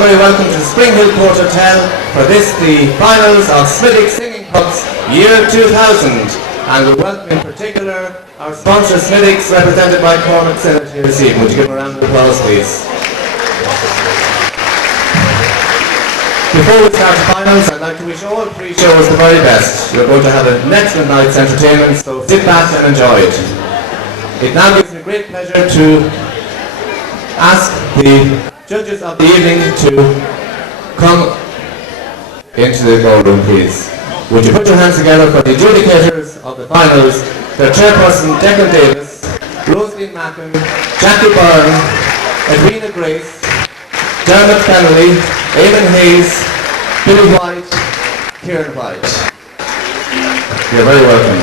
very welcome to the Spring Hill Court Hotel for this, the finals of Smithic Singing Cups Year 2000. And we welcome in particular our sponsor Smithics, represented by Cormac Senate here this evening. Would you give them a round of applause, please? Before we start the finals, I'd like to wish all three shows the very best. You're going to have an excellent night's entertainment, so sit back and enjoy it. It now gives me great pleasure to ask the judges of the evening to come into the ballroom, please. Would you put your hands together for the adjudicators of the finals, their chairperson Declan Davis, Rosaline Mackin, Jackie Byrne, Edwina Grace, Dermot Fennelly, Eamon Hayes, Billy White, Kieran White. You're very welcome.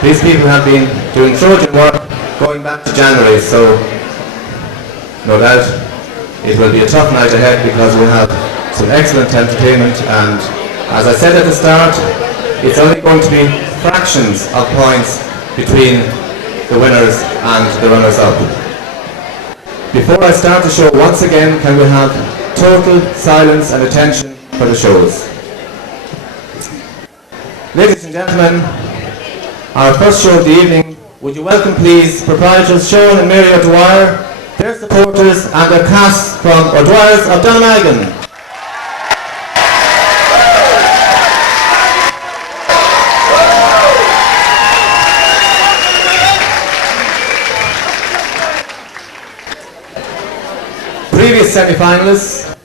These people have been doing Trojan work going back to January, so no doubt it will be a tough night ahead because we have some excellent entertainment, and as I said at the start, it's only going to be fractions of points between the winners and the runners-up. Before I start the show, once again, can we have total silence and attention for the shows. Ladies and gentlemen, our first show of the evening, would you welcome please proprietors Sean and Mary O'Dwyer, their supporters and their cast from O'Dwyer's of Donegal. Previous semi-finalists,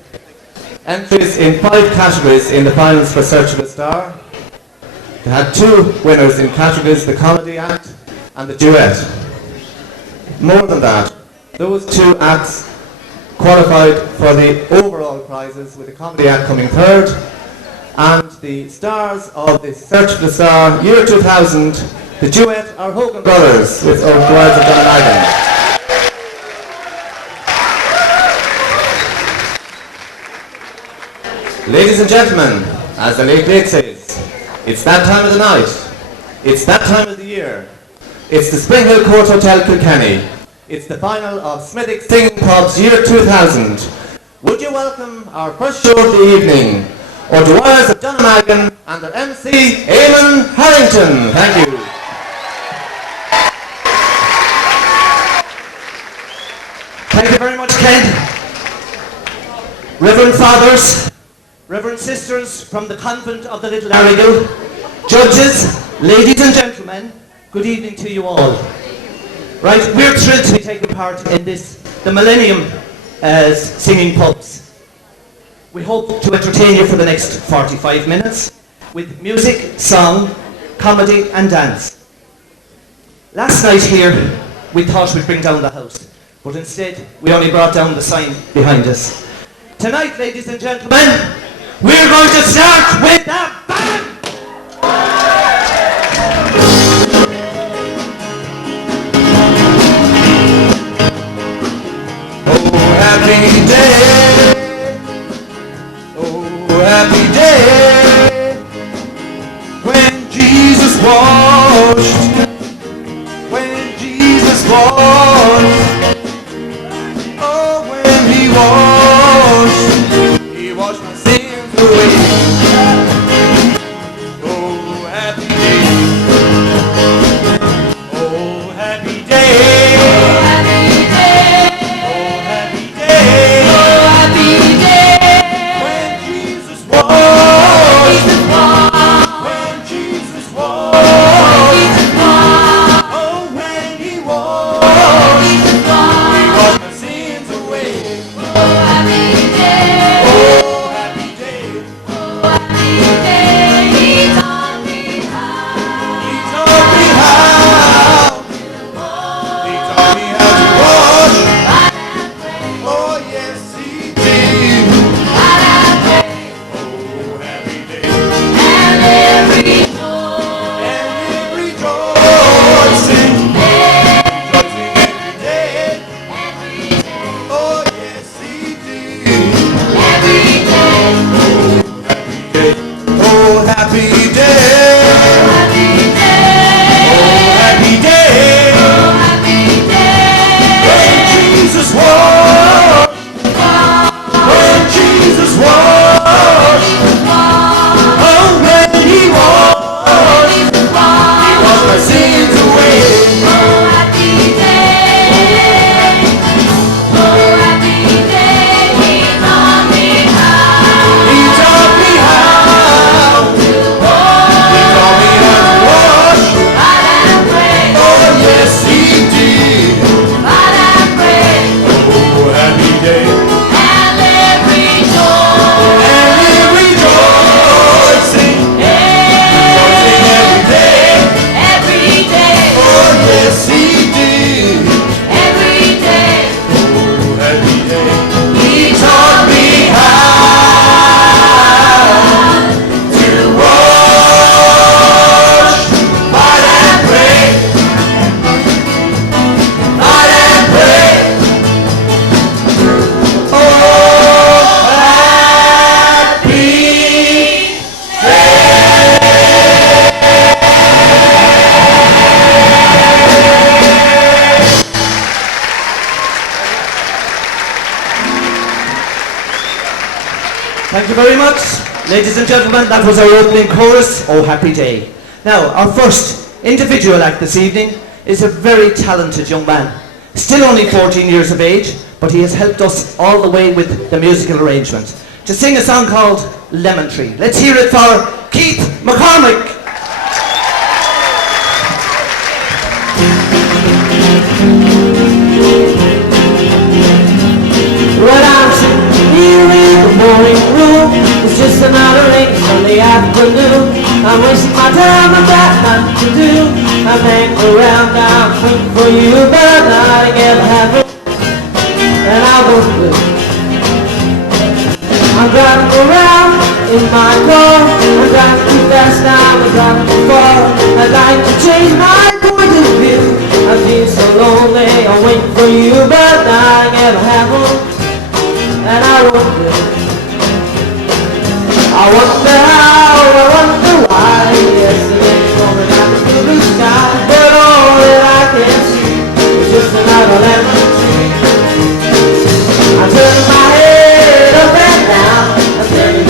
entries in 5 categories in the finals for Search for the Star. They had 2 winners in categories the Comedy Act and the Duet. More than that, those 2 acts qualified for the overall prizes, with the Comedy Act coming 3rd, and the stars of the Search for the Star Year 2000, the Duet are Hogan Brothers with O'Dwyer's of Donegal. Ladies and gentlemen, as the late says, it's that time of the night, it's that time of the year, it's the Spring Hill Court Hotel Kilkenny, it's the final of Smithic Singing Cups Year 2000. Would you welcome our first show of the evening, O'Dwyer's of Donegal and their MC, Eamon Harrington. Thank you. Thank you very much, Ken. Reverend Fathers, Reverend Sisters from the Convent of the Little Arrigal, judges, ladies and gentlemen, good evening to you all. Right, we're thrilled to be taking part in this, the Millennium Singing Pubs. We hope to entertain you for the next 45 minutes with music, song, comedy and dance. Last night here, we thought we'd bring down the house, but instead we only brought down the sign behind us. Tonight, ladies and gentlemen, we're going to start with the band! Oh, happy day! Oh, happy day! When Jesus washed! When Jesus washed! Oh, when He washed my sins away. Oh, happy day. Oh, happy day. Oh, happy day. Oh, happy day. Oh, happy day. When Jesus washed. very much. Ladies and gentlemen, that was our opening chorus, Oh Happy Day. Now, our first individual act this evening is a very talented young man. Still only 14 years of age, but he has helped us all the way with the musical arrangement. To sing a song called Lemon Tree. Let's hear it for Keith McCormick. When I'm sitting here in the morning room, it's just another late Sunday afternoon. I'm wasting my time, I've got nothing to do. I'm hanging around now, waiting for you, but nothing ever happened, and I won't do. I'm driving around in my car, I'm driving too fast now, I'm driving too far. I'd like to change my point of view. I feel so lonely, I'm waiting for you, but nothing ever happened, and I wonder how, I wonder why. Yesterday's coming out of the blue sky, but all that I can see is just another lemon tree. I'm turning my head up and down, I'm turning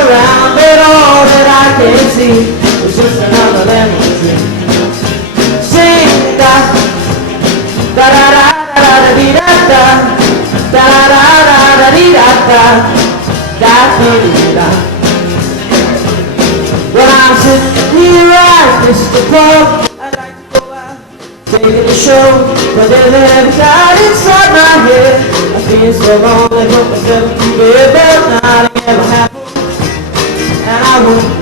around, but all that I can see is just another lemon tree. Sing da da da da da da dee da da da da da da dee da da da da dee da. When I'm sitting here at Mr. Pub, I like to go out, taking a show, but there's every night inside my head. I feel so lonely, put myself to bed, but nothing ever happened, and I wonder.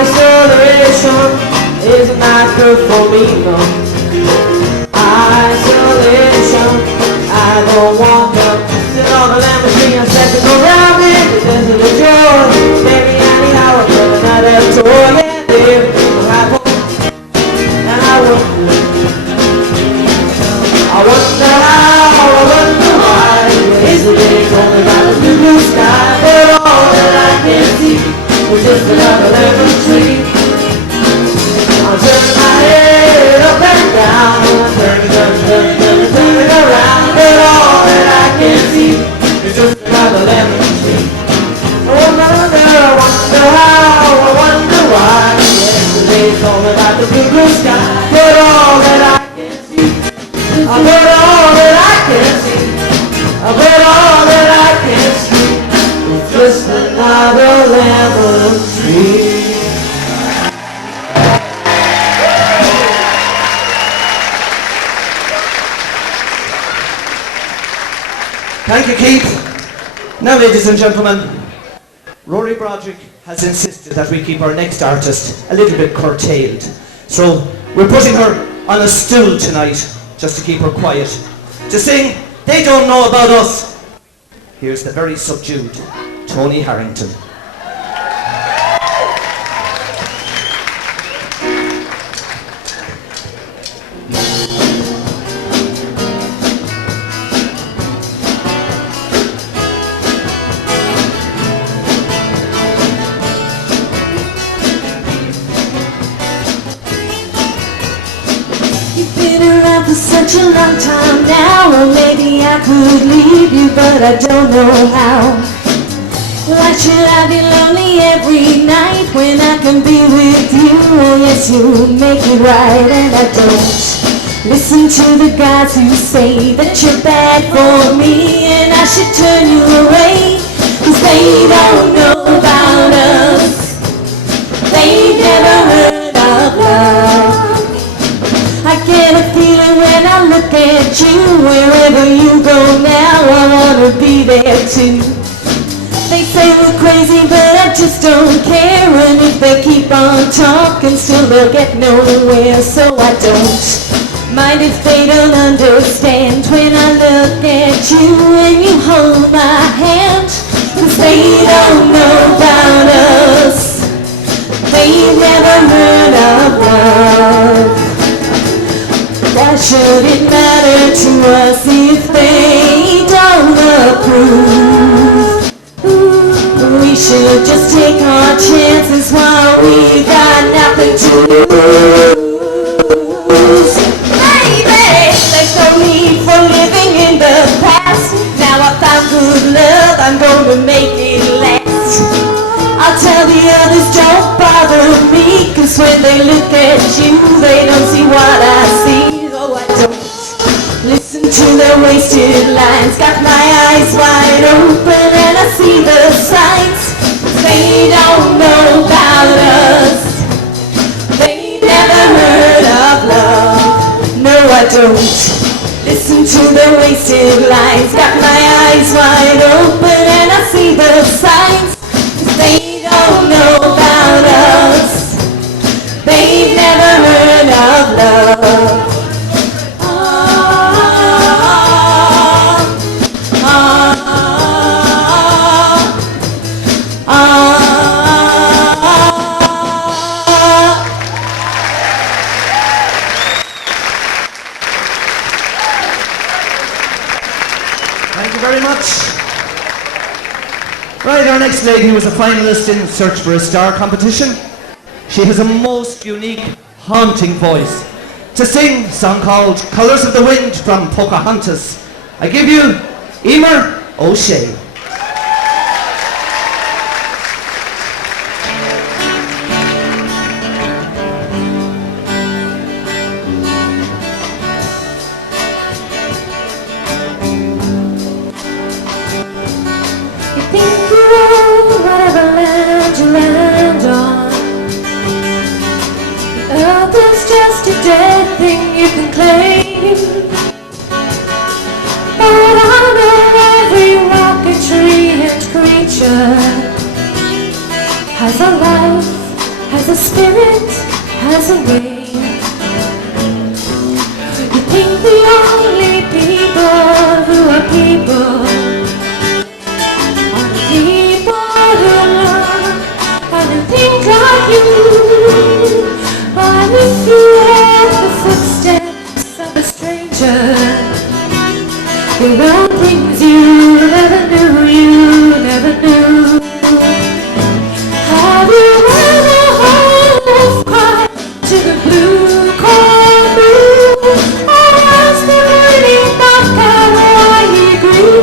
Isolation is not good for me, no. Isolation, I don't want to sit on the lemon tree and second around in the desert of joy. Maybe anyhow, I'm running out of toy, and there will happen, and I wonder how, I wonder why. Yesterday's only about the blue sky, but all that I can see was just another lemon tree. I'm turning my head up and down, I'm turning around, but all that I can see is just another lemon tree. I wonder how, I wonder why. Yesterday's all about the blue sky, but all that I can see, but all that I can see, but all that I can see is just another lemon tree. Thank you, Keith. Now, ladies and gentlemen, Rory Broderick has insisted that we keep our next artist a little bit curtailed. So we're putting her on a stool tonight, just to keep her quiet. To sing They Don't Know About Us, here's the very subdued Tony Harrington. For such a long time now, or maybe I could leave you, but I don't know how. Why should I be lonely every night when I can be with you? Oh yes, you make it right, and I don't listen to the guys who say that you're bad for me and I should turn you away, 'cause they don't know about us. They've never heard of love. I get a feeling when I look at you. Wherever you go now, I wanna be there too. They say we're crazy, but I just don't care. And if they keep on talking, still they'll get nowhere. So I don't mind if they don't understand when I look at you and you hold my hand. 'Cause they don't know about us. They've never heard of love. Why should it matter to us if they don't approve? We should just take our chances while we got nothing to lose. Baby, there's no need for living in the past. Now I make it last. I'll tell the others don't bother me, 'cause when they look at you, they don't see what I see. Oh, I don't listen to their wasted lines. Got my eyes wide open and I see the signs. They don't know about us. They never heard of love. No, I don't listen to their wasted lines. Got my eyes wide open and I see the signs. They don't know about us. They've never heard of love. Thank you very much. Right, our next lady was a finalist in Search for a Star competition. She has a most unique, haunting voice to sing a song called Colours of the Wind from Pocahontas. I give you Emer O'Shea. You think you own whatever land you land on. The earth is just a dead thing you can claim. But I know every rock and tree and creature has a life, has a spirit, has a name. You think the only people who are people are the people who love and think like you. But if you walk the footsteps of a stranger, you will things you never knew, you never knew. Have you ever heard a wolf cry to the blue corn moon? Or asked the raining bobcat why he grew?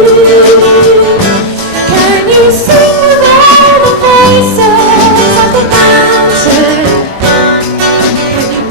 Can you sing with all the voices of the mountain? Can you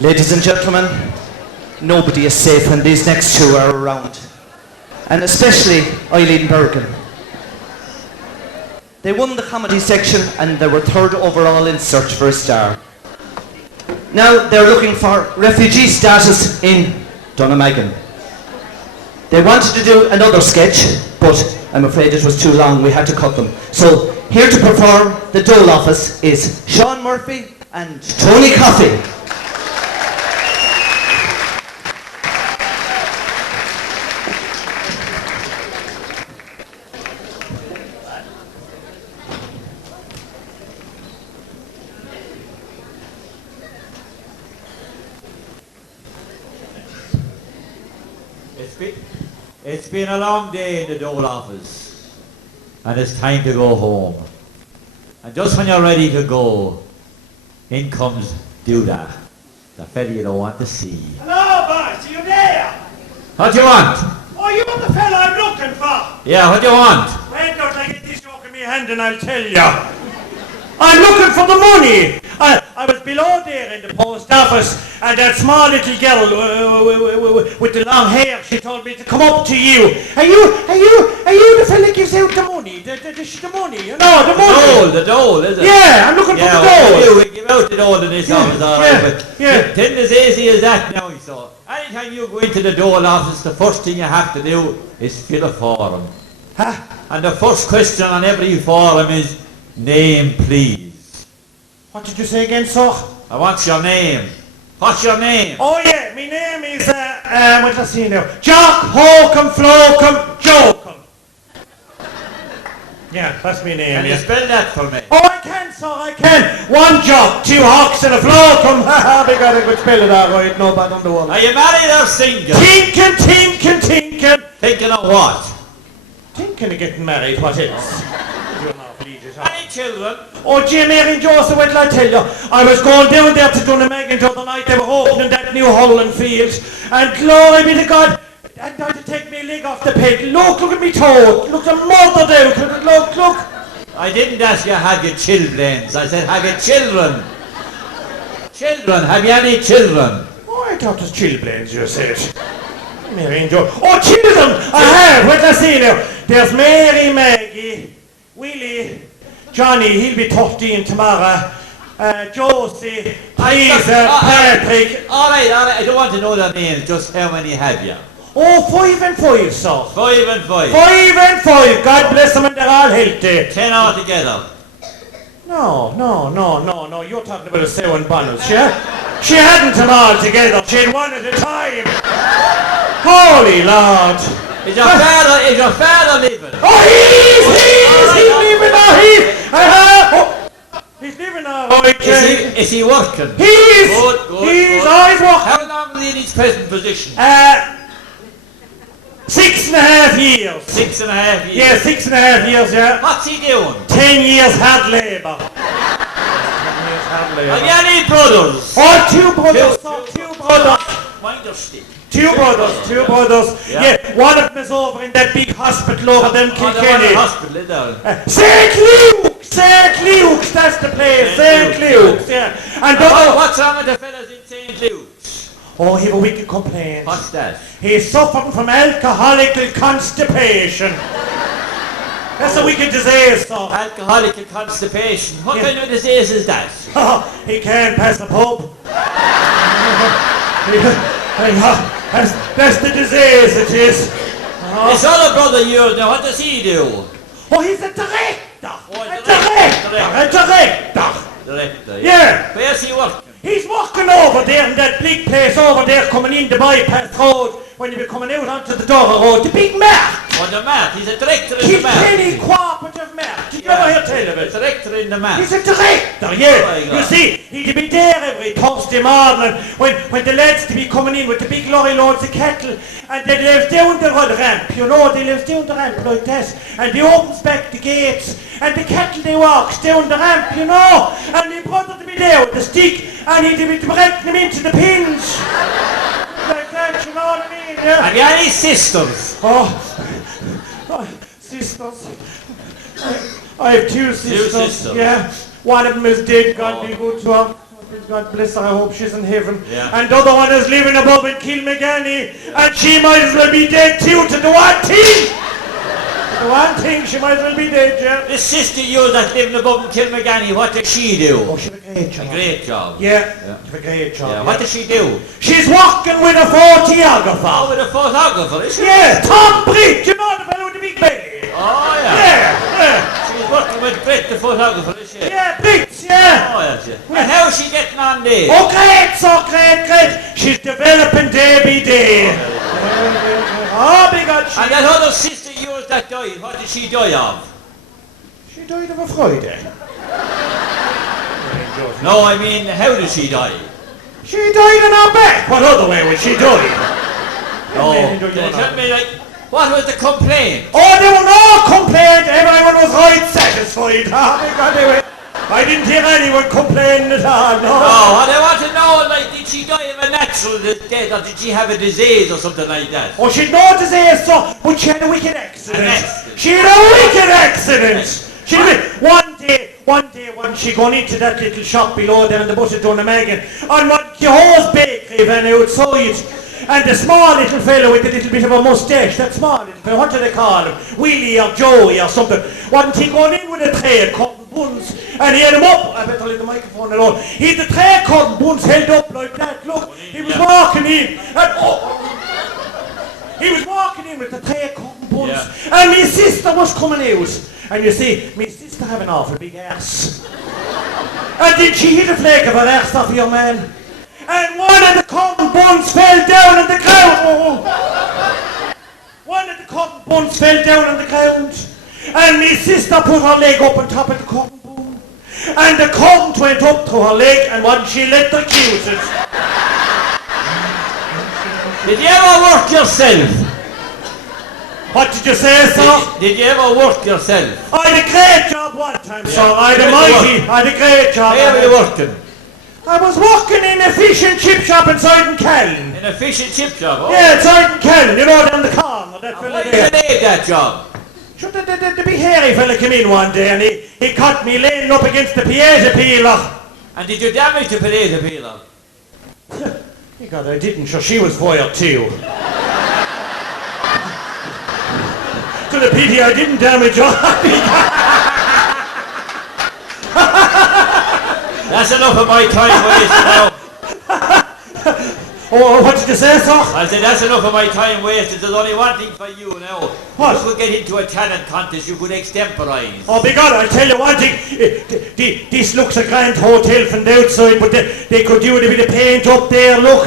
Ladies and gentlemen, nobody is safe when these next two are around. And especially Eileen Bergen. They won the comedy section and they were third overall in Search for a Star. Now they're looking for refugee status in Donegal. They wanted to do another sketch, but I'm afraid it was too long, we had to cut them. So here to perform the Dole Office is Sean Murphy and Tony Coffey. It's been a long day in the Dole Office, and it's time to go home. And just when you're ready to go, in comes Duda, the fella you don't want to see. Hello, boss, are you there? What do you want? Oh, you're the fella I'm looking for. Yeah, what do you want? Wait till I get this joke in my hand and I'll tell you. I'm looking for the money. I was below there in the post office, and that small little girl with the long hair, she told me to come up to you. Are you the fella gives out the money? The money, you know, the money. The dole, is it? Yeah, I'm looking for the dole. We give out the dole in this office, alright, but then as easy as that now, so. Anytime you go into the Dole Office, the first thing you have to do is fill a form. Huh? And the first question on every form is, name please. What did you say again, sir? I want your name. What's your name? Oh yeah, my name is, what's I see now? Jock Hokum Flokum Jokum. Yeah, that's my name. Can you spell that for me? Oh, I can, sir, I can. One jock, two hawks and a flokum. Haha, because I could spell it all right, no bad on the wall. Are you married or single? Tinkin'. Thinking of what? Tinkin' of getting married, what else? Any children? Oh, Jimmy and Joseph, what did I tell you? I was going down there to Donegal the other night. They were opening that new Holland field. And glory be to God, and tried to take me a leg off the peg. Look at me toe. Look, I'm murdered out. Look. I didn't ask you have you children. I said have you children. Children, have you any children? Oh, I thought it was children, you said. Mary and Joe. Oh, children! I have. What did I see now? There's Mary, Maggie, Willie, Johnny, he'll be 13 tomorrow. Josie, Lisa, Patrick. Alright, I don't want to know their names, just how many have you? Oh, 5 and 5, sir. 5 and 5. 5 and 5. God bless them and they're all healthy. 10 altogether. No. You're talking about a 7 bundles, yeah? She hadn't them all together. She had one at a time. Holy Lord. Is your father living? Oh, he's leaving now. He's leaving now. Oh, Is he working? He's always working. How long is he in his present position? 6.5 years. 6.5 years? Yeah, 6.5 years, yeah. What's he doing? 10 years hard labour. Have you any brothers? Oh, two brothers. Mind your stick. Two brothers. Yeah, one of them is over in that big hospital over them Kilkenny. Hospital, is there? St. Luke's, that's the place. St. Luke's, yeah. And what's wrong with the fellas in St. Luke's? Oh, he have a wicked complaint. What's that? He's suffering from alcoholic constipation. That's a wicked disease, sir. Alcoholic constipation. What kind of disease is that? Oh, he can't pass the pub. That's the disease, it is. This other brother of yours now, what does he do? Oh, he's a director. Director, Yeah. Where's he working? He's walking over there in that big place over there coming in the bypass road when you're coming out onto the Dora Road. The big mark. On the mat. He's a director in the mat. Kilkenny Cooperative Mark. Did you ever hear tell of it? Director in the mat. He's a director, yeah. You see, he'd be there every Thursday morning when the lads to be coming in with the big lorry loads of cattle and they live down the ramp, you know, they live down the ramp like that and they opens back the gates and the cattle they walks down the ramp, you know, and the brother to be there with the stick and he'd be breaking them into the pins. Like that, you know what I mean, yeah? Have you any sisters? Oh, sisters. I have two sisters. Two sisters? Yeah. One of them is dead, God be good to her. God bless her, I hope she's in heaven. Yeah. And the other one is living above in Kilmagany, and she might as well be dead too, to the one thing! The one thing, she might as well be dead, yeah. This sister of yours that's living above in Kilmagany, what does she do? Oh, she have a great job. A great job. Yeah, she have a great job. Yeah. What does she do? She's working with a photographer. Oh, with a photographer, is she? Yeah, Tom Britt, you know the fellow with the big belly. Oh, yeah. Yeah. She's working with Brett, the photographer, is she? Yeah, Brits, yeah. Oh, yes, yeah. And how is she getting on there? Oh, great, so great. She's developing day by day. Oh, big God. And that other sister of yours that died, what did she die of? She died of a Friday. No, I mean, how did she die? She died on her back. What other way would she die? No, tell me, like, what was the complaint? Oh, there were no complaint. Everyone was right satisfied. Oh, big God, they were. I didn't hear anyone complaining at all, no. No, what I want to know, like, did she die of a natural death, or did she have a disease or something like that? Oh, she'd no disease, so, but she had a wicked accident. An accident. She had a wicked accident. She had one day when she gone into that little shop below there in the Butcher Donemegan, and one Kehoe's bakery van outside, and the small little fellow with a little bit of a moustache, that small little fellow, what do they call him? Willie or Joey or something, wasn't he going in with a tray of cotton buns, and he had him up, I better leave the microphone alone, he had the tray of cotton buns held up like that, look, he was walking in, and he was walking in with the tray of cotton buns, and my sister was coming out, and you see, my sister have an awful big arse, and did she hit a flake of her arse off your man? And one of the cotton buns fell down on the ground. Oh. One of the cotton buns fell down on the ground. And my sister put her leg up on top of the cotton bun. And the cotton went up to her leg, and once she electrocuted. Did you ever work yourself? What did you say, sir? Did you ever work yourself? I had a great job one time, sir. I had a great job. Where were you working? I was working in a fish and chip shop inside in Callan. In a fish and chip shop? Oh. Yeah, inside in Callan, you know, down the corner, that fella Why did there. you leave that job? Sure, the big hairy fella came in one day and he caught me laying up against the piazza peeler. And did you damage the potato peeler? God, I didn't, sure, she was fired too. To the pity I didn't damage her. That's enough of my time wasted now. Oh, what did you say, sir? I said that's enough of my time wasted. There's only one thing for you now. What? You could get into a talent contest, you could extemporise. Oh, by God, I'll tell you one thing. This looks a grand hotel from the outside, but they could do with a bit of paint up there. Look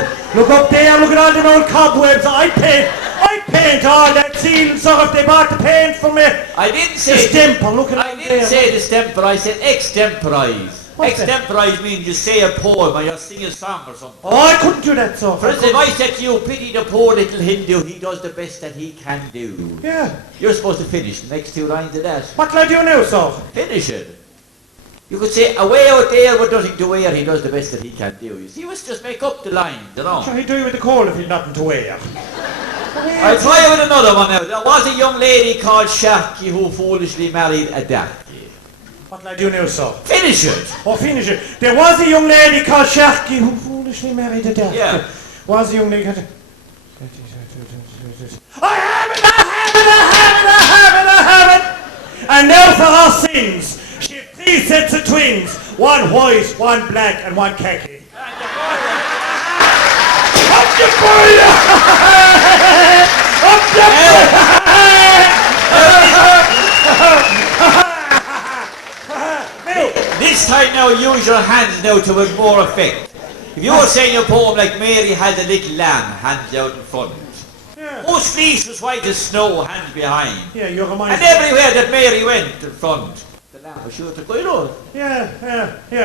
up there, look at all them old cobwebs. I'd paint all that ceiling, sir, if they bought the paint for me. I didn't The say... stemper, look at I that didn't there. say distemper, I said extemporise. What's that? Extemporise means you say a poem or you sing a song or something. Oh, I couldn't do that, sir. For instance, if I said to you, pity the poor little Hindu, he does the best that he can do. Yeah. You're supposed to finish the next two lines of that. What can I do now, sir? Finish it. You could say, away out there with nothing to wear, he does the best that he can do. You see, you must just make up the line, you know. Sure, he'd do you with the cold if he'd nothing to wear. I'll try with another one now. There was a young lady called Sharky who foolishly married a darky. What can I do now, sir? Finish it. Oh, finish it. There was a young lady called Sharky who foolishly married a darky. Yeah. Was a young lady called... I have it! And now for our sins. She had 3 sets of twins. One white, one black, and one khaki. Up the fire! Up the This time now, use your hands now to with more effect. If you were saying your poem like Mary had a little lamb, hands out in front. Yeah. Whose fleece was white as snow, hands behind. Yeah, you're a mind. And everywhere that Mary went in front, the lamb was sure to go, you know. Yeah.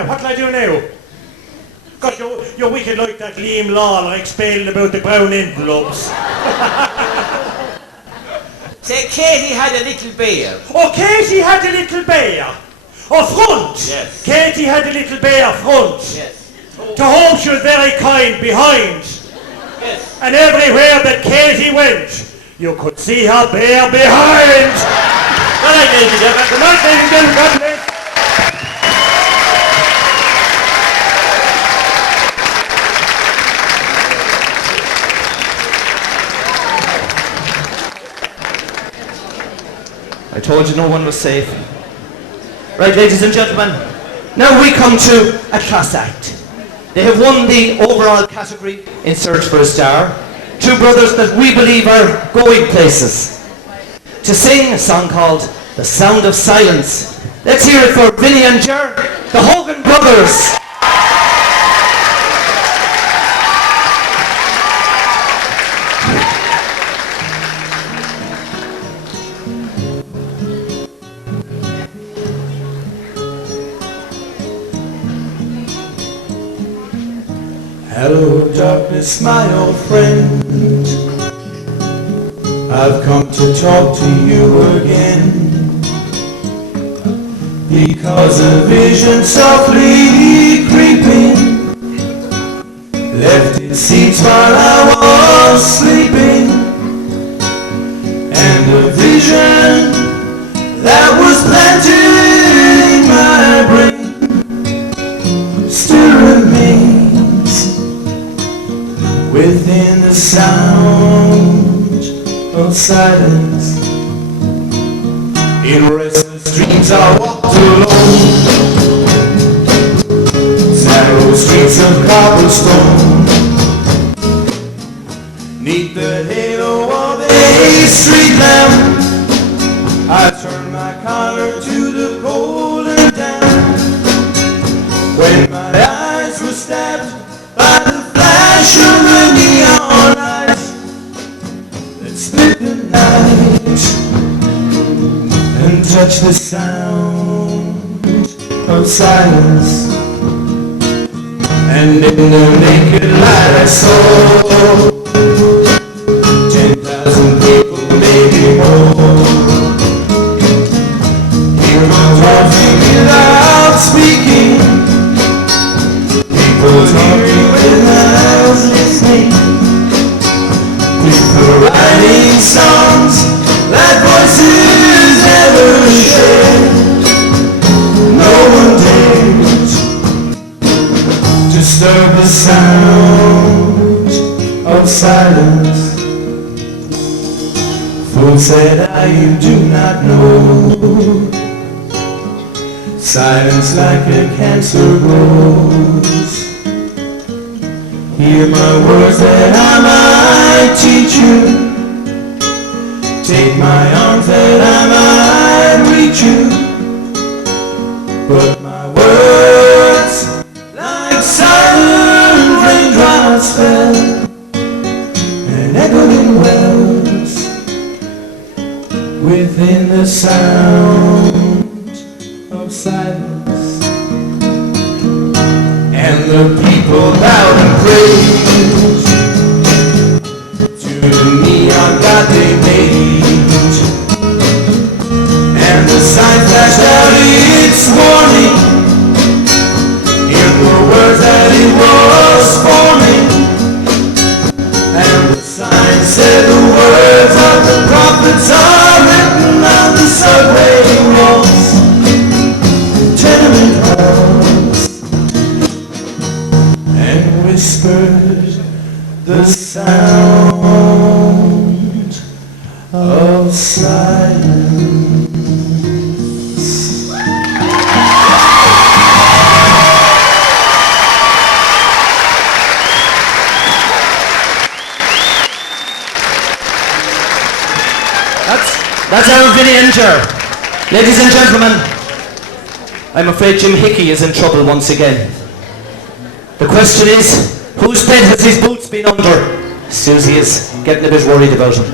What can I do now? God, you're wicked like that Liam Lawler explaining about the brown envelopes. Say, Katie had a little bear. Oh, Katie had a little bear. Oh, front. Yes. Katie had a little bear front. Yes. To whom she was very kind behind. Yes. And everywhere that Katie went, you could see her bear behind. Good night, ladies and gentlemen. Good night, ladies and gentlemen. God bless. Told you no one was safe. Right, ladies and gentlemen, now we come to a class act. They have won the overall category in Search for a Star. Two brothers that we believe are going places. To sing a song called The Sound of Silence. Let's hear it for Vinny and Ger, the Hogan Brothers. Hello darkness, my old friend, I've come to talk to you again, because a vision softly creeping left its seats while I was sleeping, and a vision that was planted in my brain still remains within the sound of silence. In restless dreams I walked alone, narrow streets of cobblestone, neath the halo of a street lamp, I turned my collar to the cold and damp, when my eyes were stabbed by the flash of a neon light that split the night and touched the sound of silence. And in the naked light I saw 10,000 people, maybe more. Hear my talking without speaking, people talking when I was listening, people writing songs that voices never shared. No one dared disturb the sound of silence. Fools said you do not know, silence like a cancer grows. Hear my words that I might teach you, take my arms that I might reach you, but my words like silent raindrops fell and echoed in wells within the sound of silence. And the people bowed and praised to the neon god they made, and the sign flashed out its warning in the words that it was forming, and the sign said the words of the prophets are written on the subway walls, tenement halls, and whispered the sound of silence. That's our Vinny and Ger. Ladies and gentlemen, I'm afraid Jim Hickey is in trouble once again. The question is, whose bed has his boots been under? Susie is getting a bit worried about him.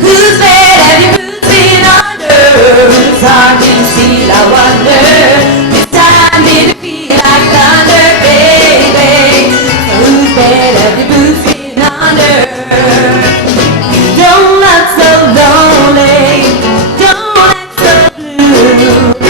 Whose bed have your boots been under? It's hard to see, I wonder. This time did it feel like thunder, baby? Whose bed have your boots been under? Don't look so lonely, don't act so blue.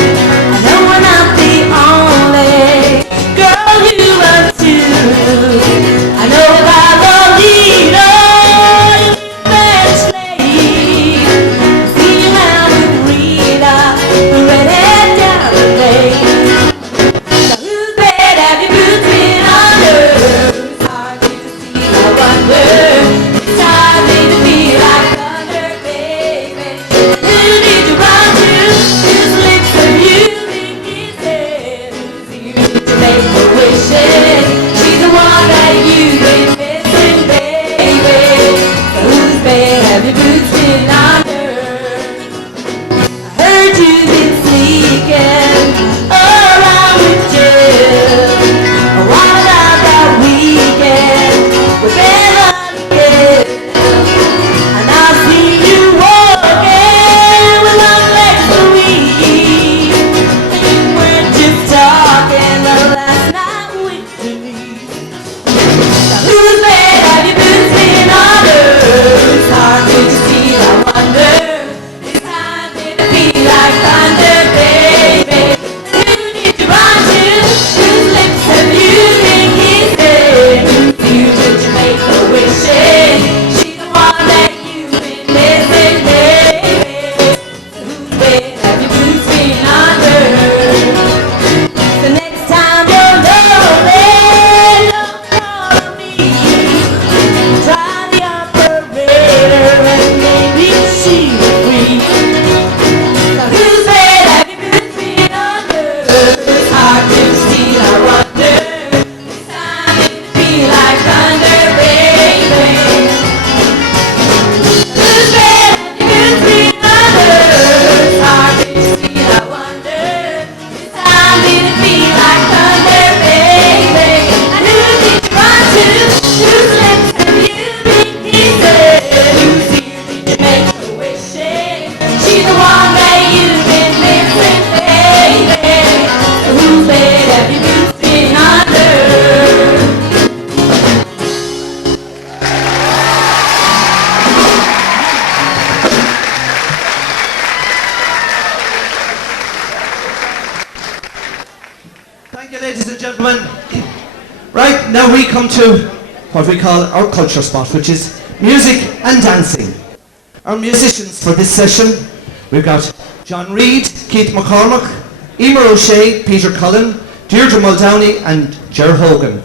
come to what we call our culture spot, which is music and dancing. Our musicians for this session, we've got John Reid, Keith McCormack, Emer O'Shea, Peter Cullen, Deirdre Muldowney and Ger Hogan.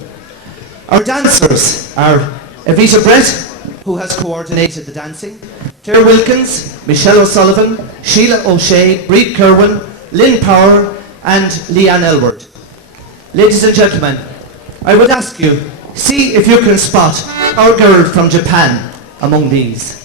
Our dancers are Evita Brett, who has coordinated the dancing, Claire Wilkins, Michelle O'Sullivan, Sheila O'Shea, Breed Kerwin, Lynn Power and Leanne Elward. Ladies and gentlemen, I would ask you, see if you can spot our girl from Japan among these.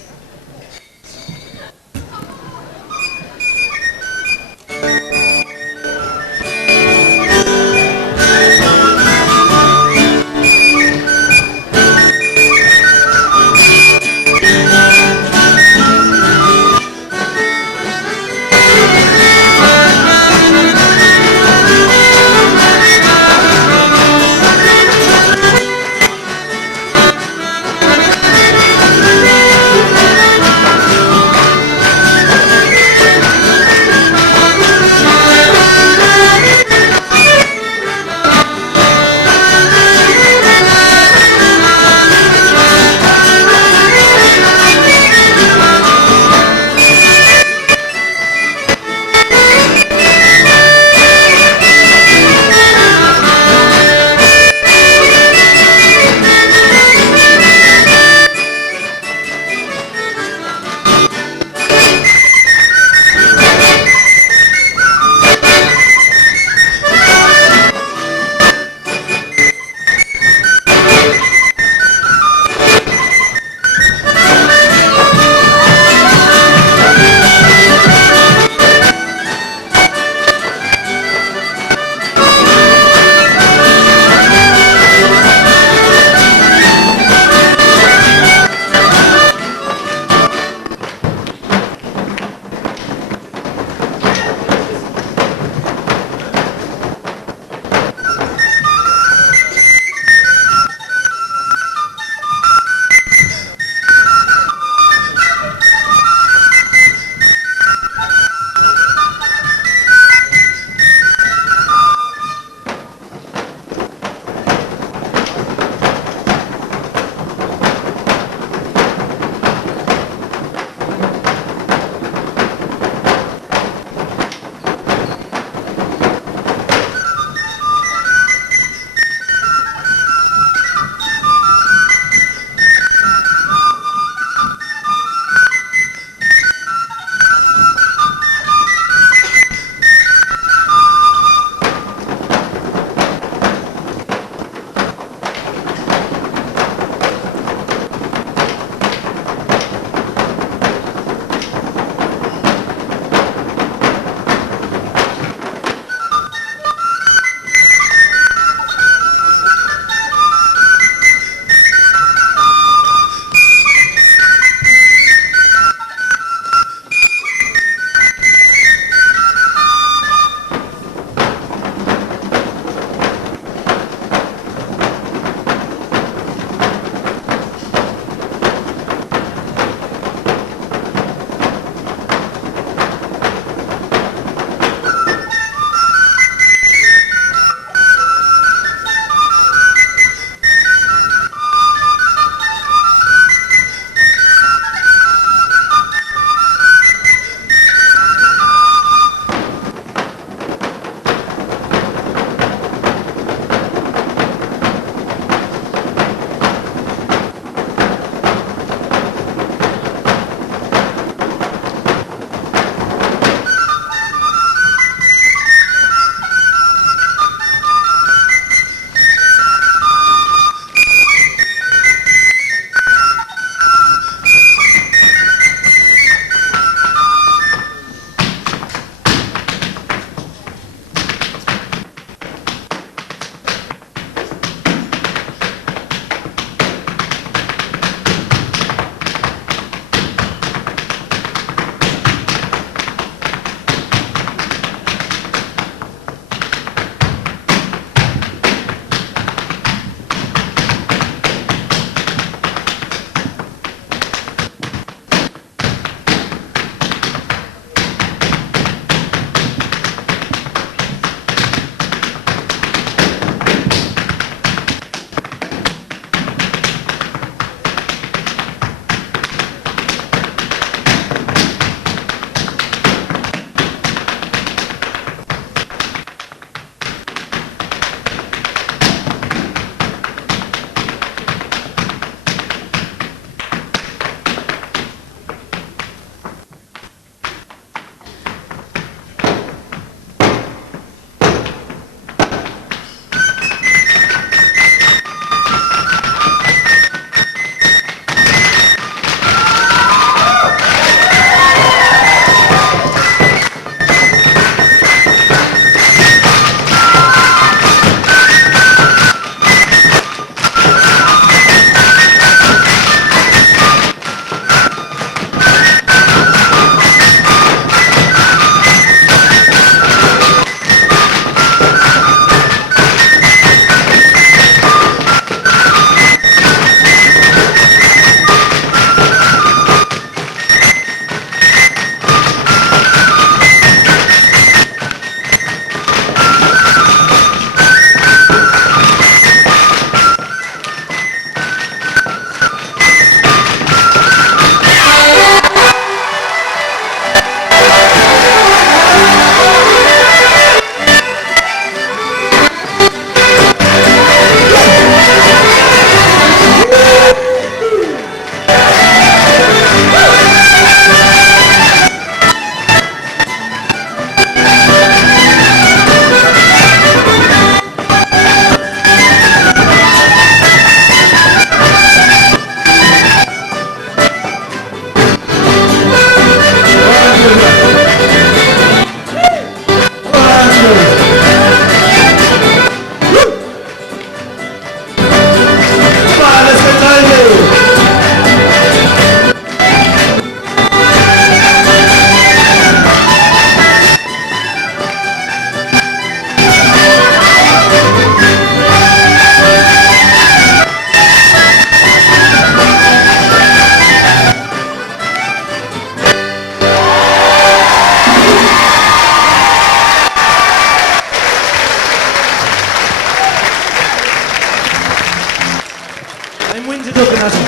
I'm winded looking at him.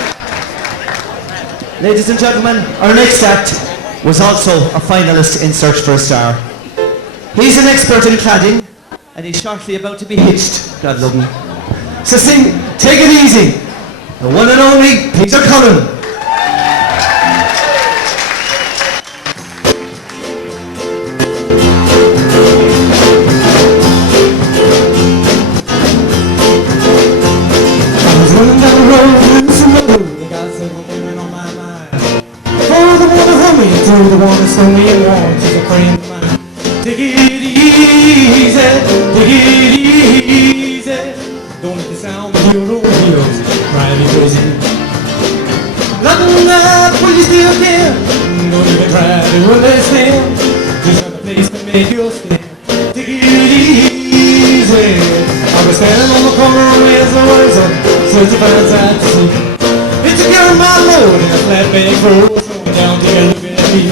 Ladies and gentlemen, our next act was also a finalist in Search for a Star. He's an expert in cladding, and he's shortly about to be hitched, God love him. So sing, Take It Easy, the one and only Peter Cullen. Running down the road, losing my road, I got several women on my mind. For the one to hug me, to the one that's stole me and warm, she's a friend of mine. Take it easy, take it easy. Don't let the sound of your own wheels drive you crazy. Nothing up when you still can. Don't even try to understand. Just have a place to make you stand. Take it easy. I was standing on the corner with the words up, searching to find sight to see. It took care of my load in a flatbed full, slowing down, take a look at me.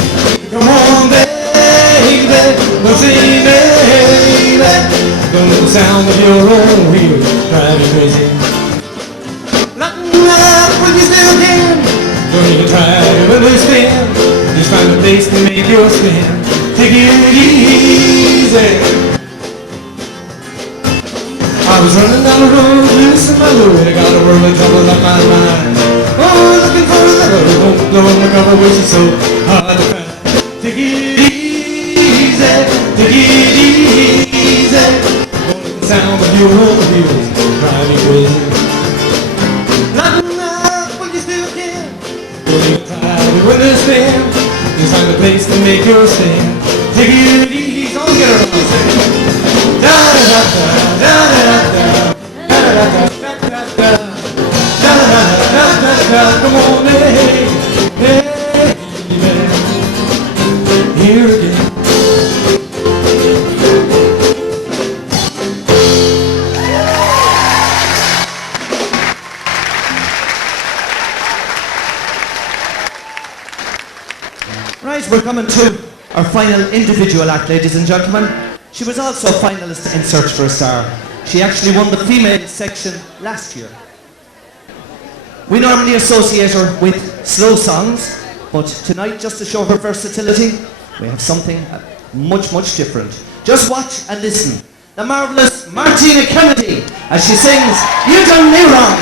Come on, baby, don't say baby. Don't let the sound of your own wheels drive you crazy. Nothing up when you still can. Don't even try to understand. Just find a place to make your stand. Take it easy. I was running down the road, losing my load. I got a world of trouble on my mind. Oh, looking for a lover who won't blow in the cover, which is so hard to find. Take it easy, take it easy. Don't let the sound of your own wheels drive you crazy. Lighten up when you still can. Don't even try to understand. Just find a place to make your stand. Take it easy, don't get around and say. Da da da da da da da da da da da. Come on, hey, hey, here again. Right, we're coming to our final individual act, ladies and gentlemen. She was also a finalist in Search for a Star. She actually won the female section last year. We normally associate her with slow songs, but tonight, just to show her versatility, we have something much, much different. Just watch and listen. The marvellous Martina Kennedy as she sings, You Done Me Wrong.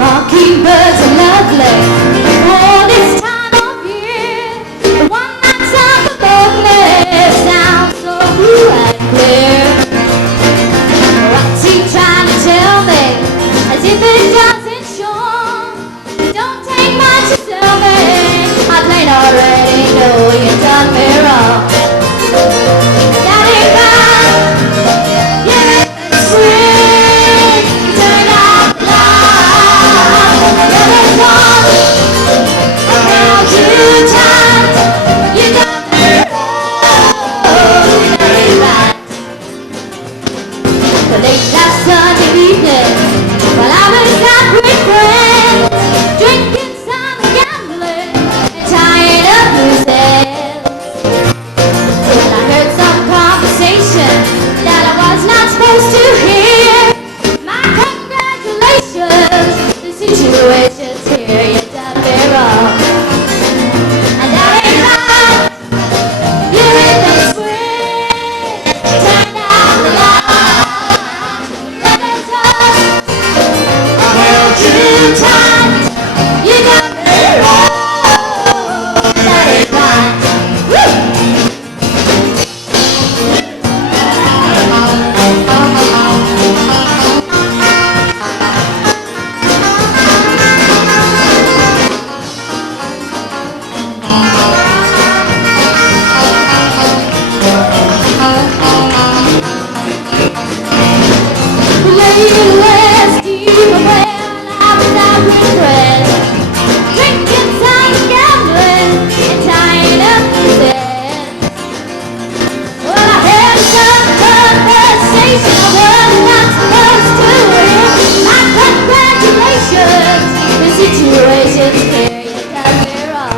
Mockingbirds are lovely for this time of year. The one that's up above me sounds so blue and clear. What's he trying to tell me? As if it doesn't show.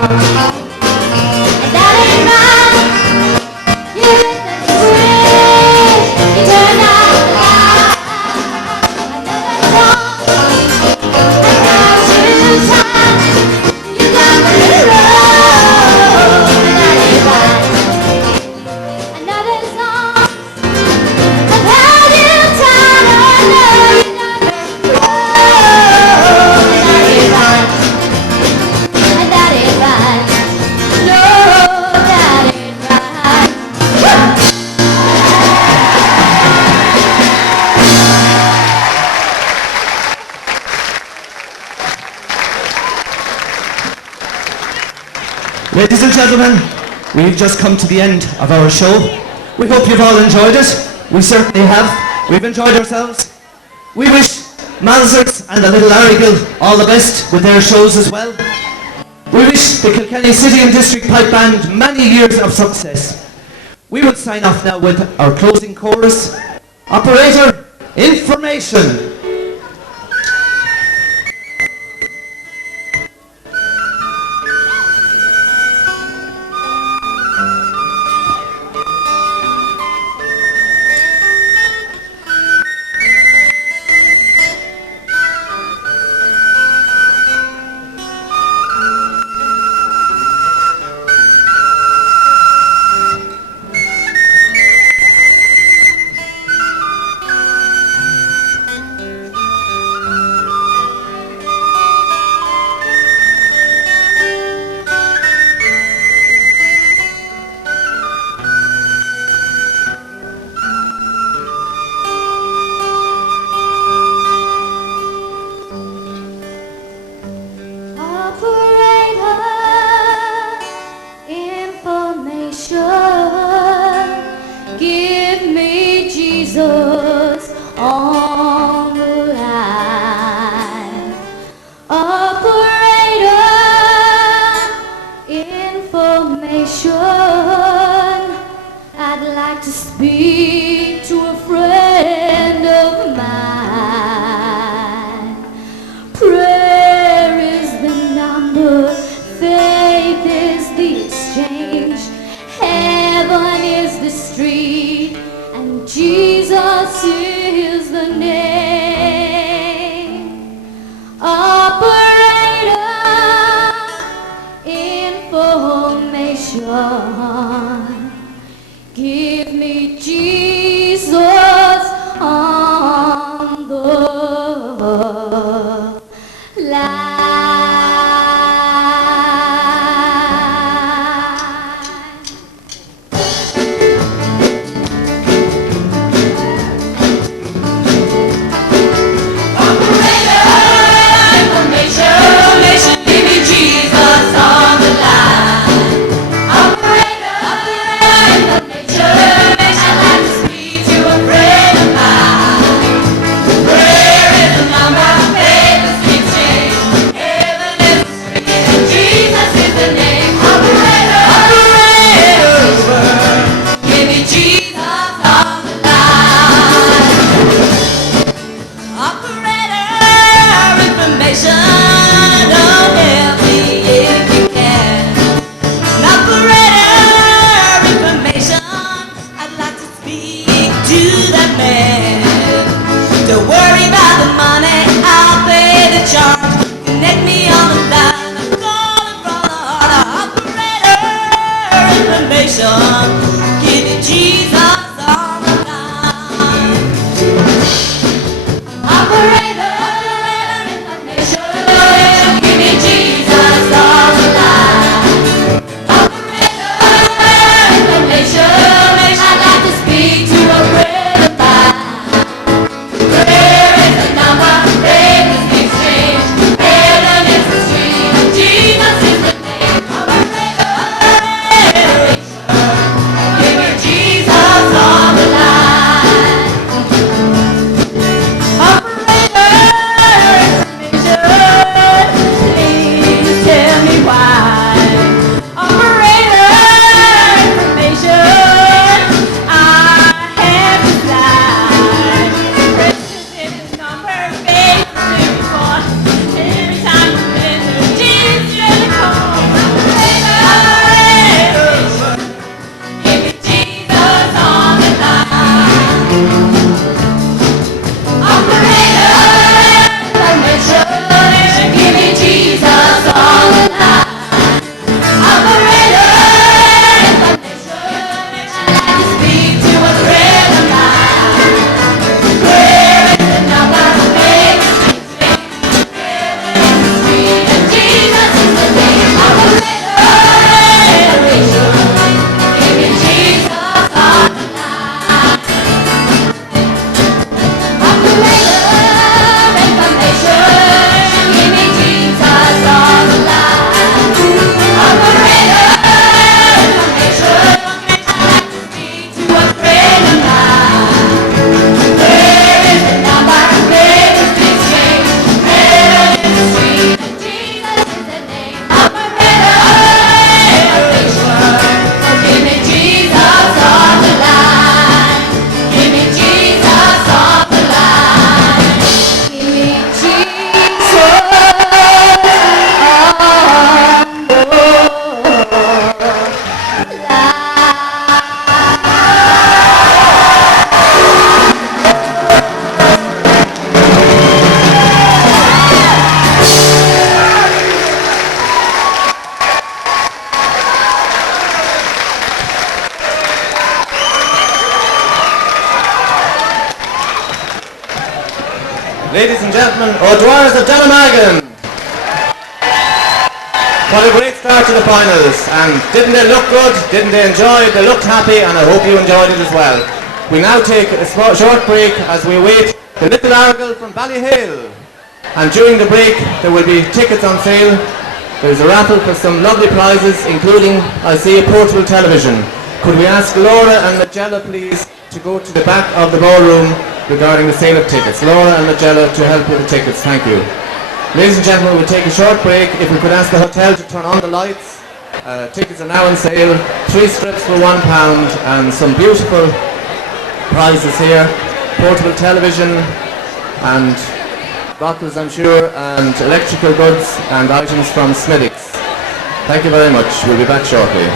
that ain't right. You lit the switch, you turned out the light. Another song, and now it's too tight. You got me wrong, and that ain't right. Another song, I've had you tight. I know you got me wrong, and that ain't right. And that ain't right. No, that ain't right. Ladies and gentlemen, we've just come to the end of our show. We hope you've all enjoyed it. We certainly have. We've enjoyed ourselves. We wish Malzards and the Little Arrigal all the best with their shows as well. We wish the Kilkenny City and District Pipe Band many years of success. We will sign off now with our closing chorus. Operator, information. Give me Jesus on the line. Operator, information. I'd like to speak to a friend of mine. Prayer is the number Ladies and gentlemen, O'Dwyer's of Donegal. What a great start to the finals, and didn't they look good? Didn't they enjoy it? They looked happy, and I hope you enjoyed it as well. We now take a short break as we await the Little Argyll from Ballyhale. And during the break, there will be tickets on sale. There's a raffle for some lovely prizes, including, I see, a portable television. Could we ask Laura and Magella, please, to go to the back of the ballroom regarding the sale of tickets? Laura and Magella to help with the tickets. Thank you. Ladies and gentlemen, we'll take a short break. If we could ask the hotel to turn on the lights. Tickets are now on sale. 3 strips for £1 and some beautiful prizes here. Portable television and bottles, I'm sure, and electrical goods and items from Smithwick's. Thank you very much. We'll be back shortly.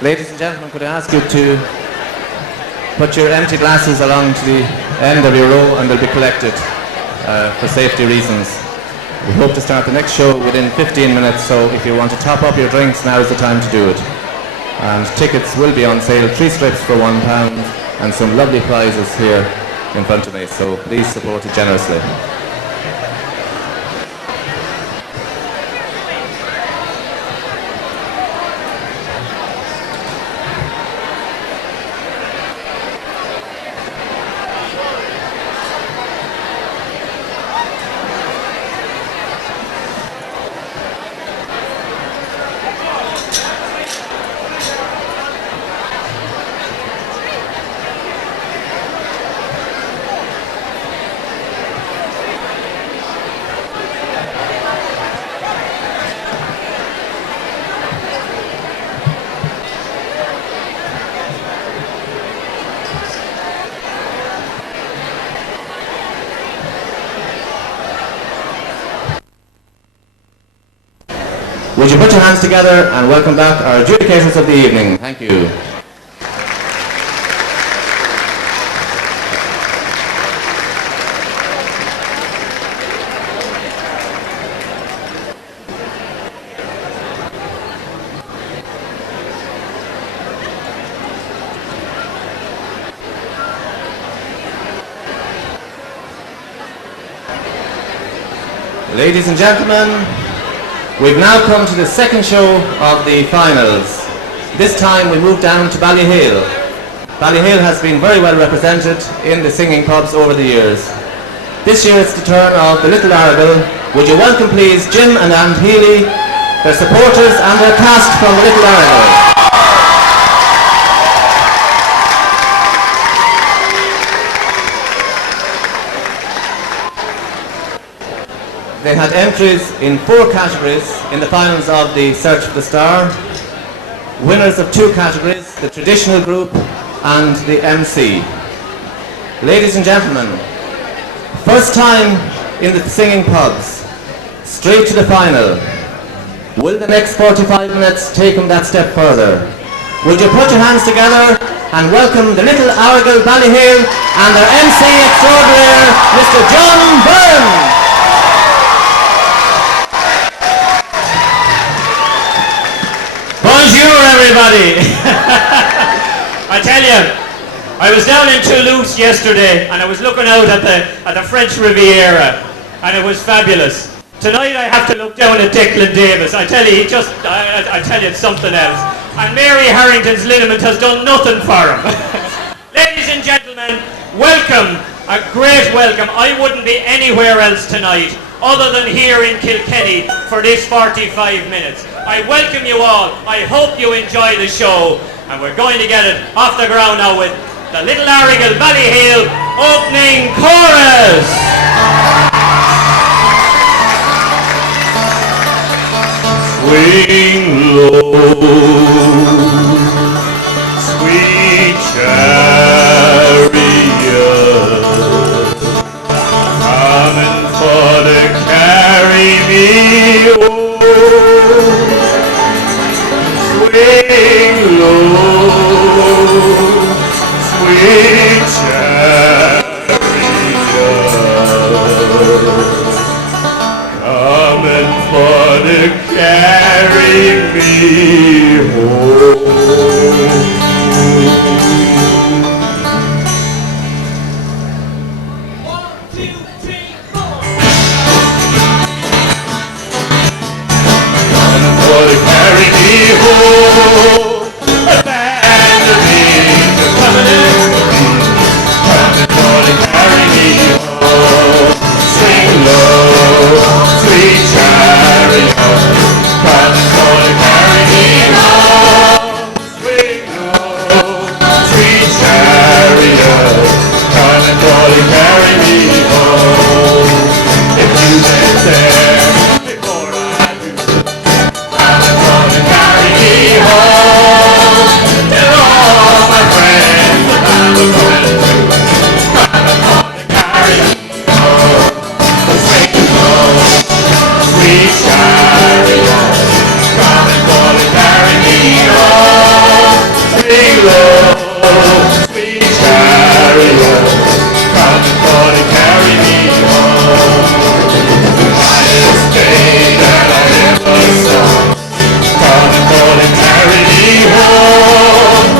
Ladies and gentlemen, could I ask you to put your empty glasses along to the end of your row and they'll be collected for safety reasons. We hope to start the next show within 15 minutes, so if you want to top up your drinks, now is the time to do it. And tickets will be on sale, 3 strips for £1 and some lovely prizes here in front of me, so please support it generously. Would you put your hands together and welcome back our adjudicators of the evening. Thank you. Ladies and gentlemen, we've now come to the second show of the finals. This time we move down to Ballyhale. Ballyhale has been very well represented in the singing pubs over the years. This year it's the turn of the Little Argyll. Would you welcome please Jim and Anne Healy, their supporters and their cast from the Little Argyll. They had entries in 4 categories in the finals of the Search for the Star, winners of 2 categories, the traditional group and the MC. Ladies and gentlemen, first time in the singing pubs, straight to the final. Will the next 45 minutes take them that step further? Would you put your hands together and welcome the little Argyll Ballyhale and their MC extraordinaire, Mr. John Byrne. Bonjour, everybody. I tell you, I was down in Toulouse yesterday and I was looking out at the French Riviera and it was fabulous. Tonight I have to look down at Declan Davis. I tell you, I tell you, it's something else. And Mary Harrington's liniment has done nothing for him. Ladies and gentlemen, welcome, a great welcome. I wouldn't be anywhere else tonight other than here in Kilkenny for this 45 minutes. I welcome you all. I hope you enjoy the show. And we're going to get it off the ground now with the Little Argyll Ballyhale opening chorus. Swing low, sweet chariot, coming for to carry me home. Swing low, sweet chariot, coming for to carry me home. Carry me home, a band of angels coming for to carry me home. Swing low, sweet chariot, coming for to carry me home. Swing low, sweet chariot, coming for to carry me home. If you've been there before I do, carry me home. Tell all my friends that I'm a friend too. Coming to carry me home. Swing low, sweet chariot, coming for to carry me home. Swing low, sweet chariot, coming for to carry me home. The highest day that I ever saw, coming for to carry me home.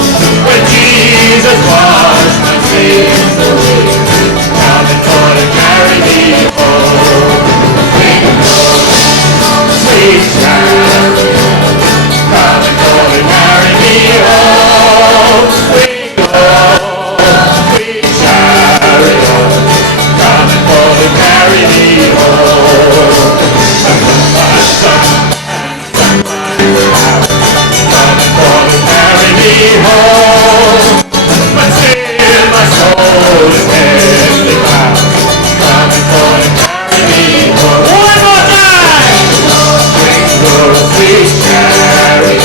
When Jesus washed my sins away, coming for to carry me home. Swing low, sweet chariot, coming for to carry me home. Swing low, sweet chariot, coming for to carry me home. Coming for to carry me home, but still my soul is heavily bound. Coming for to carry me home. One more time! Swing low, sweet chariot,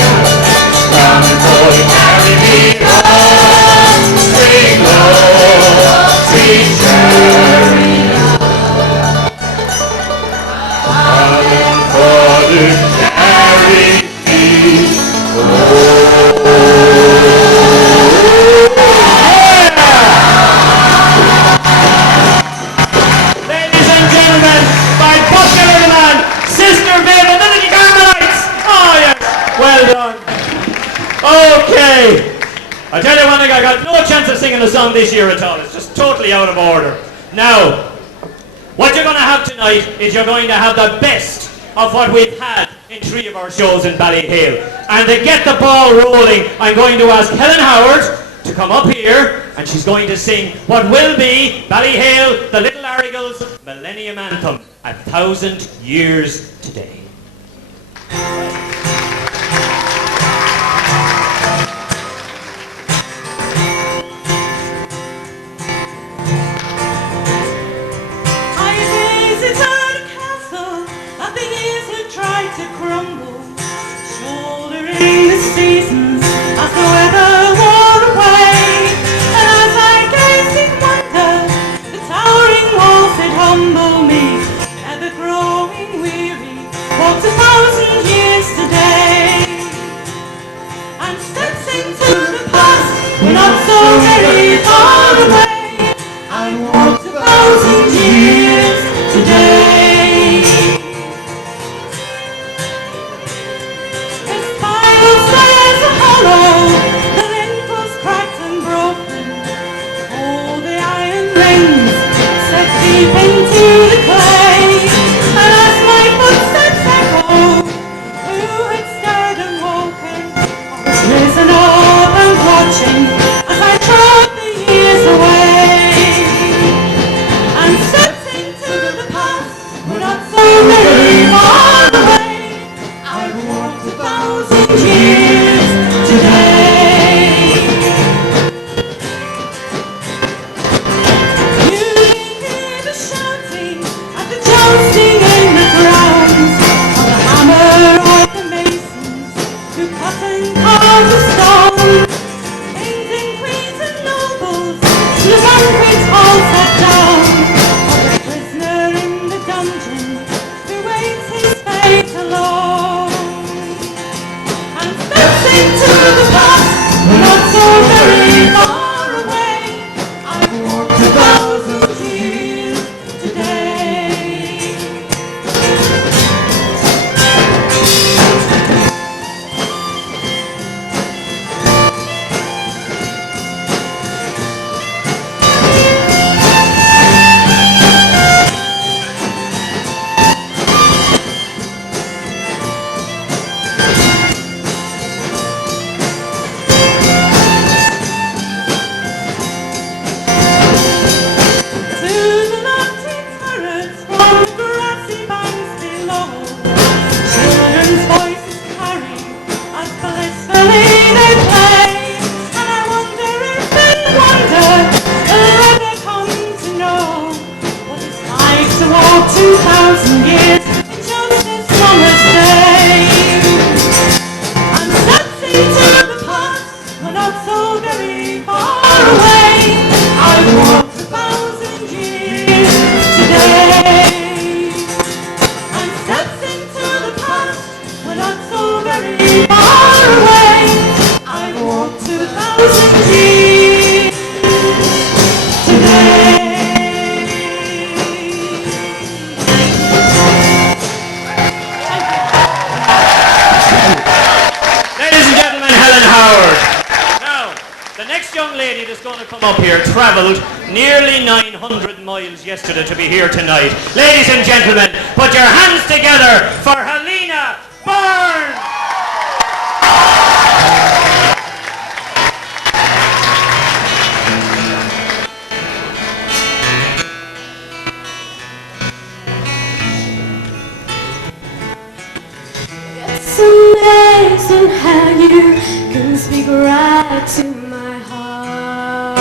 coming for to carry me home. Swing low, sweet chariot, coming for to carry me home. Ladies and gentlemen, by popular demand, Sister Viv and the Little Carmelites. Oh yes, well done. Okay, I tell you one thing, I got no chance of singing the song this year at all. It's just totally out of order. Now, what you're going to have tonight is you're going to have the best of what we've had in 3 of our shows in Ballyhale. And to get the ball rolling, I'm going to ask Helen Howard to come up here, and she's going to sing what will be Ballyhale, the Little Argylls Millennium Anthem, 1,000 years today. Seasons as the weather wore away, and as I gazed in wonder, the towering walls did humble me, and the growing weary to cotton cars of stone. Kings and queens and nobles to the banquet hall sat down. While the prisoner in the dungeon who waits his fate alone. And steps into the past, not so very far away. I've walked 1,000 years today. To the naughty turrets from the grassy banks below, children's voices carry as blissfully they play. And I wonder if they wonder, will ever come to know what it's like to walk 2,000 years in just this summer's day. And steps into the past, we're not so very far away. I've walked 1,000 years today. And steps into the past, we're not so very far away. I've walked 2,000 years today. Ladies and gentlemen, Helen Howard. Now, the next young lady that's going to come up here travelled nearly 900 miles yesterday to be here tonight. Ladies and gentlemen, put your hands together for Helena Byrne! It's amazing how you can speak right to my heart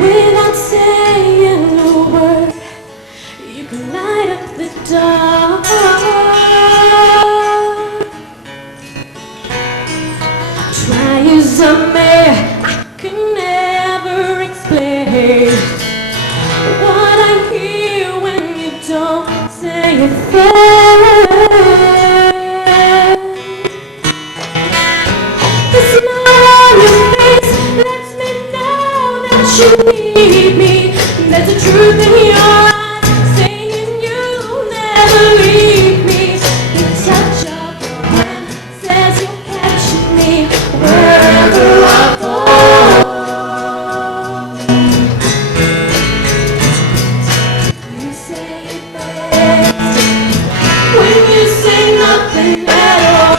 without saying a word. You can light up the dark. Try as I may, I can never explain what I hear when you don't say a thing. The smile on your face lets me know that you need me. There's a truth in your eyes saying you'll never leave me. The touch of your hand says you'll catch me wherever I go. You say it best when you say nothing at all.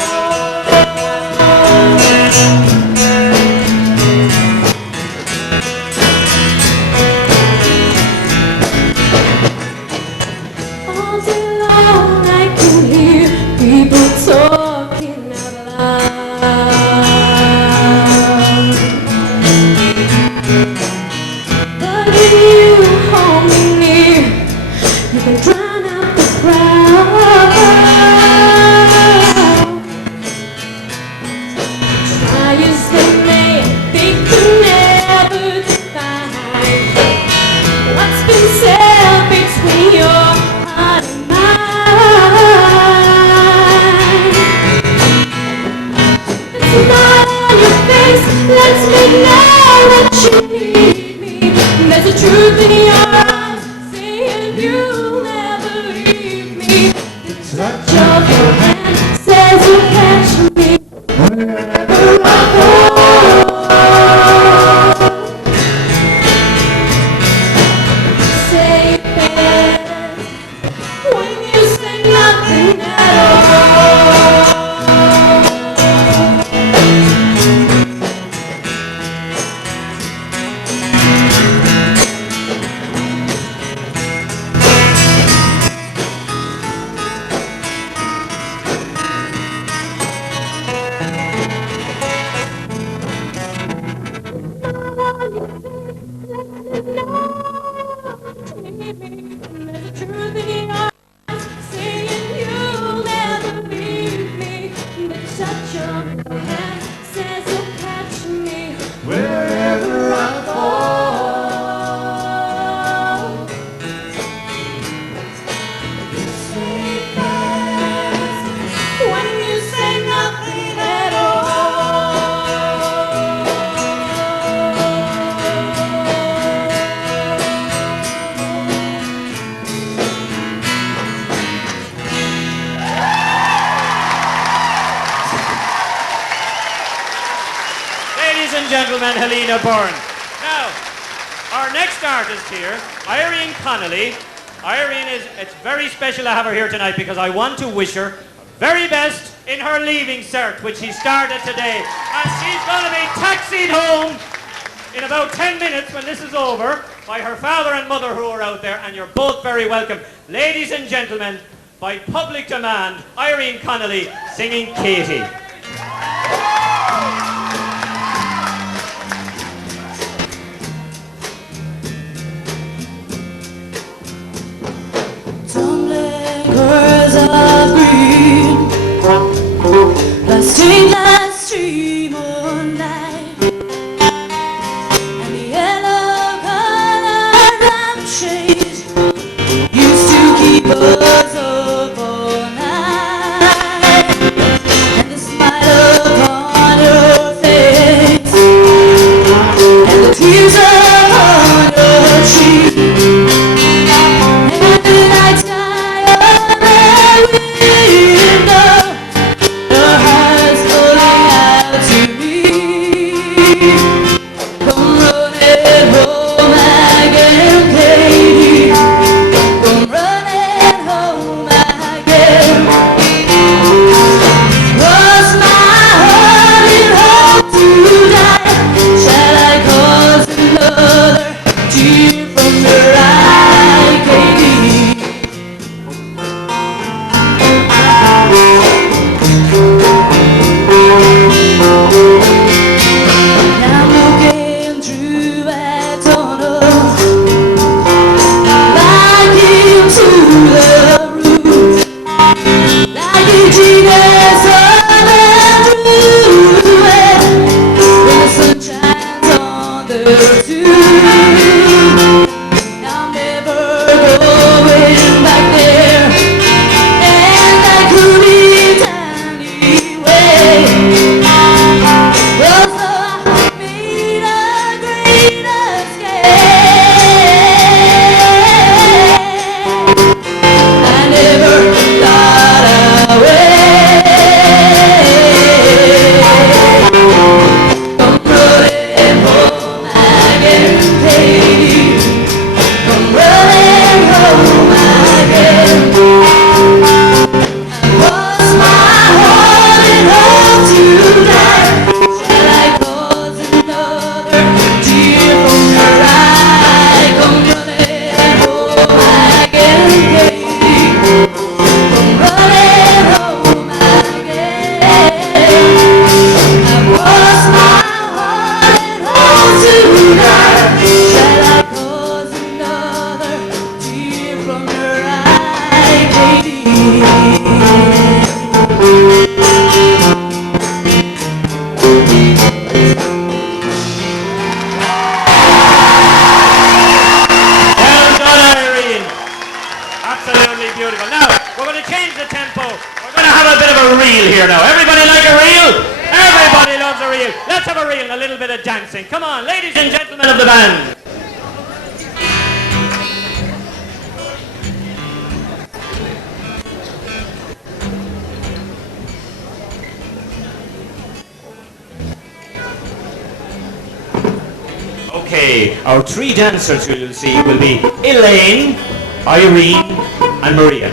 All day long I can hear people talking out loud. But if you hold me near, you can drown out the crowd. Try as they may, they can never define what's been said between your heart and mine. The smile on your face lets me know that you need me. There's a truth in your eyes saying you'll never leave me. The touch of your hand says you'll catch me wherever I go. Say it best when you say nothing at all. gentlemen, Helena Byrne. Now, our next artist here, Irene Connolly. Irene it's very special to have her here tonight because I want to wish her very best in her leaving cert, which she started today. And she's going to be taxied home in about 10 minutes when this is over by her father and mother who are out there, and you're both very welcome. Ladies and gentlemen, by public demand, Irene Connolly singing Katie. Tumbling curls of green, plastic that stream of light, and the yellow colored lampshade used to keep us up all night, and the smile upon your face, and the tears upon your cheek. Come on, ladies and gentlemen of the band. Okay, our three dancers who you'll see will be Elaine, Irene, and Maria.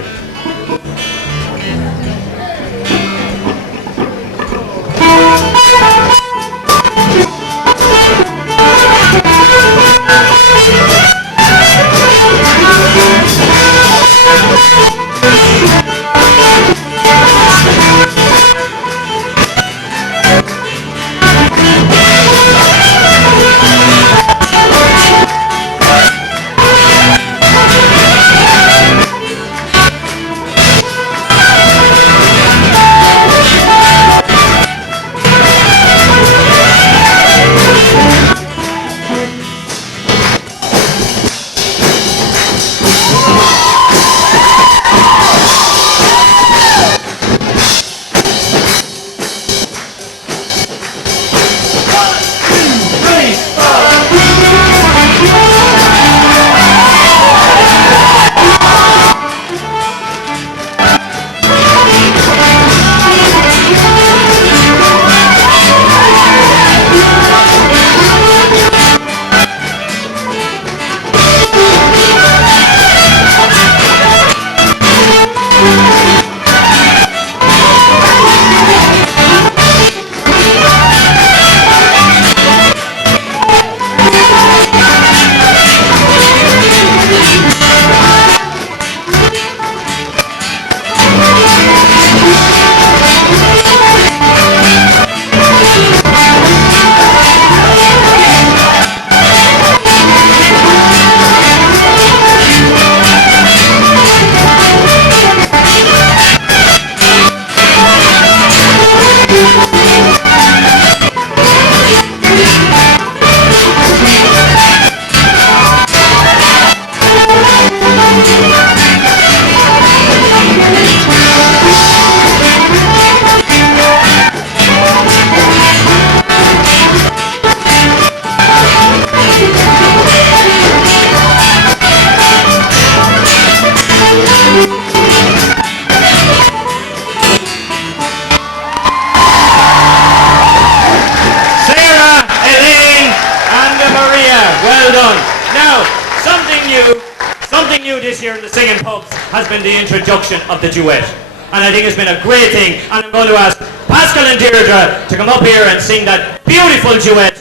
new this year in the singing pubs has been the introduction of the duet. And I think it's been a great thing. And I'm going to ask Pascal and Deirdre to come up here and sing that beautiful duet,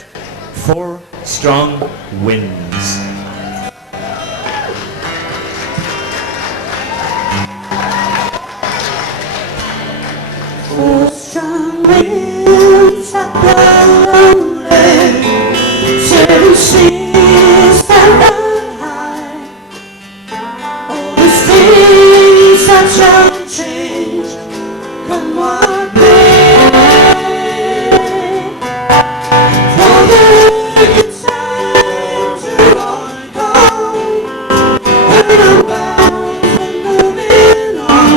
Four Strong Winds. Four strong winds that blow lonely, seven seas that run high. All the things that shall change, come what may. For the good times are all gone, and I'm bound for moving on.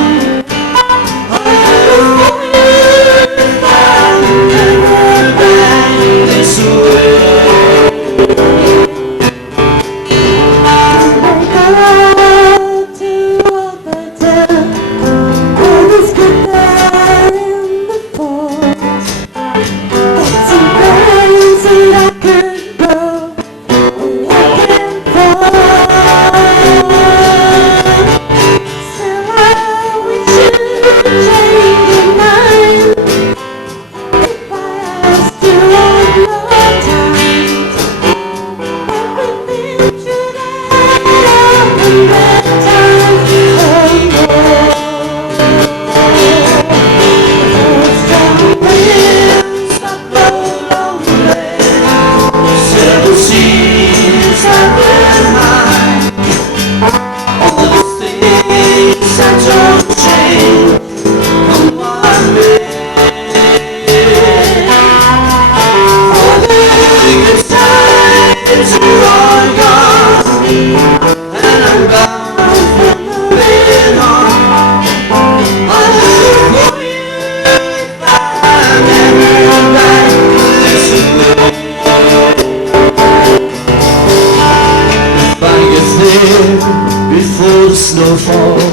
Before the snow falls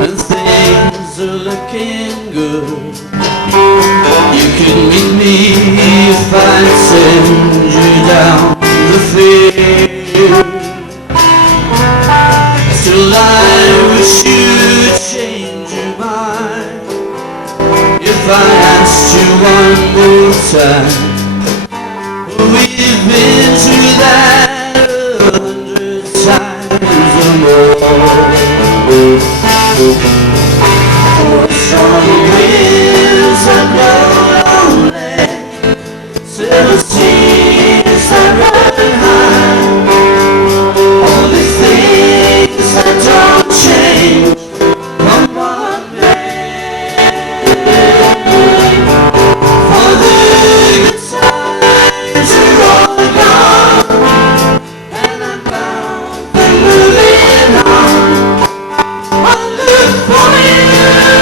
and things are looking good, you can meet me if I send you down the field. Still I wish you'd change your mind if I asked you one more time. We've been through that 100 times or more. Four strong winds that blow lonely, seven seas that run high. All the things that don't change, come what may. For the good times are all gone, and I'm bound for moving on. I'll look for you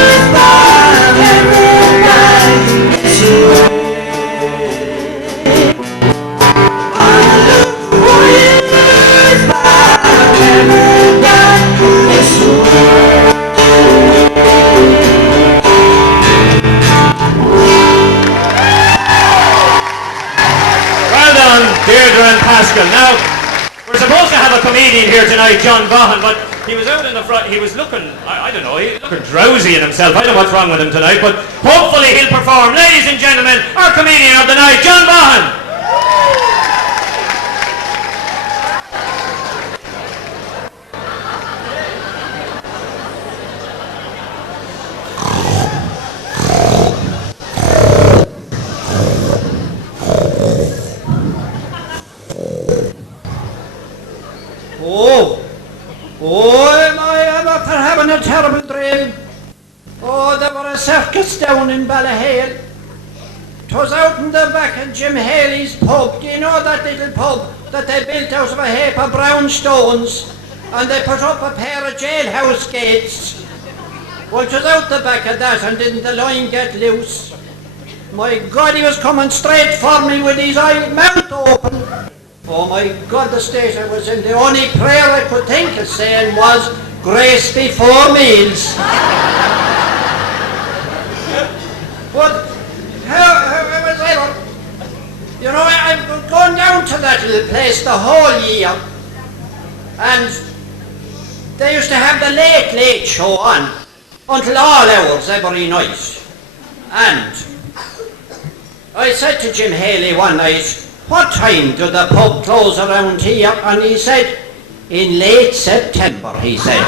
if I'm ever back this way. I'll look for you if I'm ever back this way. Well done, Deirdre and Pascal. Now, we're supposed to have a comedian here tonight, John Vaughan, but he was out in the front, he was looking, I don't know, he was looking drowsy in himself. I don't know what's wrong with him tonight, but hopefully he'll perform. Ladies and gentlemen, our comedian of the night, John Vaughan. Oh, am I after having a terrible dream? Oh, there were a circus down in Ballahale. 'Twas out in the back of Jim Haley's pub. Do you know that little pub that they built out of a heap of brown stones? And they put up a pair of jailhouse gates. Well, 'twas out the back of that, and didn't the line get loose? My God, he was coming straight for me with his mouth open. Oh my God, the state I was in. The only prayer I could think of saying was, grace before meals. But how was I? You know, I've been going down to that little place the whole year. And they used to have the Late Late Show on until all hours every night. And I said to Jim Haley one night, what time do the pub close around here? And he said, in late September, he said.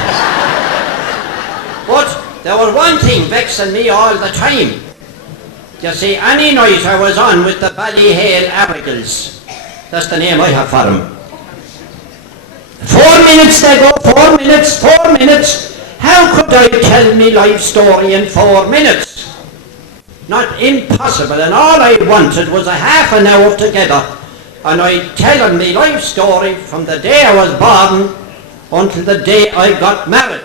But there was one thing vexing me all the time. You see, any night I was on with the Ballyhale Aragles, that's the name I have for them. 4 minutes they go, 4 minutes, 4 minutes. How could I tell me life story in 4 minutes? Not impossible, and all I wanted was a half an hour together, and I'd tell them me life story from the day I was born until the day I got married.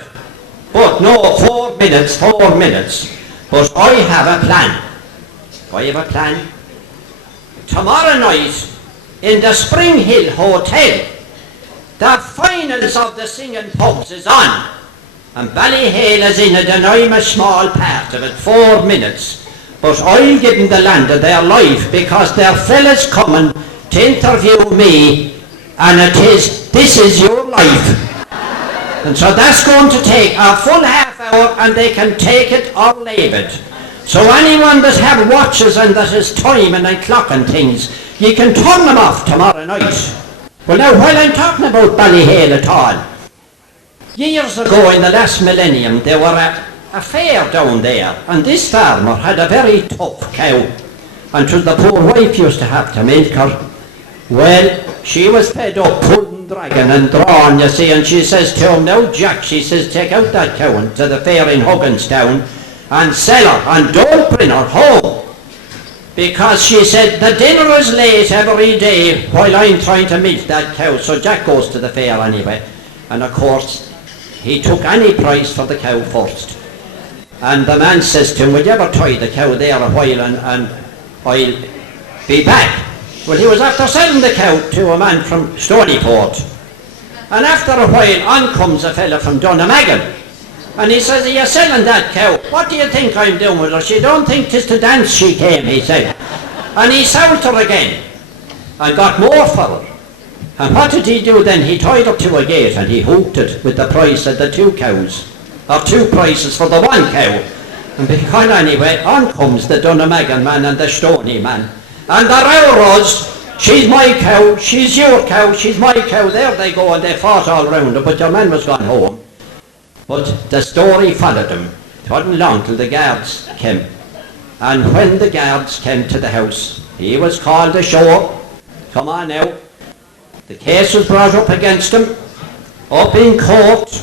But no, 4 minutes, 4 minutes. But I have a plan. I have a plan. Tomorrow night, in the Spring Hill Hotel, the finals of the singing pubs is on, and Ballyhale is in it, and I'm a small part of it, 4 minutes. But I'll give them the land of their life, because their fellas coming to interview me, and this is your life. And so that's going to take a full half hour, and they can take it or leave it. So anyone that have watches and that is timing and clocking things, you can turn them off tomorrow night. Well now, while I'm talking about Ballyhale at all, years ago in the last millennium, there were a fair down there, and this farmer had a very tough cow, and 'twas the poor wife used to have to milk her. Well, she was fed up, pulling, dragging and drawing, you see, and she says to him, now Jack, she says, take out that cow to the fair in Hugginstown and sell her, and don't bring her home. Because she said, the dinner is late every day while I'm trying to milk that cow. So Jack goes to the fair anyway. And of course, he took any price for the cow first. And the man says to him, will you ever tie the cow there a while and I'll be back? Well, he was after selling the cow to a man from Stoneyford. And after a while, on comes a fella from Dunnamaggin. And he says, are you selling that cow? What do you think I'm doing with her? She don't think 'tis to dance she came, he said. And he sold her again and got more for her. And what did he do then? He tied her to a gate and he hooked it with the price of the 2 cows, or 2 prices for the 1 cow. And because anyway, on comes the Dunnamaggin man and the Stoney man. And the row was, she's my cow, she's your cow, she's my cow. There they go, and they fought all round her, but your man was gone home. But the story followed him. It wasn't long till the guards came. And when the guards came to the house, he was called ashore. Come on now. The case was brought up against him, up in court.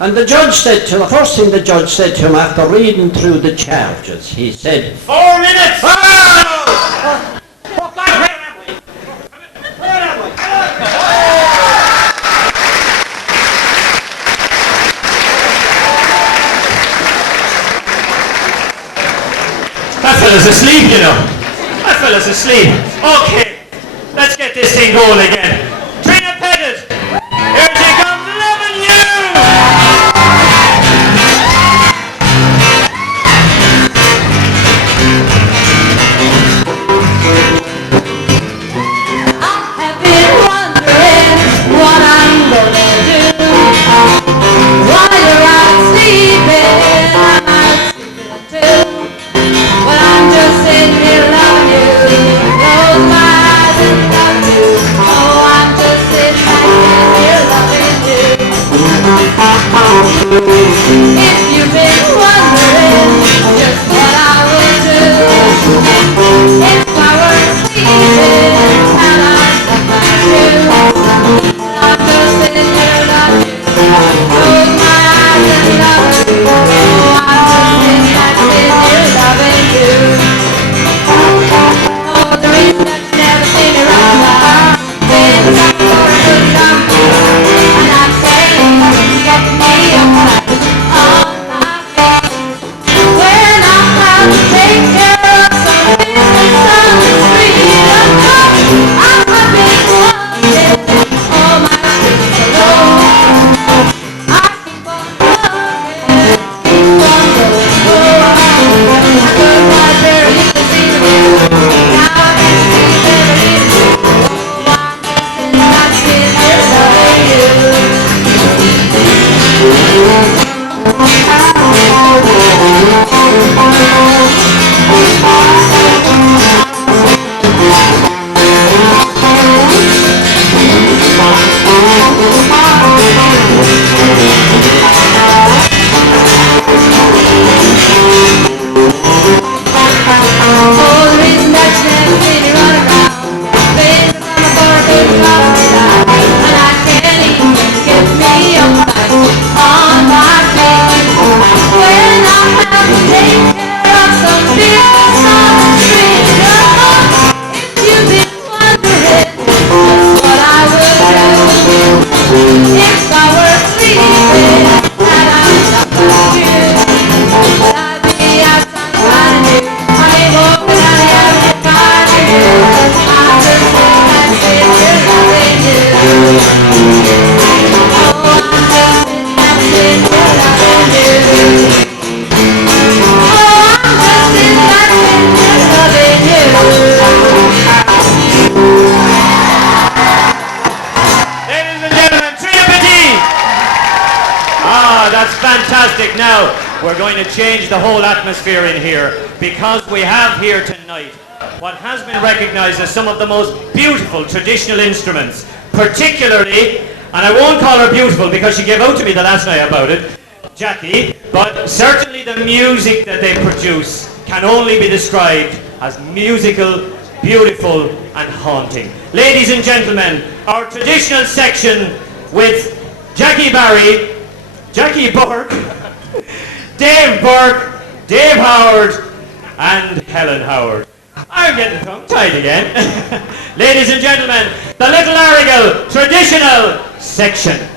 And the judge said to, the first thing the judge said to him after reading through the charges, he said, 4 minutes! oh! Fuck that, where am we? Where am we? That fella's asleep, you know. That fella's asleep. Okay, let's get this thing going again. Trina Pettit, here she comes, loving you! I have been wondering what I'm gonna do while you're out sleeping. I'm out sleeping too. But I'm just sitting here loving you. Close my eyes and love you. Oh, I'm going to change the whole atmosphere in here because we have here tonight what has been recognized as some of the most beautiful traditional instruments, particularly, and I won't call her beautiful because she gave out to me the last night about it, Jackie, but certainly the music that they produce can only be described as musical, beautiful and haunting. Ladies and gentlemen, our traditional section with Jackie Barry, Jackie Burke, Dave Burke, Dave Howard and Helen Howard. I'm getting tongue-tied again. Ladies and gentlemen, the Little Arrigal traditional section.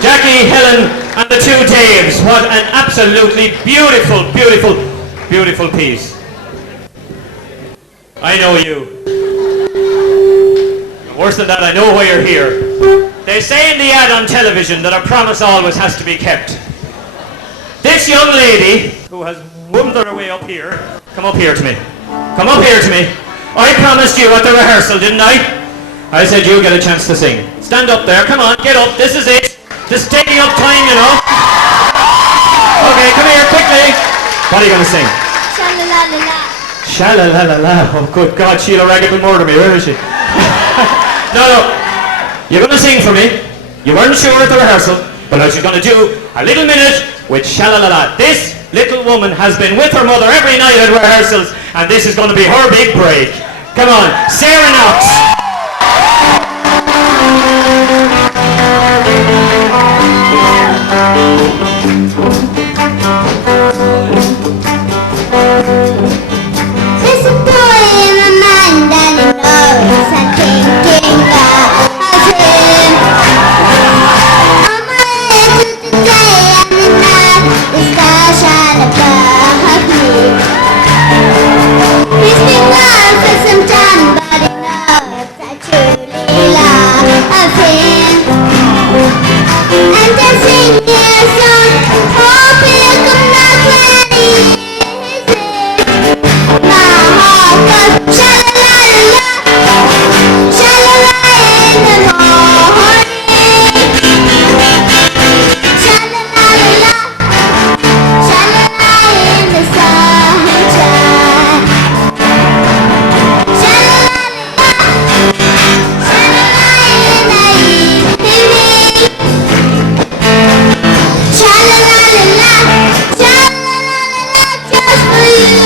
Jackie, Helen, and the two Daves. What an absolutely beautiful, beautiful, beautiful piece. I know you. Worse than that, I know why you're here. They say in the ad on television that a promise always has to be kept. This young lady, who has wumbled her way up here, come up here to me. Come up here to me. I promised you at the rehearsal, didn't I? I said you'll get a chance to sing. Stand up there, come on, get up, this is it. This is taking up time, you know. Okay, come here quickly. What are you going to sing? Sha-la-la-la-la. Sha-la-la-la-la. Oh, good God, Sheila Raggett will murder me. Where is she? No. You're going to sing for me. You weren't sure at the rehearsal, but I was going to do a little minute with sha-la-la-la. This little woman has been with her mother every night at rehearsals, and this is going to be her big break. Come on, Sarah Knox. There's a boy in my mind and he knows I'm thinking of him. On my way to the day and the night, the stars shine above me. He's been gone for some time, but he knows I truly love him. And I sing his song, hope he'll come back when he is it. My heart goes sha-la-la-la-la, sha-la-la in the morning. Sha-la-la-la-la, sha-la-la in the sunshine. Sha-la-la-la-la, sha-la-la in the evening. Sha-la-la-la-la, sha-la-la-la-la, just for you.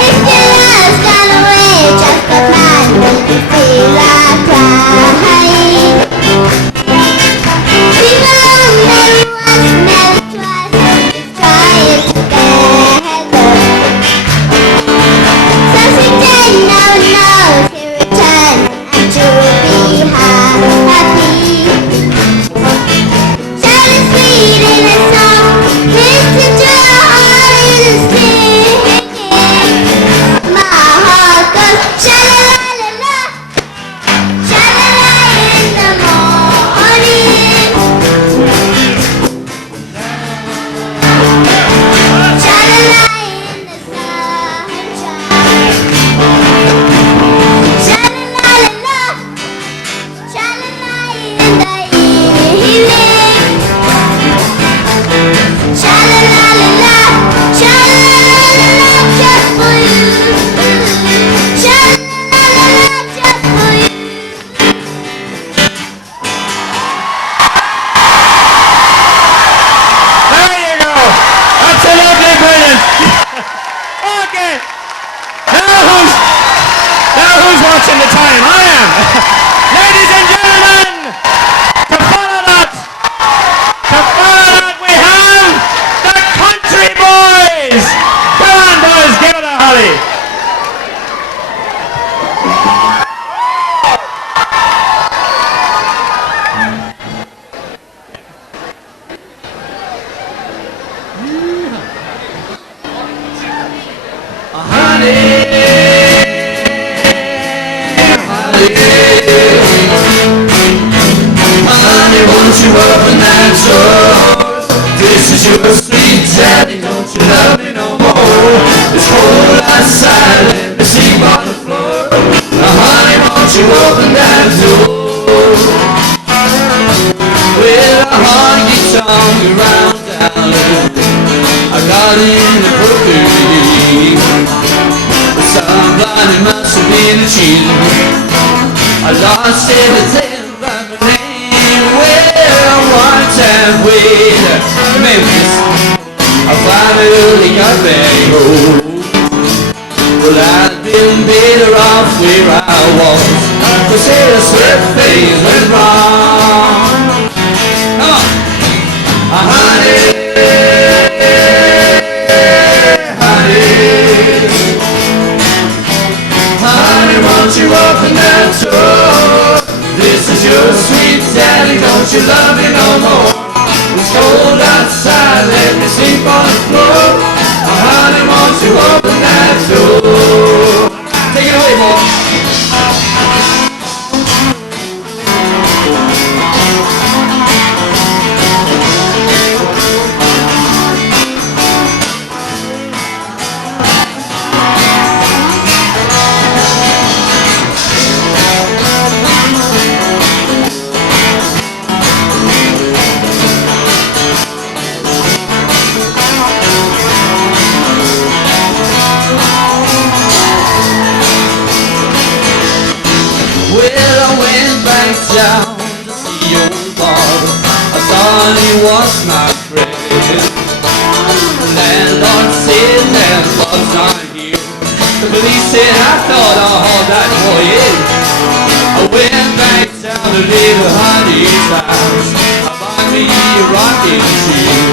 If your love's gone away, just but mine, make me feel like crying. We've known never once, never twice, let's try it together. So today no one knows he'll return, and you will be happy. Shout it sweet in a song, listen to your heart in a singing. My heart goes sha-la-la-la-la, sha-la-la in the morning. Sha-la-la in the sunshine. Sha-la-la-la-la, sha-la-la in the evening. Sha-la-la-la-la, sha-la-la-la-la, just for you. Sha-la-la-la-la, just for you. There you go. Absolutely brilliant. Okay. Now who's watching the time? I am. Ladies and gentlemen, to follow that, we have the Country Boys. Come on, boys, give it a holly. Honey, won't you open that door? This is your sweet daddy, don't you love me no more? It's cold outside, let me sleep on the floor. Honey, won't you open that door? Well, our heart keeps on around down. I got in the broken. Some blind, it must have been a cheating. I lost everything but my name. Well, one time way to Memphis, I finally got back home. Well, I'd been better off where I was, 'cause there certain things went wrong. Come on, honey, honey, won't you open that door? This is your sweet daddy, don't you love me no more? It's cold outside, let me sleep on the floor. Honey, won't you open that door? Take it away, boy. down to see old Bob. I thought he was my friend. The landlord said that Bob's not here. The police said I thought I hauled that boy in. I went back down to little Honey's house. I bought me a rocking chair.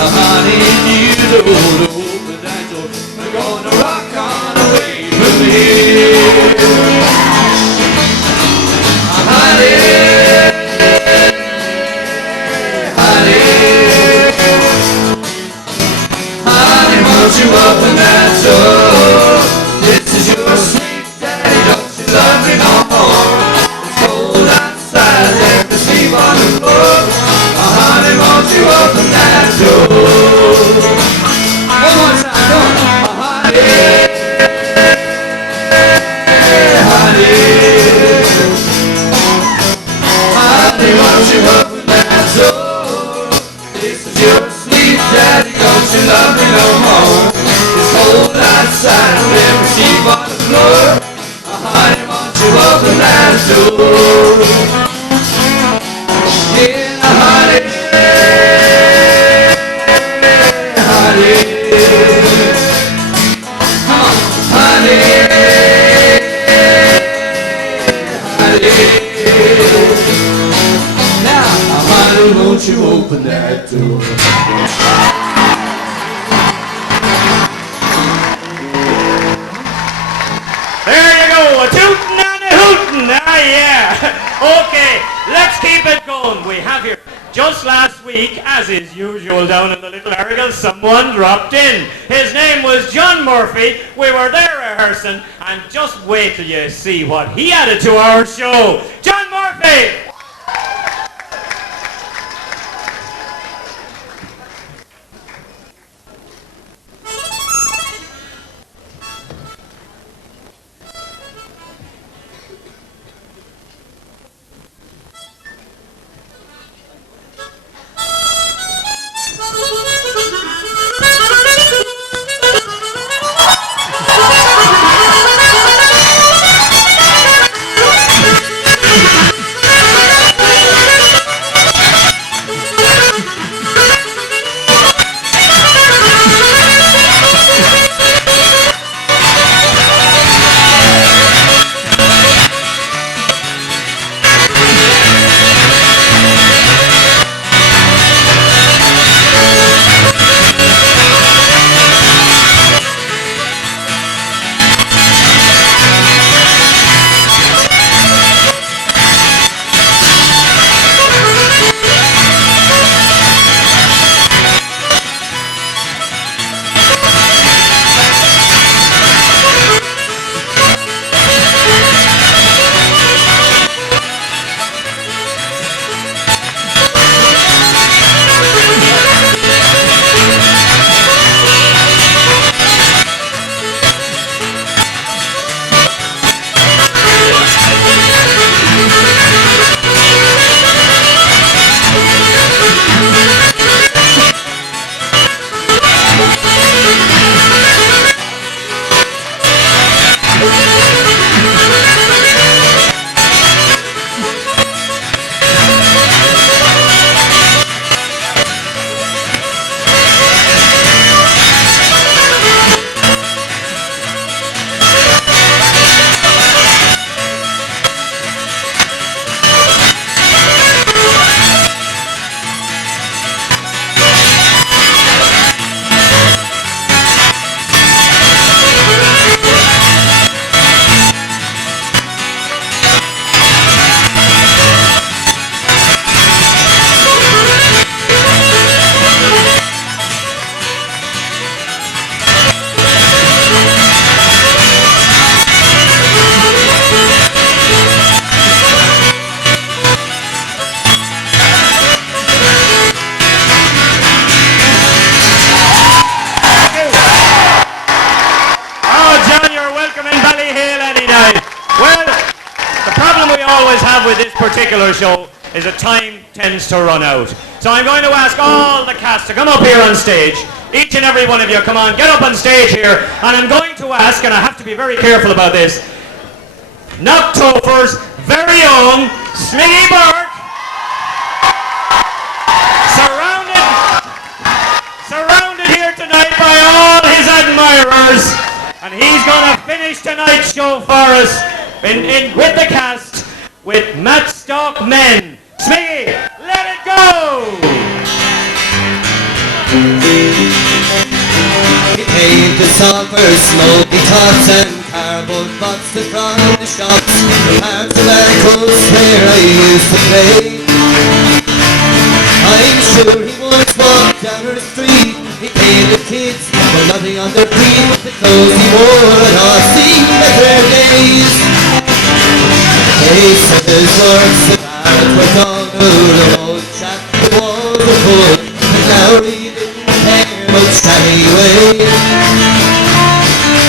Now honey, you don't open that door. I'm gonna rock on away from here. Honey, honey, honey, won't you open that door? This is your sweet daddy, don't you love me no more? It's cold outside, let me sleep on the floor. Honey, won't you open that door? One more time, go on. Honey, honey, honey, won't you open that door? This is your sweet daddy, don't you love me no more? It's cold outside, let me sleep on the floor. Honey, won't you open that door? Yeah, honey, honey, come on, honey, honey. Now, honey, won't you open that door? There you go, a tootin' and a hootin', ah yeah. Okay, let's keep it going. We have here, just last week, as is usual down in the Little Arrigal, someone dropped in. His name was John Murphy. We were there rehearsing, and just wait till you see what he added to our show. John Murphy! With this particular show is that time tends to run out. So I'm going to ask all the cast to come up here on stage. Each and every one of you, come on, get up on stage here. And I'm going to ask, and I have to be very careful about this, Knocktober's very own Smiggy Burke, surrounded here tonight by all his admirers, and he's going to finish tonight's show for us with the cast with Matchstock Men. Smiggy, let it go! He paid the sulphur, smoky tots and cardboard boxes from the shops. Parts of that coast where I used to play. I'm sure he once walked down her street. He paid the kids for nothing on their feet, but the clothes he wore had all seen better days. They said his works the barrels were done, the old chap the walls were full, but now he didn't care much anyway.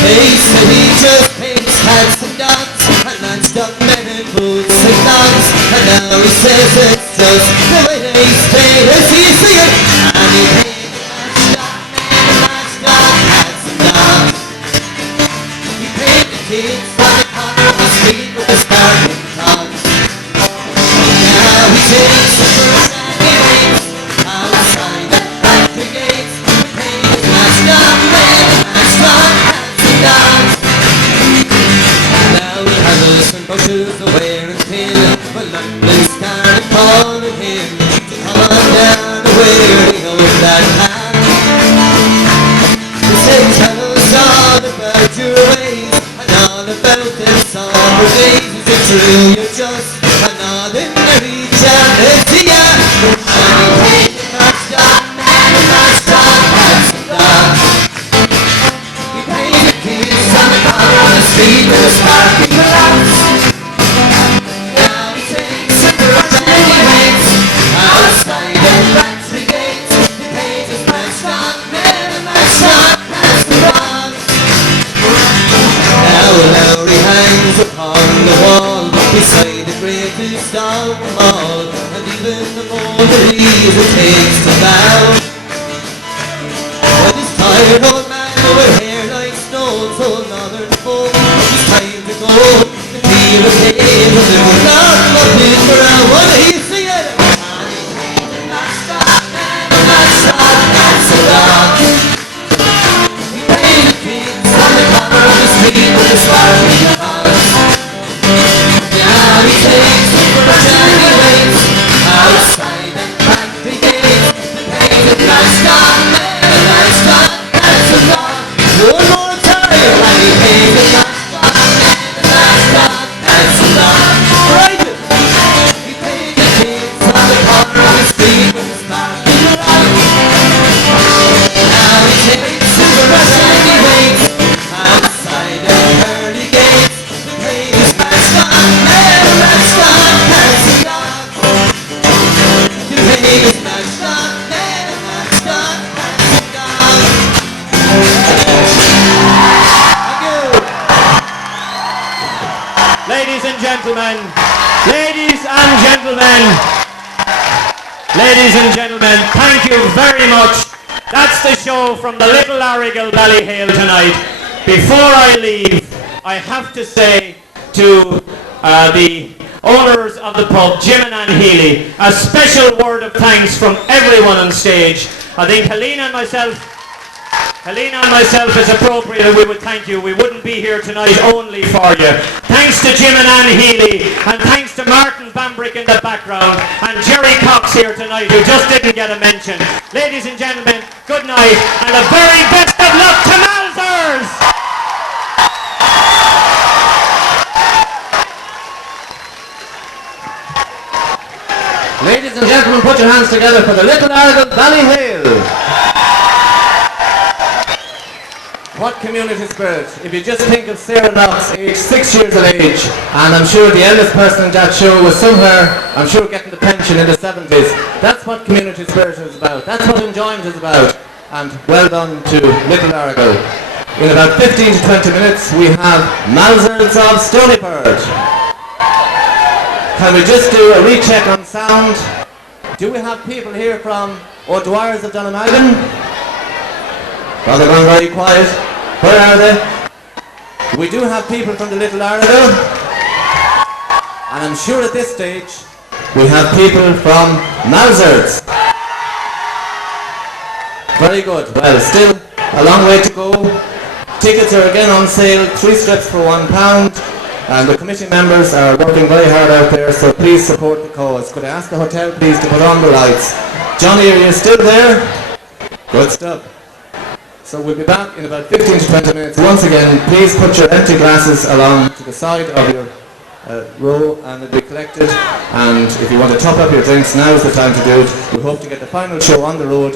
They said he just paints cats and dogs, and matched-up men in boots and dogs, and now he says it's just the way they stay. As he sing it, and he painted matched-up cats and dogs. He painted kids on the corner of the street with the sparkling clogs. Now he takes the first and he waits outside the factory gates. He painted matched-up men, matched-up cats and dogs. Now he has some bushes to wear and pin, but London's started calling him to come on down to where he owns that hat. They say tell us all about your ways, and all about them summer days. Is it true you're just an ordinary chap? Let's see ya! And he painted matched-up men, matched-up cats and dogs. He painted kids on the corner of the street with a sparkling glass. Now he takes a brush and he waits outside the factory gates. He painted matched-up men, matched-up cats and dogs. Now Lowry hangs upon the wall beside the greatest of them all, and even the more that he takes to bow. But this tired old man with hair like stones, old northern folk, it's time to go. The deal of hay was a good lot of it for a one. He's singing. Matched-up men, matched-up cats and dogs. He painted kids on the corner of the street with the sparkling clogs. Now he takes the brush and he waits outside the factory gates. The painted matched-up men, matched-up cats and dogs. One more time, and he painted matched-up men, matched-up cats and dogs. Right! He painted kids on the corner of the street with the sparkling clogs. Now he takes the brush and he waits outside the pearly gates. The painted matched-up men, matched-up cats and dogs. The painted matched-up men, matched-up cats and dogs. Thank you. Ladies and gentlemen, ladies and gentlemen, ladies and gentlemen, thank you very much. That's the show from the Little Arrigal Ballyhale tonight. Before I leave, I have to say to the owners of the pub, Jim and Ann Healy, a special word of thanks from everyone on stage. I think Helena and myself, it's appropriate that we would thank you. We wouldn't be here tonight only for you. Thanks to Jim and Ann Healy, and thanks to Martin Bambrick in the background, and Jerry Cox here tonight, who just didn't get a mention. Ladies and gentlemen, good night, and the very best of luck to Malzards! Ladies and gentlemen, put your hands together for the Little Arrigal Ballyhale. What community spirit. If you just think of Sarah Knox, age 6 years of age, and I'm sure the eldest person in that show was somewhere, I'm sure, getting the pension in the 70s. That's what community spirit is about. That's what enjoyment is about. And well done to Little Arrigal. In about 15 to 20 minutes, we have Malzards of Stoneyford. Can we just do a recheck on sound? Do we have people here from O'Dwyer's of Donegal? Well, they're going very quiet. Where are they? We do have people from the Little Arrigal. And I'm sure at this stage we have people from Malzards. Very good. Well, still a long way to go. Tickets are again on sale, 3 strips for £1. And the committee members are working very hard out there, so please support the cause. Could I ask the hotel please to put on the lights? Johnny, are you still there? Good stuff. So we'll be back in about 15 to 20 minutes. Once again, please put your empty glasses along to the side of your row and it'll be collected. And if you want to top up your drinks, now's the time to do it. We hope to get the final show on the road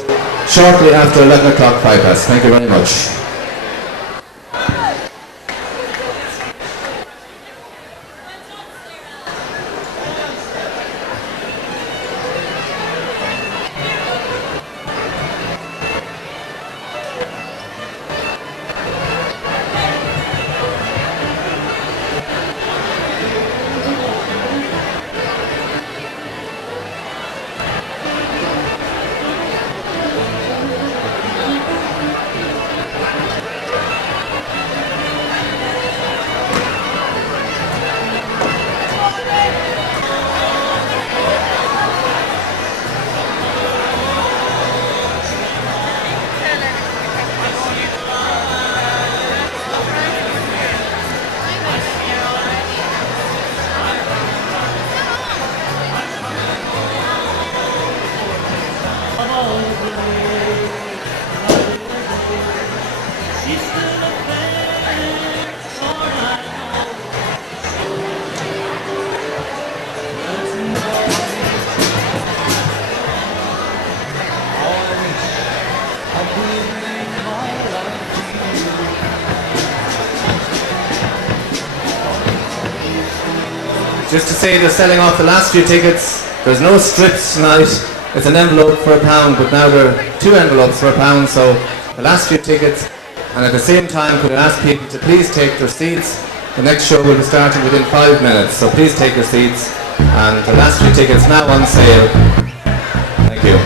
shortly after 11 o'clock bypass. Thank you very much. Just to say they're selling off the last few tickets. There's no strips tonight. It's an envelope for £1, but now there are 2 envelopes for £1, so the last few tickets. And at the same time, could I ask people to please take their seats? The next show will be starting within 5 minutes, so please take your seats. And the last few tickets now on sale. Thank you.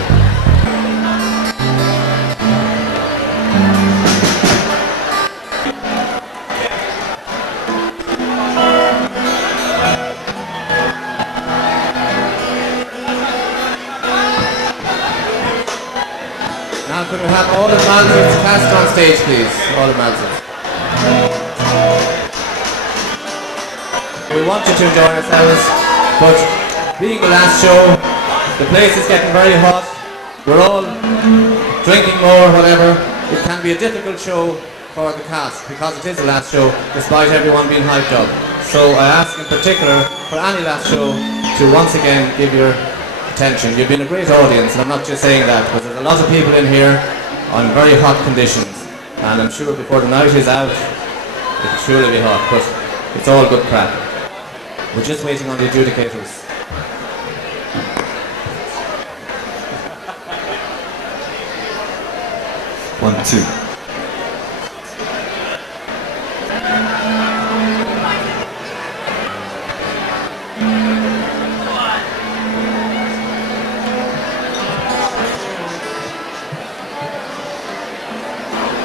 Now could we have all the Malzards cast on stage, please? All the Malzards. We want you to enjoy yourselves, but being the last show, the place is getting very hot. We're all drinking more, whatever. It can be a difficult show for the cast because it is the last show, despite everyone being hyped up. So I ask in particular for any last show to once again give your attention. You've been a great audience, and I'm not just saying that, but there's a lot of people in here on very hot conditions, and I'm sure before the night is out, it'll surely be hot, but it's all good crap. We're just waiting on the adjudicators. One, two.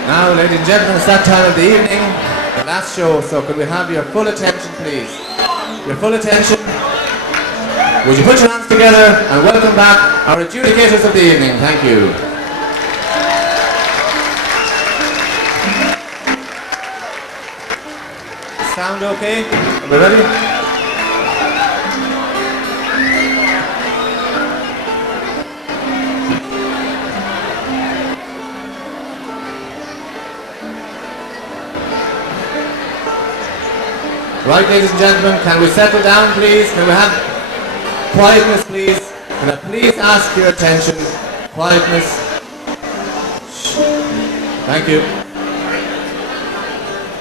Now, ladies and gentlemen, it's that time of the evening, the last show, so could we have your full attention, please? Your full attention. Would you put your hands together and welcome back our adjudicators of the evening. Thank you. Sound okay? Are we ready? Right, ladies and gentlemen, can we settle down, please? Can we have quietness, please? Can I please ask your attention? Quietness. Shh. Thank you.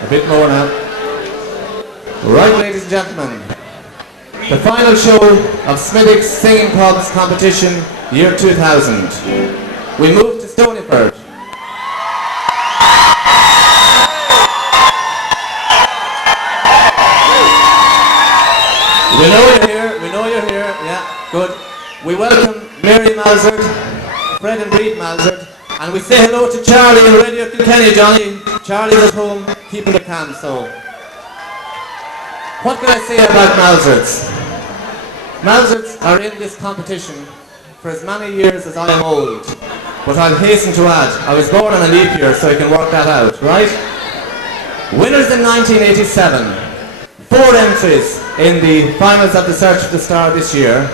A bit more now. Right, ladies and gentlemen, the final show of Smithwick's Singing Pubs competition, year 2000. We move to Stoneyford. We know you're here, yeah, good. We welcome Mary Malzard, Fred and Breed Malzard, and we say hello to Charlie in Radio Kilkenny, Johnny. Charlie's at home, keeping the cam, so. What can I say about Malzards? Malzards are in this competition for as many years as I am old. But I'll hasten to add, I was born on a leap year, so you can work that out, right? Winners in 1987. 4 entries in the finals of the Search for the Star this year.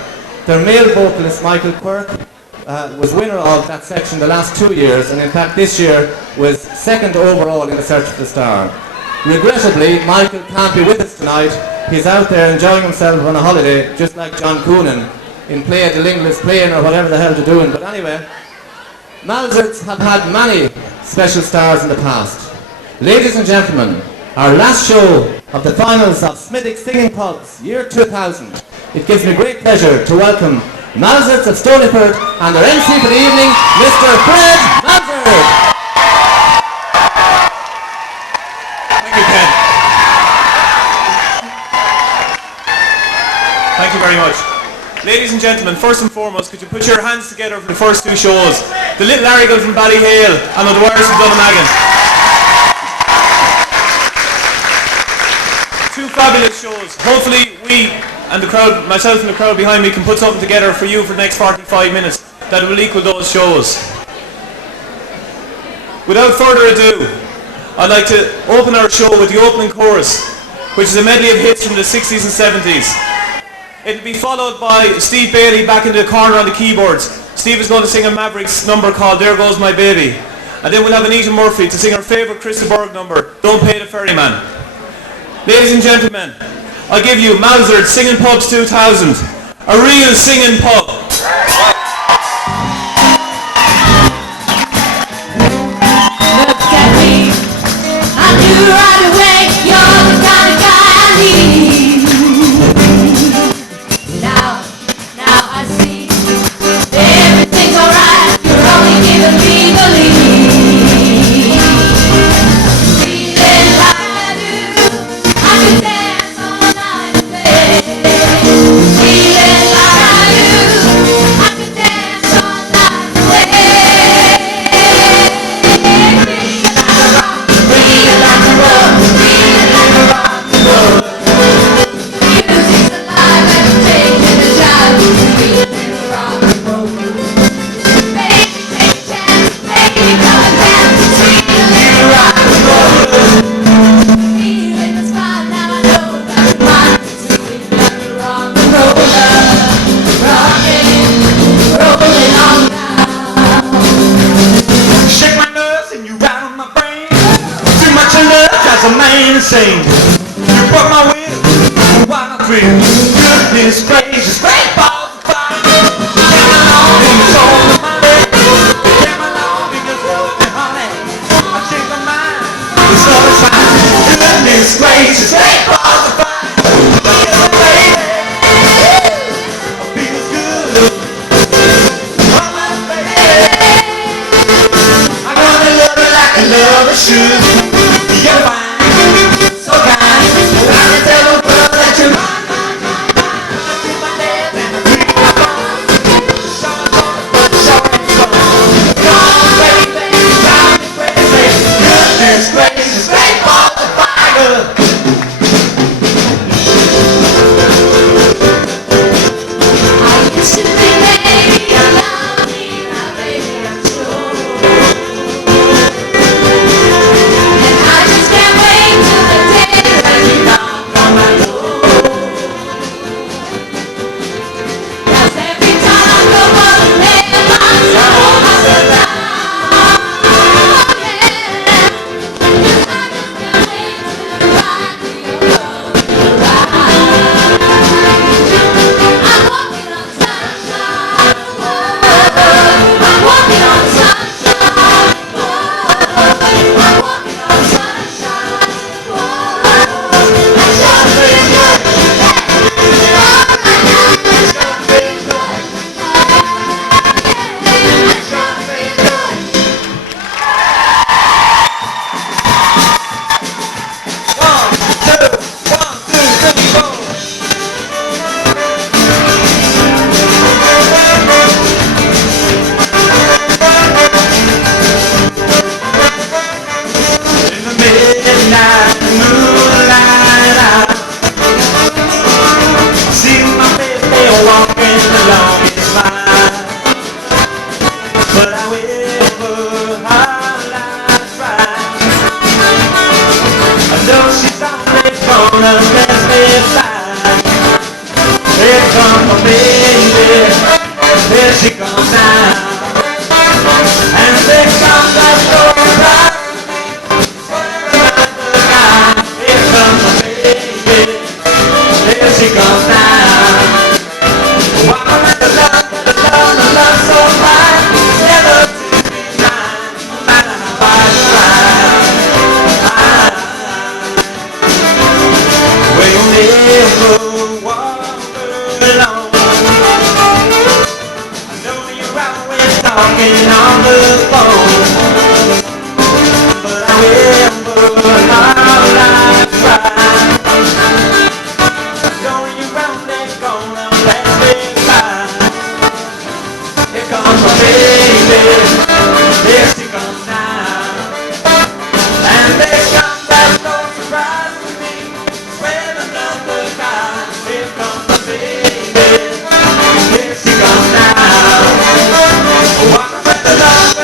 Their male vocalist, Michael Quirk, was winner of that section the last 2 years, and in fact this year was second overall in the Search for the Star. Regrettably, Michael can't be with us tonight. He's out there enjoying himself on a holiday, just like John Coonan in Play at the Linglis playing or whatever the hell they're doing. But anyway, Malzards have had many special stars in the past. Ladies and gentlemen, our last show of the finals of Smithick Singing Pubs, year 2000. It gives me great pleasure to welcome Malzards of Stoneyford and their MC for the evening, Mr. Fred Malzard. Thank you, Ken. Thank you very much. Ladies and gentlemen, first and foremost, could you put your hands together for the first 2 shows? The Little Larrigal from Ballyhale and the Dwyers from Dunnamaggin. 2 fabulous shows. Hopefully we and the crowd, myself and the crowd behind me, can put something together for you for the next 45 minutes that will equal those shows. Without further ado, I'd like to open our show with the opening chorus, which is a medley of hits from the 60s and 70s. It'll be followed by Steve Bailey back in the corner on the keyboards. Steve is going to sing a Mavericks number called There Goes My Baby. And then we'll have Anita Murphy to sing her favourite Christa Berg number, Don't Pay the Ferryman. Ladies and gentlemen, I give you Malzards Singing Pubs 2000, a real singing pub. Look at me, I knew right away you're the kind of guy I need. Now I see everything's alright. You're only giving me the lead. Feeling like I do, I could dance all night and day. Feeling like I do, I could dance all night and day. Feeling like a rock, feeling like a rock and roll. Music's alive and taking a shot. Feeling like a rock and roll. Baby, take a chance, baby, come and dance. Feeling like a rock and roll. Feeling the spot, now I know that you're mine. Feeling like a rock and roller, rocking, rolling on down. Shake my nerves and you rattle my brain. Too much of love drives a man insane. You broke my will, why not thrill? Goodness gracious, great balls of fire. Came along and you sold my mind. Came along and you told me, honey, I changed my mind. It's all the time. Goodness gracious, great balls of fire. Yeah, baby, feels good. Oh, my baby, I'm gonna love you like a lover should. You're fine, so kind. I can tell the world that you're mine. Keep my head and I keep my phone. Show and so. Come on, baby, drive me crazy. Goodness gracious, great balls of fire. I used to think maybe you love me, now baby I'm sure. but I will put her life right. I know she's only gonna let me fly. Here comes my baby, here she comes now. And there comes that surprise. Here comes my baby, here she comes now. Wow, the love so fine, never to be mine, no matter how I try. We'll never walk alone. I know you're always talking on the phone, but I will put our lives right. I know you're only gonna let me fly. Here comes my baby, here she comes now. And there comes that no surprise to me, with another guy. Here comes my baby, here she comes now. Walking with the love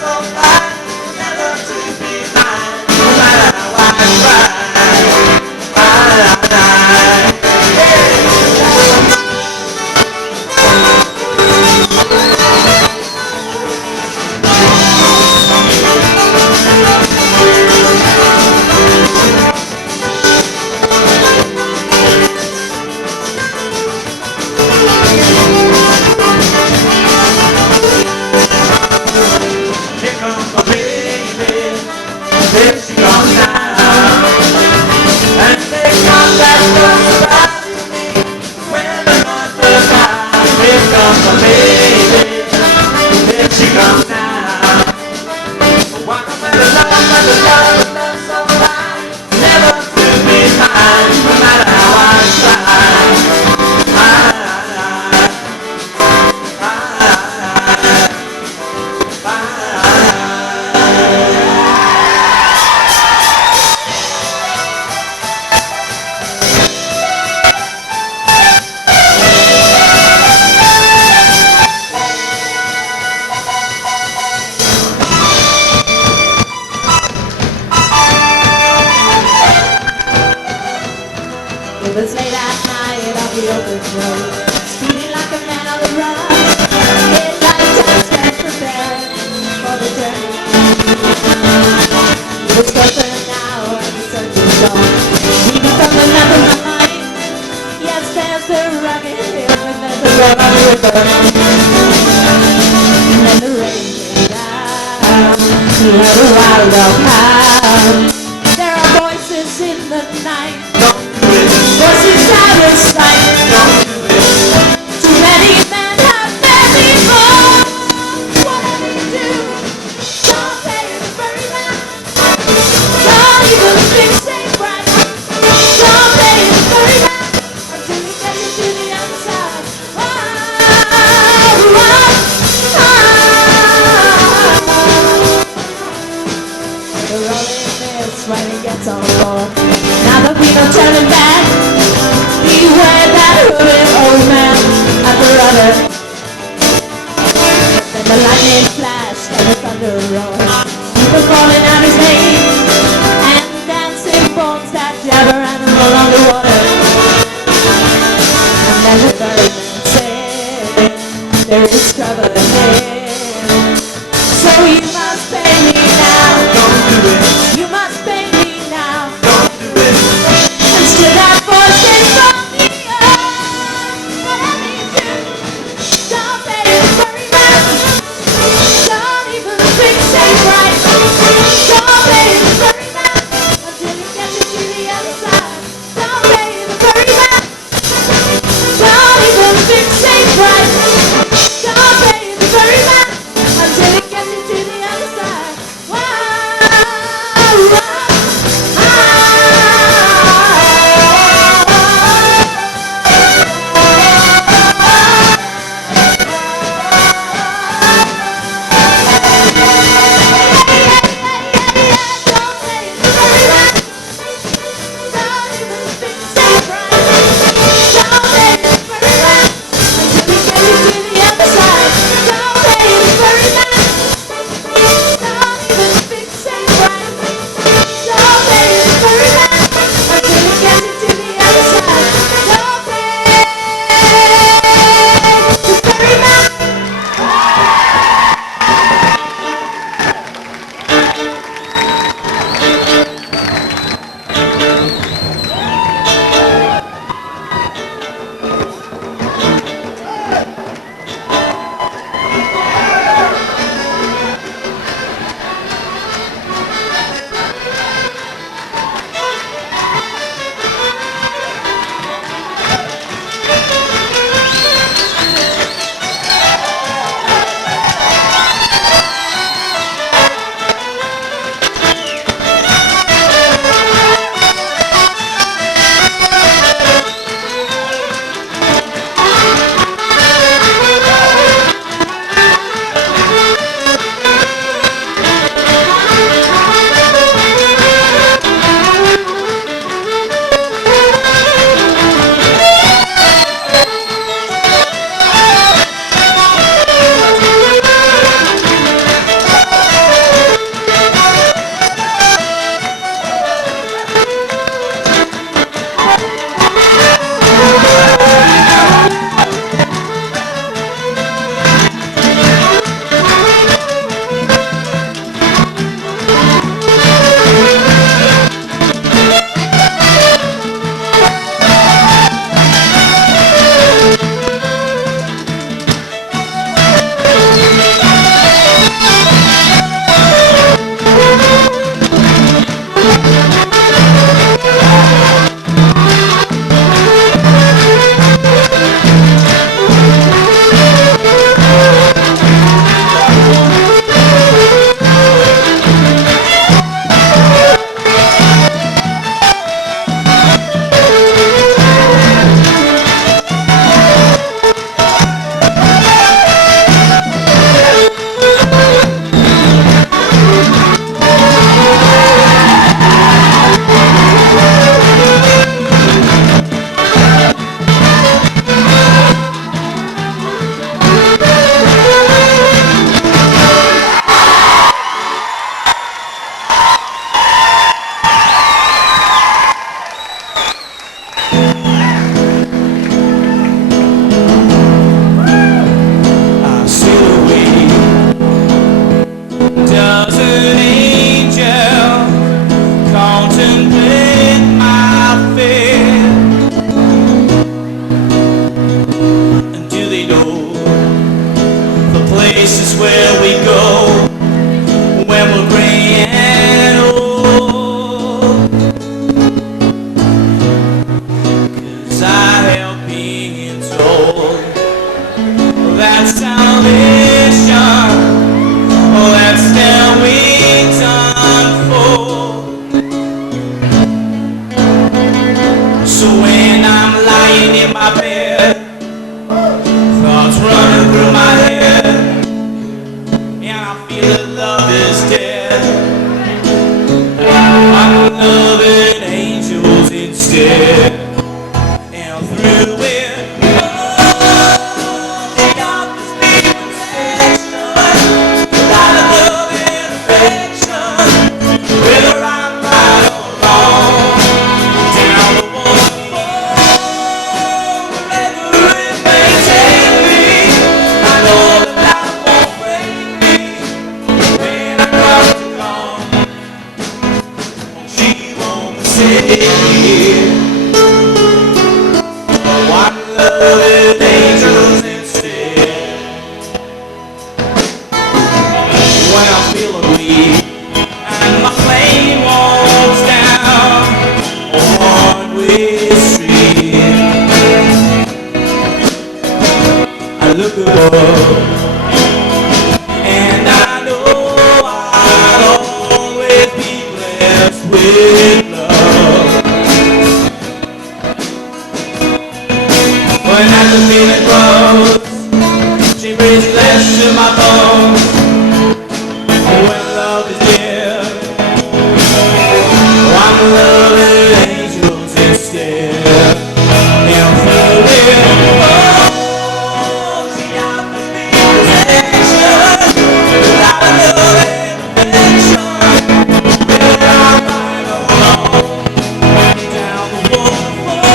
so fine, never to be mine, no matter how I try. Here comes my baby, here she comes now. And there comes that surprise to me, when another guy. Here comes my baby, here she comes now. Walking with the love so fine, never to be mine, no matter how I try. It was late at night on the open road, speeding like a man on the run. Headlights and steps prepared for the journey. It was close to an hour and the sun was on. Leaving from the map of my mind. Yes, there's the rugged hill and there's the road on the river. And then the rain came down. We had a wild dog howl. There are voices in the night. Voices out of sight. Too many men have been before. Whatever you do, don't pay the ferryman. Don't even think safe right. Don't pay the ferryman until you get to the other side. The rolling mist when it gets on board. Now there'll be no turning back. Beware that hood will we go when we're gray and old? 'Cause I have been told that salvation, oh, that's still waiting for. So when I'm lying in my bed, thoughts running through my head, and I feel that love is dead, I'm loving angels instead. And through it, oh, they offers me protection, a lot of love and affection, whether I'm right or wrong. Down the waterfall, wherever it may take me, I know that life won't break me. When I come to come, she won't forsake me. Oh, I'm loving angels instead. When I'm feeling weak and my plane walks down a one-way street, I look above and I know I'll always be blessed with love. When as the feeling grows, she brings flesh to my bones. When love is dear, I'm loving angels instead. And through it, oh, she offers me protection, a lot of love and affection, whether I'm right or wrong. Down the waterfall,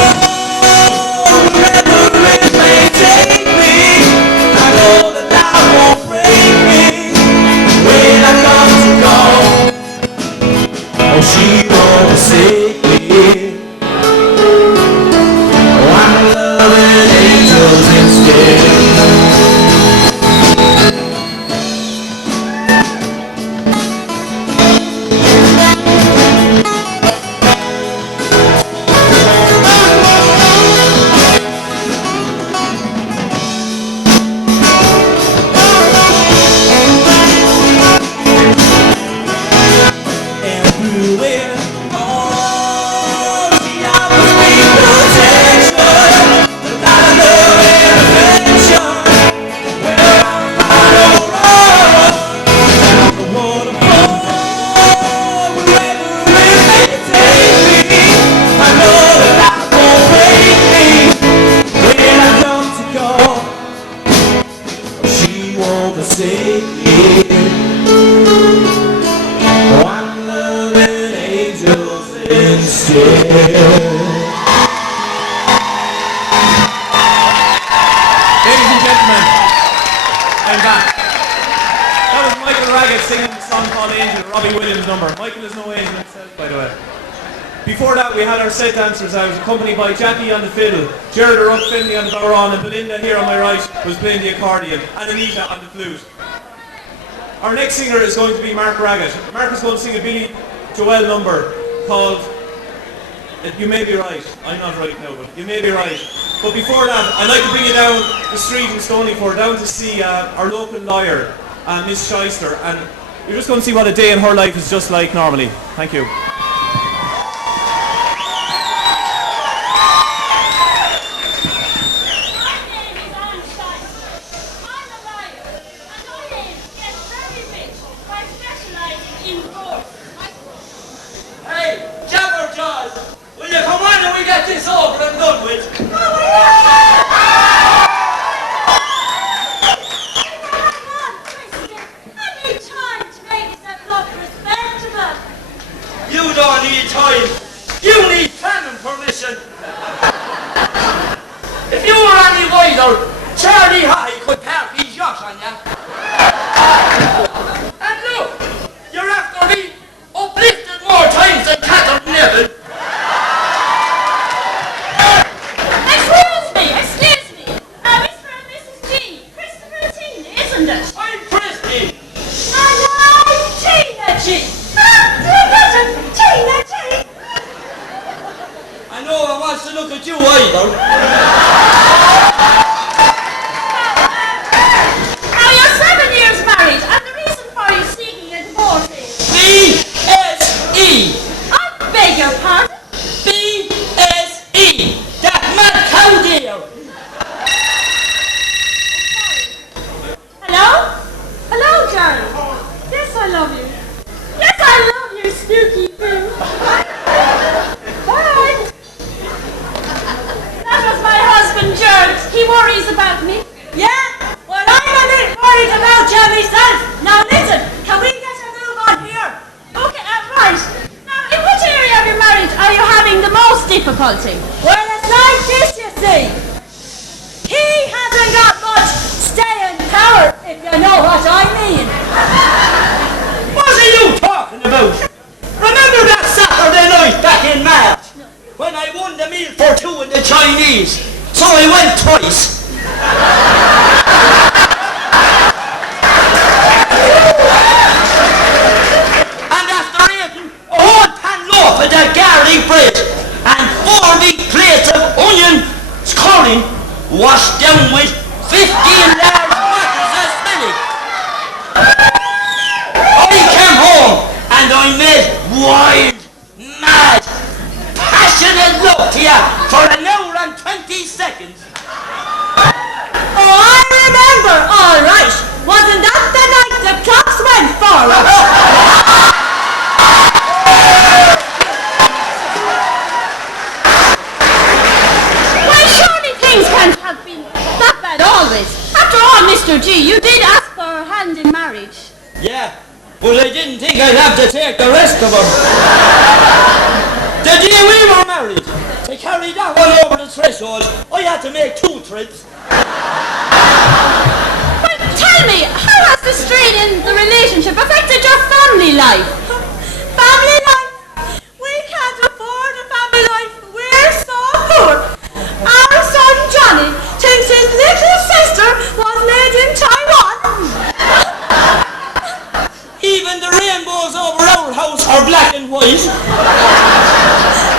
wherever it may take me, I know that life won't break me. When I come to go, oh, she won't forsake me. Oh, I'm loving angels instead. And through it, oh, she offers me protection, a lot of love and affection, whether I'm right or wrong. Down the waterfall, wherever it may take me, I know that life won't break me. When I come to go, she won't forsake me. Oh, I'm loving angels instead. Ladies and gentlemen, I'm back. That was Michael Raggett singing the song called Angel, Robbie Williams' number. Michael is no angel himself, by the way. Before that, we had our set dancers out, accompanied by Jackie on the fiddle, Gerard Ruck Finley on the bodhrán, and Belinda here on my right was playing the accordion, and Anita on the flute. Our next singer is going to be Mark Raggett. Mark is going to sing a Billy Joel number called You May Be Right. I'm not right now, but You May Be Right. But before that, I'd like to bring you down the street in Stoneyford, down to see our local lawyer, Miss Shyster, and you're just going to see what a day in her life is just like normally. Thank you. Hey, Jabber John, will you come on and we get this over and done with? You don't need time. You need planning permission. If you were any wiser, Charlie High could park his yacht on you. And look, you're after me uplifted more times than Catherine Neville. Excuse me. Mr. and Mrs. G. Christopher Tina, isn't it? I'm Frisbee. I love you. Yes, I love you, Snooky Boo. Bye. That was my husband, George. He worries about me. Yeah? Well, I'm a bit worried about you myself. Now listen, can we get a move on here? Okay, right. Now, in which area of your marriage are you having the most difficulty? Well, it's like this, you see. He hasn't got much staying power, if you know what I mean. What are you talking about? Remember that Saturday night back in March? When I won the meal for two in the Chinese? So I went twice. And after eating a whole pan loaf of that garlic bread and 4 big plates of onion curry washed down with 15 large bottles of spinach, I came home and I made wild, mad, passionate love to you for an hour and 20 seconds. Oh, I remember, all right. Wasn't that the night the clocks went forward? Well, surely things can't have been that bad always. After all, Mr. G, you did ask for her hand in marriage. Yeah, but I didn't think I'd have to take the rest of them. The day we were married, to carry that one over the threshold, I had to make 2 trips. Well, tell me, how has the strain in the relationship affected your family life? Family life? We can't afford a family life. We're so poor. Our son Johnny thinks his little sister was made in Taiwan. Even the rainbows over our house are black and white.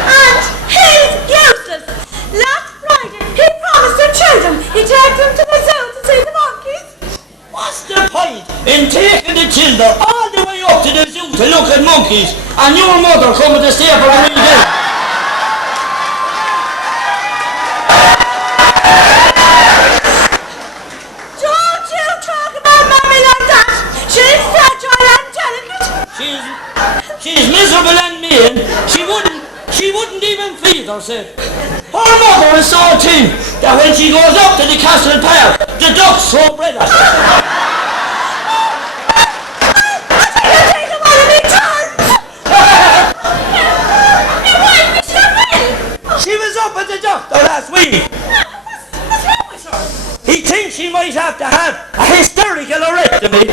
And he's useless. Last Friday, he promised the children he'd take them to the zoo to see the monkeys. What's the point in taking the children all the way up to the zoo to look at monkeys and your mother coming to stay for a weekend? Don't you talk about Mommy like that. She's fragile and delicate. She's miserable and mean. She wouldn't even feed herself. Her mother is so thin that when she goes up to the castle park, the ducks throw bread at her. She was up at the doctor last week. What's wrong with her? He thinks she might have to have a hysterical erectomy.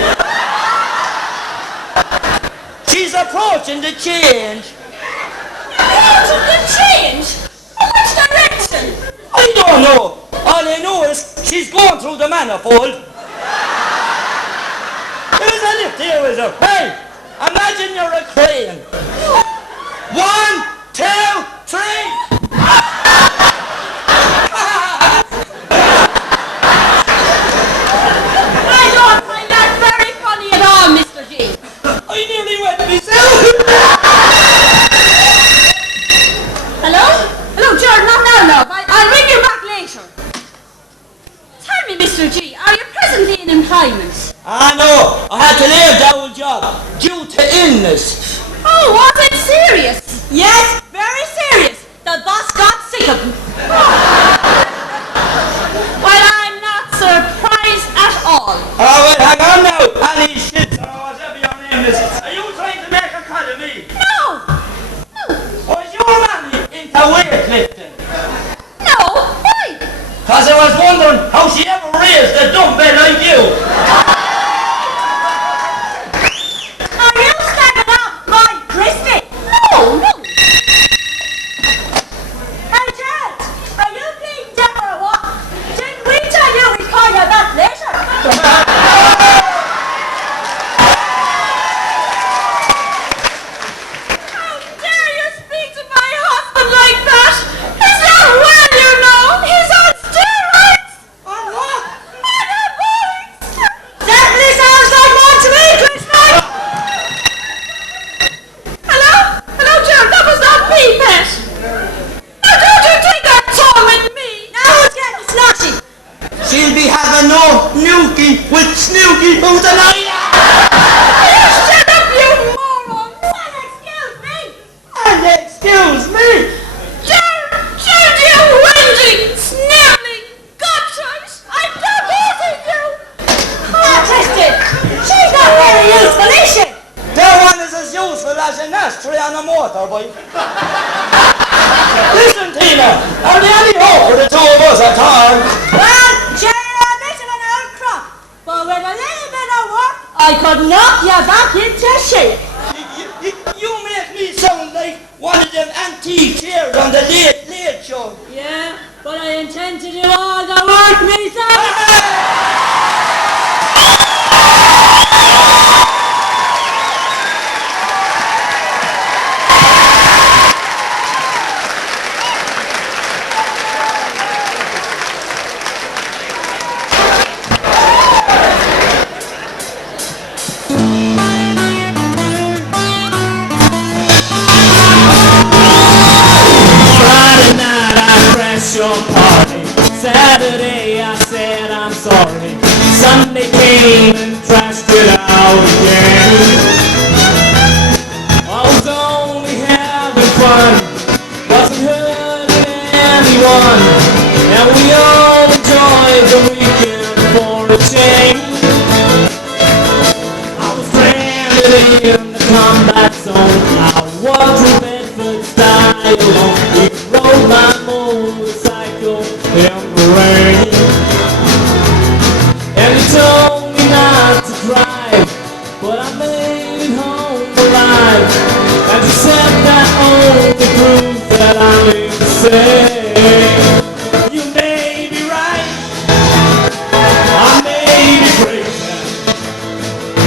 She's approaching the change. Approaching the change? In which direction? I don't know. All I know is she's going through the manifold. There's a lift here with her. Hey, imagine you're a crane. 1, 2, 3. I don't find that very funny at all, Mr. G. I nearly went myself. Hello? Hello, Jordan, not now, love. I'll ring you back later. Tell me, Mr. G, are you presently in employment? No, I had to leave the old job due to illness. Oh, was it serious? Yes, very serious. The boss got sick of him. Well, I'm not surprised at all. Oh, well, hang on now. Annie shit, or whatever your name is. Are you trying to make a cut of me? No. Was your money into weightlifting? No. Why? Because I was wondering how she ever raised a dumbbell like you. Are you slagging off my Christy? No. as an ashtray on a motorbike. Listen, Tina, are there any hope for the two of us at all? Well, Jerry, I'm a bit of an old crop, but with a little bit of work, I could knock you back into shape. You make me sound like one of them antique chairs on the late show. Yeah, but I intend to do all the work myself. Friday night I crashed your party. Saturday I said I'm sorry. Sunday came and trashed it out again. I was only having fun, wasn't hurting anyone, and we all enjoyed the weekend for a change. I was stranded in the combat zone. I was in Bedford style. We rode my motorcycle in the rain, and he told me not to drive, but I made it home alive. And he said that only proves that I'm insane. You may be right, I may be crazy,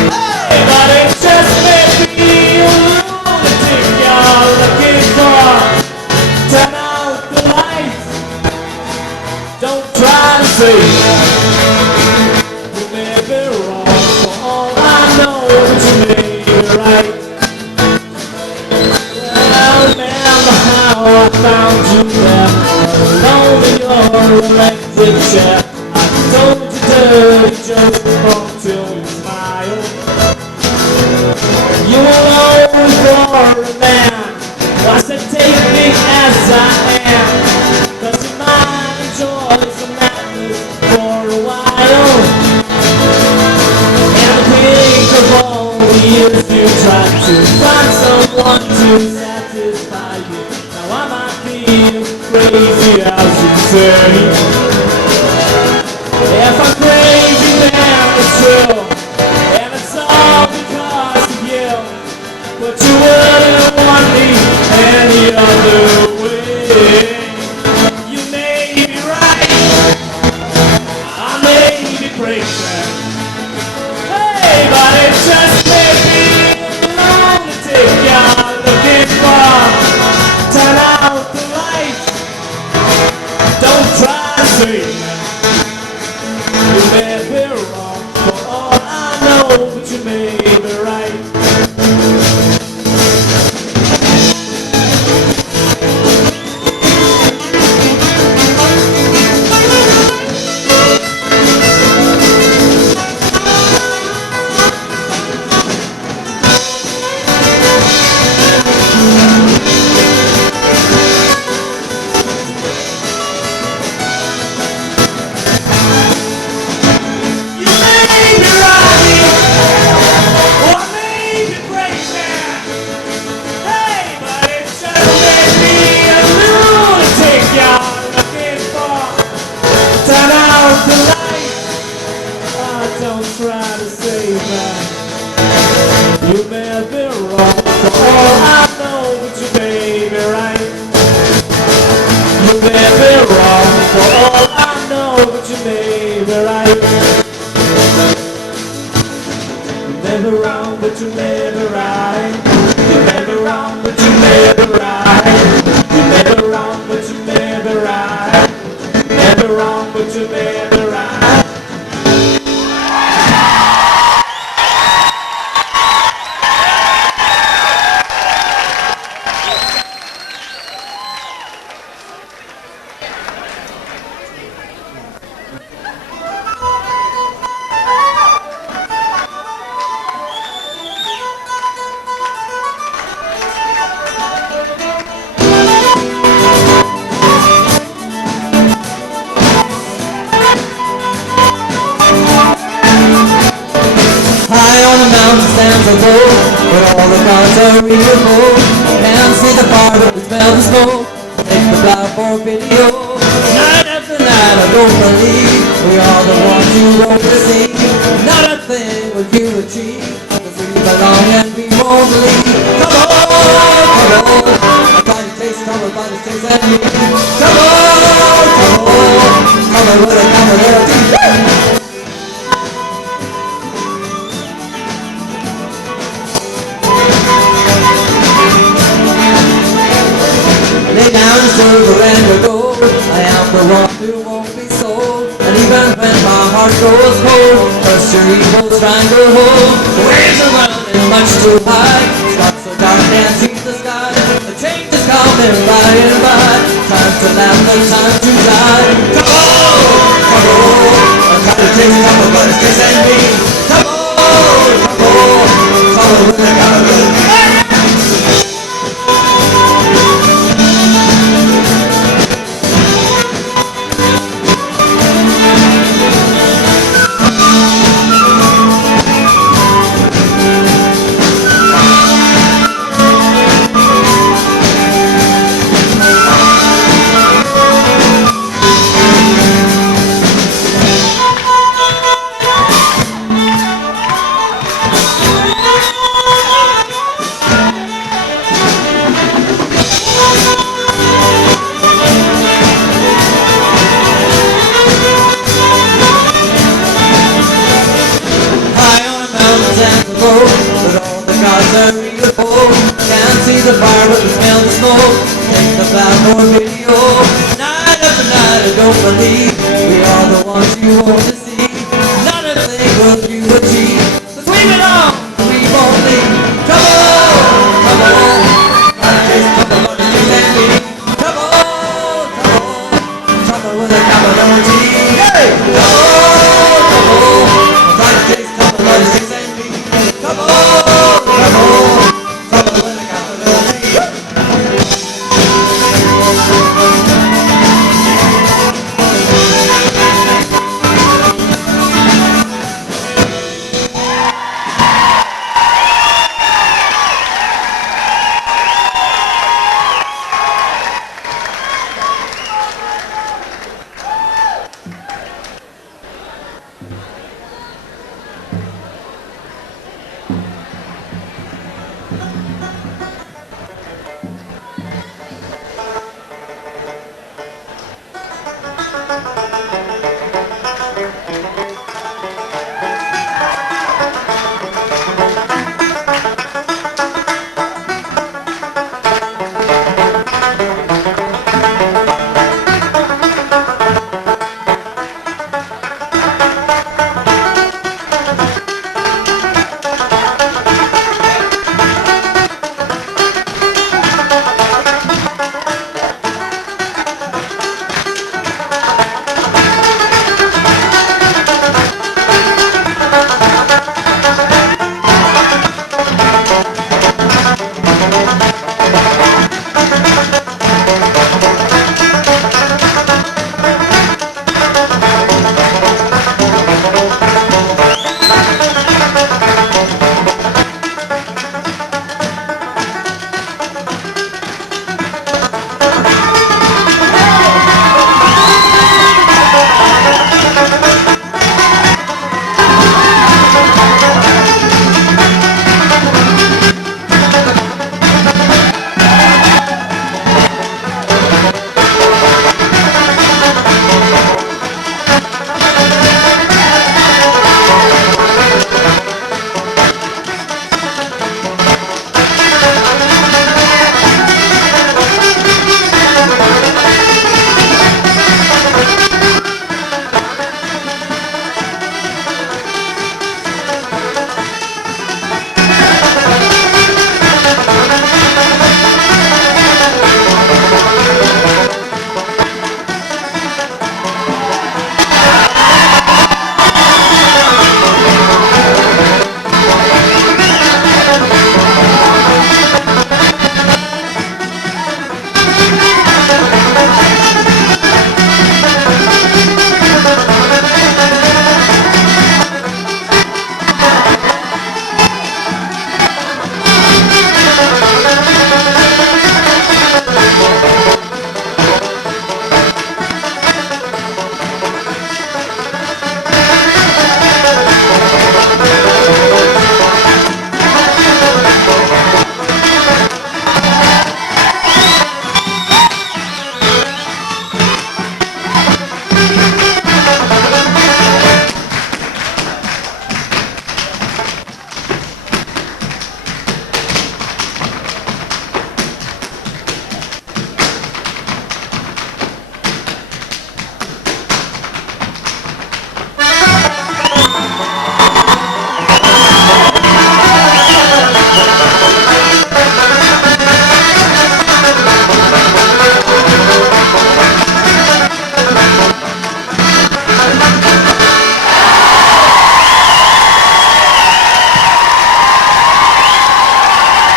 hey, but it just may be a lunatic you're looking for. Turn out the lights, don't try to save me. You may be wrong, for all I know, but you may be right. Well, remember how I found you there, alone in your electric chair. I told you dirty jokes until you smiled. You were always for a man. I said take me as I am, 'cause you might enjoy some madness for a while. And I think of all the years you tried to find someone to satisfy you. Now I might be as crazy as you say. If I'm crazy then it's true, and it's all because of you. But you wouldn't want me any other way. You may be right, I may be crazy, hey, but it just may be a lunatic you're looking for. Turn out the light, don't try to save me. You may be wrong, for all I know, but you may be right. You may be right, or I may be crazy, hey, but it just may be a lunatic you're looking for. Turn out the light, oh, don't try to save me. You may be wrong, for all I know, but you may be right. You may be wrong, for all I know, but you may be right. You may be wrong, but you may be right. You may be wrong, but you may be right. You may be wrong, but you may be right. You may be wrong, but you may be right. High on the mountain stands a bull with all the gods are evil. Can't see the fire but we smell the smoke. Take the blood for video. Night after night I don't believe we are the ones you won't receive. Not a thing will you achieve, cause we belong and we won't leave. Come on, come on, I try to taste trouble but it's tasting me. Come on, come on with a capital T. Lay down the silver and the gold, I am the one who won't be sold. And even when my heart goes cold, trust your evil stranglehold. The waves are running much too high, spots so dark can't see the sky. The change is coming by and by, time to laugh and time to die. Come on, I try to taste trouble but it's kissing me. Come on, trouble with the capital T. But all the gods are evil. Can't see the fire but we smell the smoke. Take the blackboard video. Night after night I don't believe we are the ones you want to see. Not a thing will you achieve, cause we belong, we won't leave. Come on, I taste trouble but it's tasting me. Come on, trouble with a capital T. Hey! Come on, I taste trouble but it's tasting me. Come on, trouble with a capital T.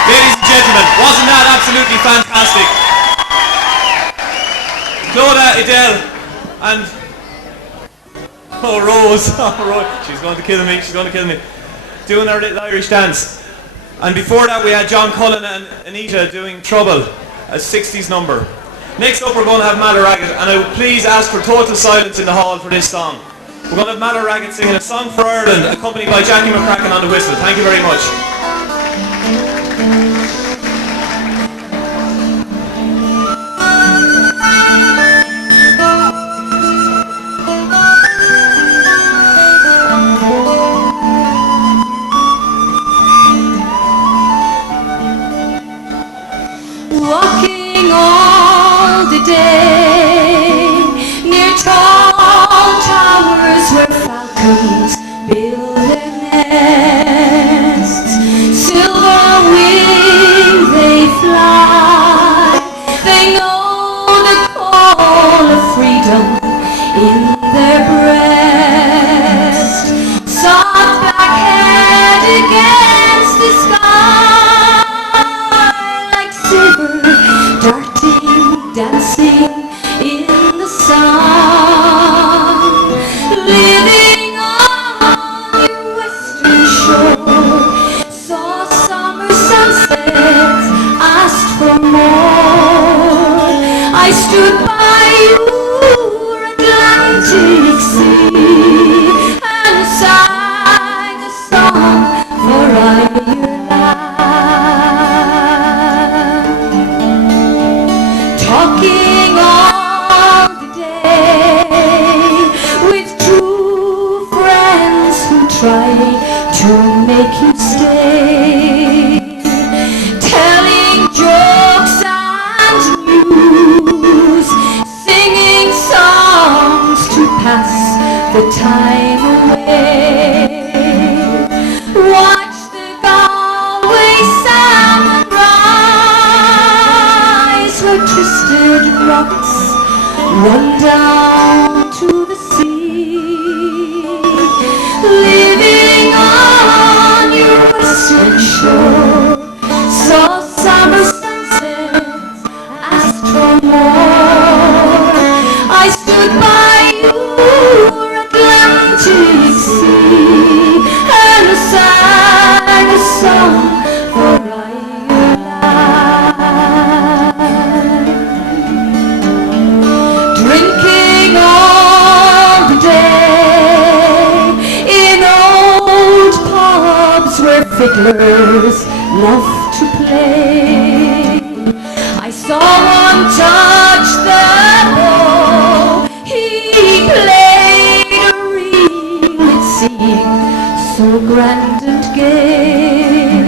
Ladies and gentlemen, wasn't that absolutely fantastic? Clodagh, Adele, and Rose, she's going to kill me, doing her little Irish dance. And before that we had John Cullen and Anita doing Trouble, a 60s number. Next up we're going to have Malzards, and I would please ask for total silence in the hall for this song. We're going to have Malzards singing a song for Ireland, accompanied by Jackie McCracken on the whistle. Thank you very much. Walking all the day near tall towers where falcons build their nests. Silver wing they fly. They know the call of freedom in their breast. Soft black head against the sky, like silver darting, dancing in the sun. Living on your western shore, saw summer sunsets, asked for more. I stood by your Atlantic sea and sang a song for Ireland. Talking all the day with true friends who try to make you stay, telling jokes and news, singing songs to pass the time away. Watch the Galway salmon rise, where twisted rocks run down to the sea. Living on your western shore, saw summer sunsets, asked for more. I stood by your Atlantic sea and sang a song for Ireland. Drinking all the day in old pubs where fiddlers love to play. I saw one touch the bow. He played a reel, it seemed so grand and gay.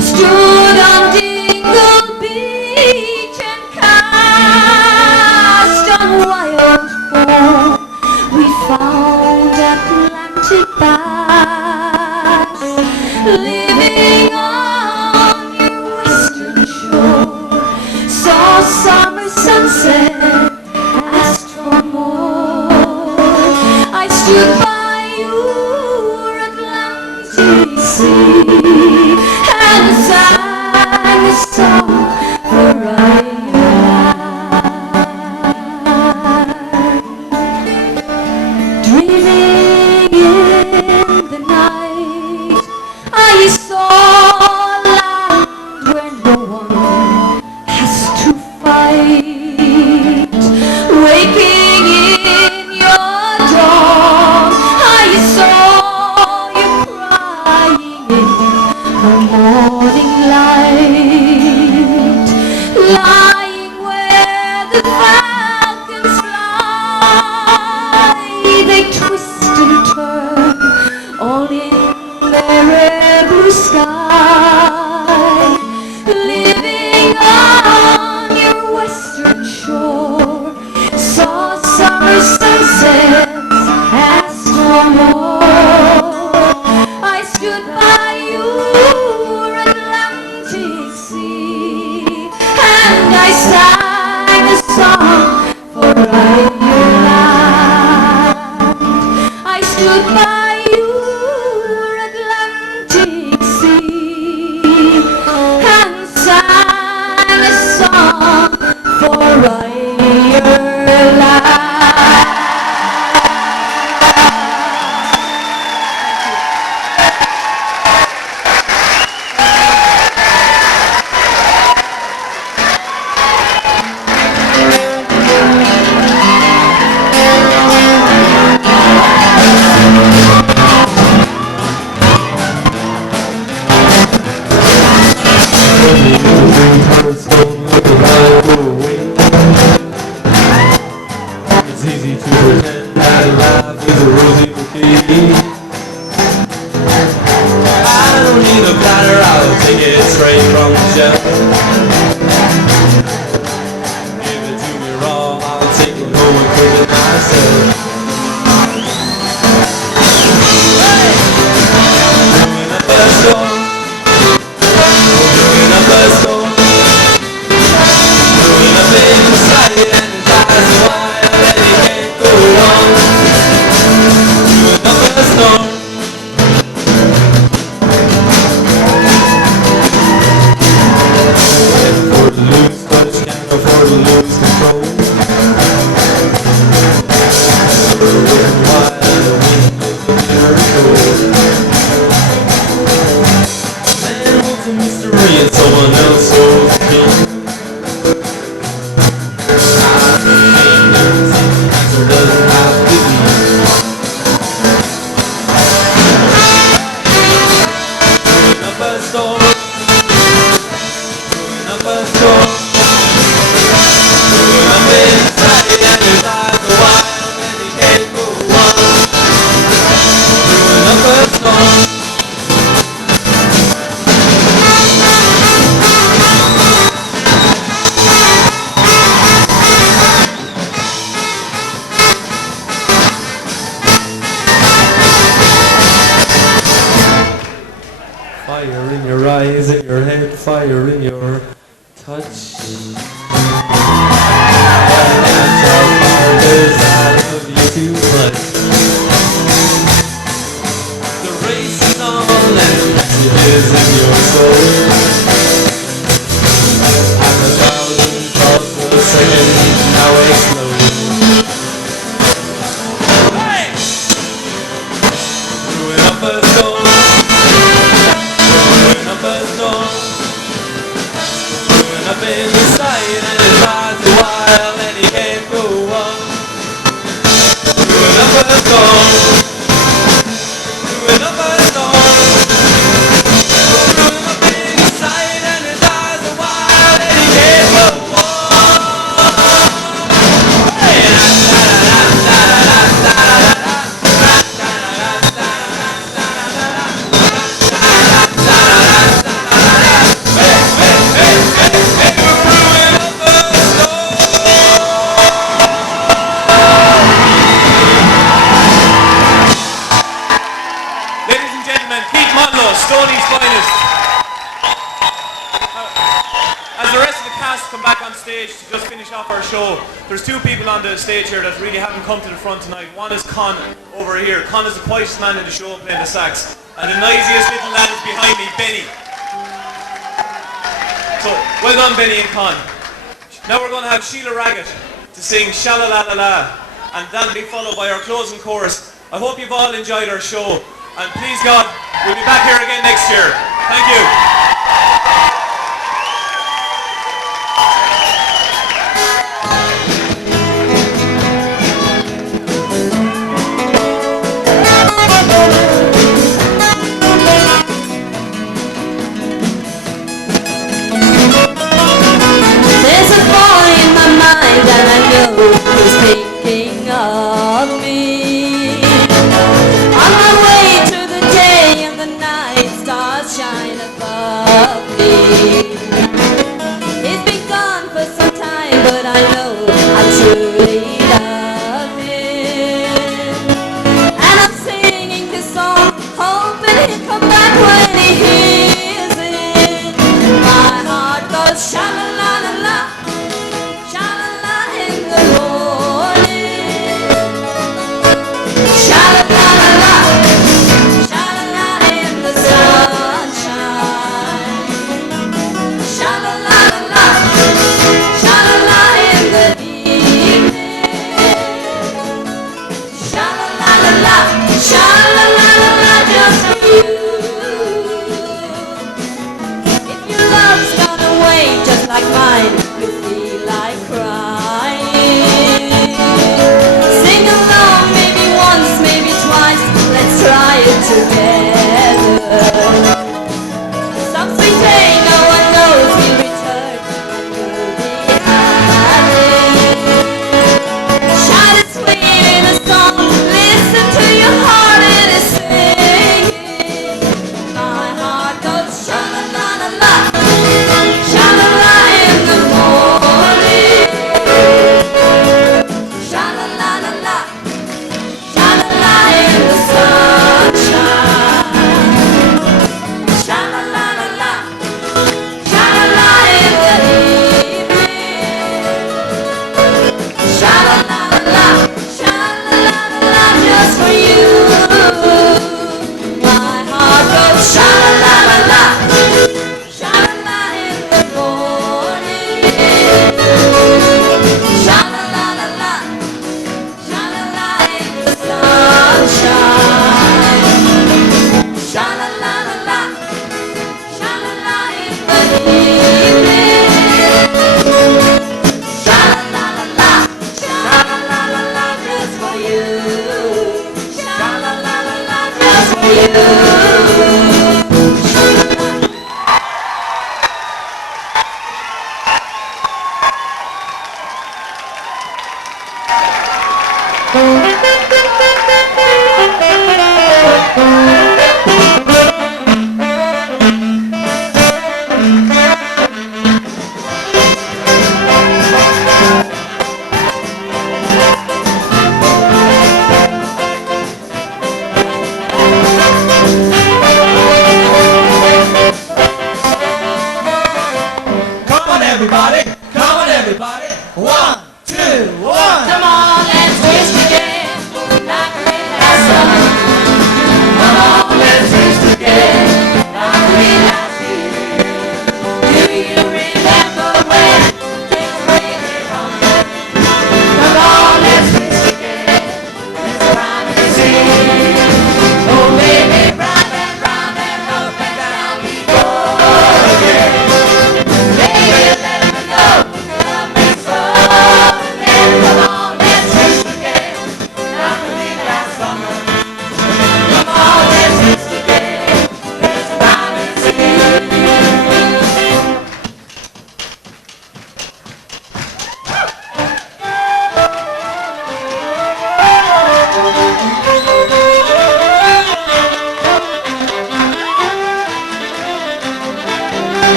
Stood on Dingle Beach and cast on wild foam. We found Atlantic bass. Living on your western shore, saw summer sunset, asked for more. I stood by your Atlantic sea and sang a song for Ireland. Dreaming in the night, I saw land where no one has to fight. Waking in your dawn, I saw you crying in the morning light. Lying where the falcons fly, they twist and turn, all in their blue sky. Living on your western shore, saw summer sunsets, asked for more. I stood by your Atlantic sea and I It's easy to pretend that life is a rosy bouquet. I don't need a platter, I'll take it straight from the shelf. Give it to me raw, I'll take it home and cook it myself. Doing up a storm, doing up a storm, doing up inside and his eyes are wild and he can't go on. Doing up a storm. Afford to lose touch, can't afford to lose control. Wild and the wind is a miracle. Man wants a mystery and someone else holds the key. I ain't never seen the answer, doesn't have to be. Brewing up a storm, brewing up a storm, brewing up inside and his eyes are wild and he can't go on. Brewing up a storm. Fire in your eyes, in your head, fire in your touch. That's how far it is, I love you too much. The race is on and it is in your soul. I'm 1,000 thoughts a second, now explode. Hey! Brewing up a storm. Brewing up a storm, brewing up inside and his eyes are wild and he can't go on. Brewing up a storm, brewing up a storm, brewing up inside and his eyes are wild and he can't go on. Hey! Stoney's finest. As the rest of the cast come back on stage to just finish off our show, there's two people on the stage here that really haven't come to the front tonight. One is Con over here. Con is the quietest man in the show playing the sax. And the noisiest little lad is behind me, Benny. So, well done Benny and Con. Now we're going to have Sheila Raggett to sing Sha-la-la-la-la, and that'll be followed by our closing chorus. I hope you've all enjoyed our show, and please God, we'll be back here again next year. Thank you. There's a boy in my mind and I know he's thinking of me. On my way to the day and the night stars shine above me. He's been gone for some time, but I know I truly love him. And I'm singing this song, hoping he'll come back when he hears it. My heart goes sha-la-la-la-la, sha-la-la in the morning, sha-la-la-la-la, sha-la-la in the sunshine, sha-la-la-la-la, sha-la-la in the evening, sha-la-la-la-la, sha-la-la-la-la just for you. If your love's gone away just like mine, you feel like crying. Sing along, maybe once, maybe twice, let's try it together. Some sweet day no one knows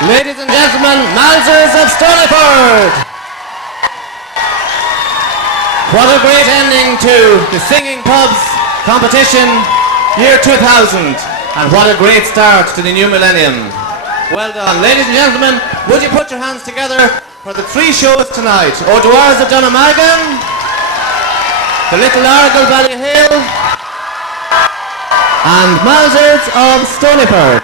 Ladies and gentlemen, Malzards of Stoneyford! What a great ending to the Singing Pubs competition year 2000, and what a great start to the new millennium. Well done. Ladies and gentlemen, would you put your hands together for the three shows tonight? O'Dwyer's of Donegal, the Little Argyll Ballyhale, and Malzards of Stoneyford.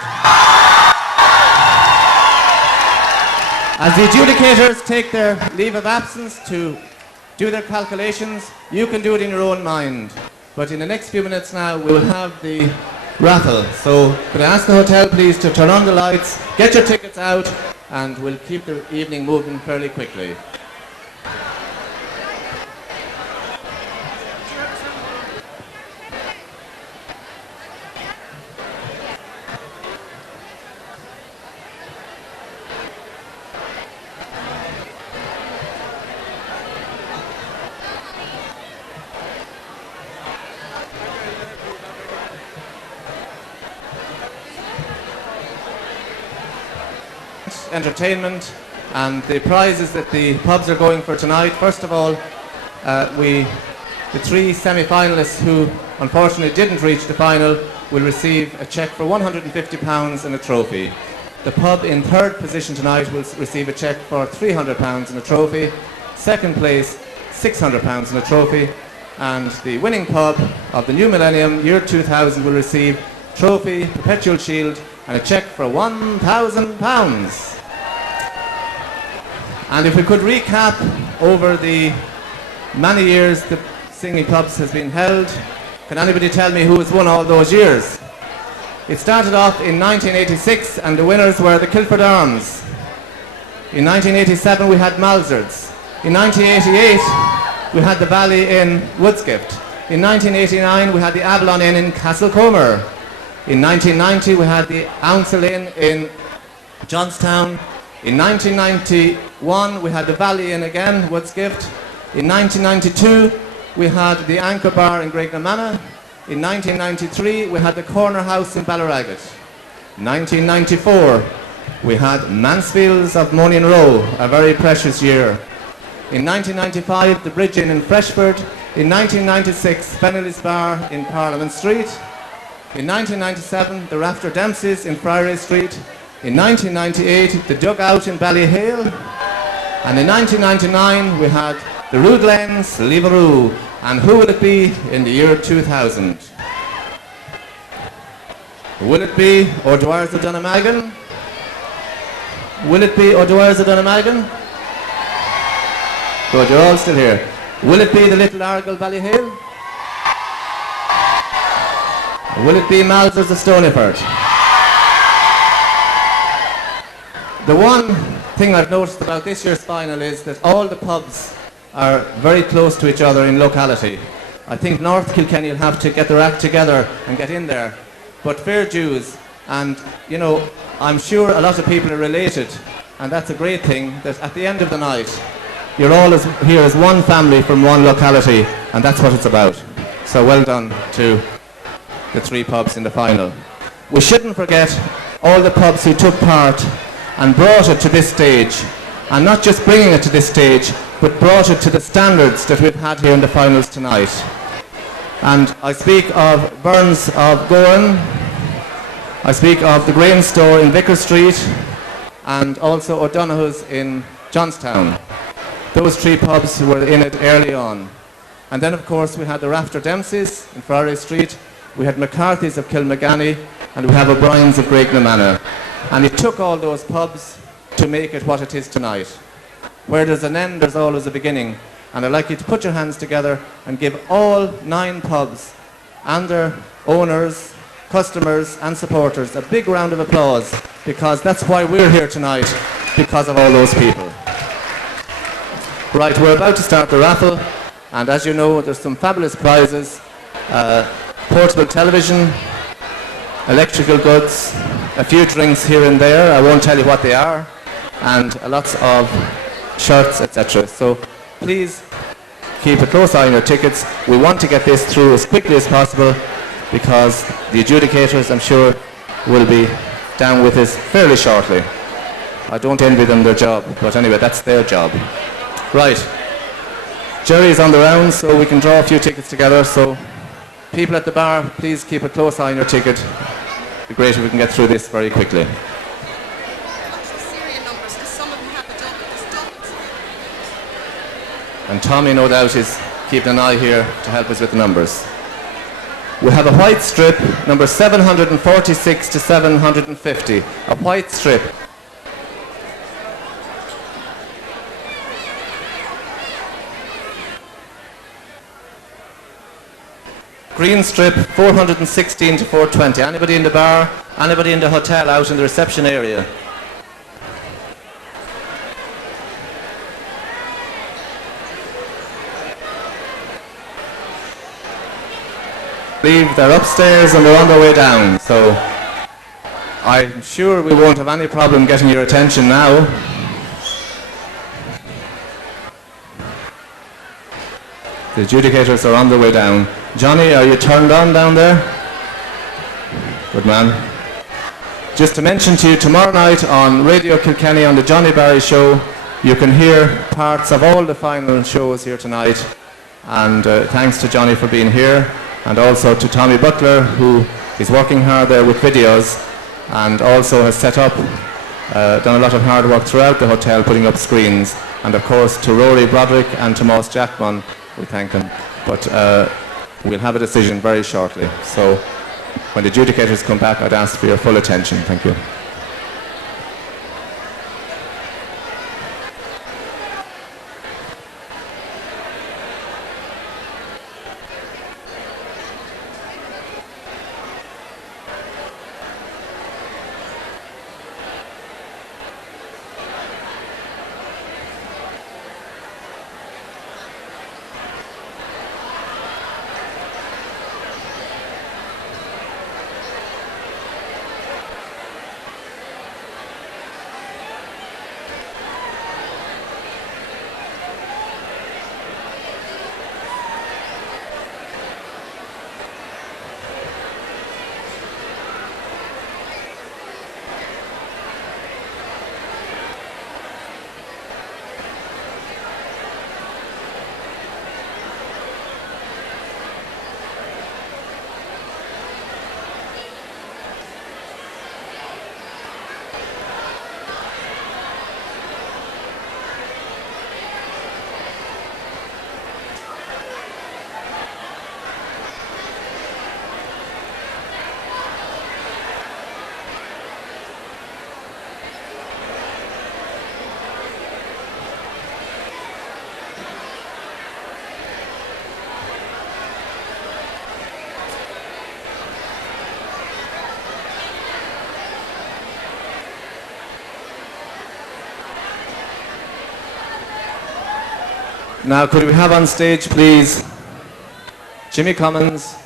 As the adjudicators take their leave of absence to do their calculations, you can do it in your own mind. But in the next few minutes now, we'll have the raffle. So could I ask the hotel please to turn on the lights, get your tickets out, and we'll keep the evening moving fairly quickly. Entertainment and the prizes that the pubs are going for tonight. First of all, the three semi-finalists who unfortunately didn't reach the final will receive a cheque for £150 and a trophy. The pub in third position tonight will receive a cheque for £300 and a trophy. Second place, £600 and a trophy. And the winning pub of the new millennium, year 2000, will receive trophy, perpetual shield, and a cheque for £1,000. And if we could recap over the many years the Singing Pubs has been held, can anybody tell me who has won all those years? It started off in 1986 and the winners were the Kilford Arms. In 1987 we had Malzards. In 1988 we had the Valley Inn Woodsgift. In 1989 we had the Avalon Inn in Castlecomer. In 1990 we had the Ouncil Inn in Johnstown. In 1991 we had the Valley Inn again, Woodsgift. In 1992 we had the Anchor Bar in Graignamanagh. In 1993 we had the Corner House in Ballaragat. 1994 we had Mansfields of Monien Row, a very precious year. In 1995 the Bridge Inn in Freshford. In 1996 Fennelly's Bar in Parliament Street. In 1997 the Rafter Dempsey's in Friary Street. In 1998 the Dugout in Ballyhale. And in 1999 we had the Rudlands, Leveroo. And who will it be in the year 2000? Will it be O'Dwyer's of Donegal? Will it be O'Dwyer's of Donegal? Good, you're all still here. Will it be the Little Argyll Ballyhale? Will it be Malzards of Stoneyford? The one thing I've noticed about this year's final is that all the pubs are very close to each other in locality. I think North Kilkenny will have to get their act together and get in there. But fair dues, and you know, I'm sure a lot of people are related, and that's a great thing, that at the end of the night, you're all here as one family from one locality, and that's what it's about. So well done to the 3 pubs in the final. We shouldn't forget all the pubs who took part and brought it to this stage, and not just bringing it to this stage, but brought it to the standards that we've had here in the finals tonight. And I speak of Burns of Goran, I speak of the Grain Store in Vicar Street, and also O'Donoghue's in Johnstown. Those 3 pubs were in it early on. And then of course we had the Rafter Dempsey's in Ferrari Street, we had McCarthy's of Kilmagany, and we have O'Brien's of Graignamanagh. And it took all those pubs to make it what it is tonight. Where there's an end, there's always a beginning. And I'd like you to put your hands together and give all 9 pubs and their owners, customers and supporters a big round of applause, because that's why we're here tonight, because of all those people. Right, we're about to start the raffle, and as you know, there's some fabulous prizes. Portable television, electrical goods, a few drinks here and there, I won't tell you what they are, and lots of shirts, etc. So please keep a close eye on your tickets. We want to get this through as quickly as possible, because the adjudicators, I'm sure, will be down with us fairly shortly. I don't envy them their job, but anyway, that's their job. Right, Jerry is on the round, so we can draw a few tickets together. So people at the bar, please keep a close eye on your ticket. It'd be great if we can get through this very quickly. And Tommy, no doubt, is keeping an eye here to help us with the numbers. We have a white strip, number 746 to 750. A white strip. Green strip, 416 to 420. Anybody in the bar? Anybody in the hotel out in the reception area? They're upstairs and they're on their way down, so I'm sure we won't have any problem getting your attention now. The adjudicators are on their way down. Johnny, are you turned on down there? Good man. Just to mention to you, tomorrow night on Radio Kilkenny on the Johnny Barry Show, you can hear parts of all the final shows here tonight. And thanks to Johnny for being here, and also to Tommy Butler, who is working hard there with videos, and also has set up, done a lot of hard work throughout the hotel, putting up screens. And of course to Rory Broderick and to Moss Jackman, we thank him. But we'll have a decision very shortly. So when the adjudicators come back, I'd ask for your full attention. Thank you. Now, could we have on stage, please, Jimmy Cummins,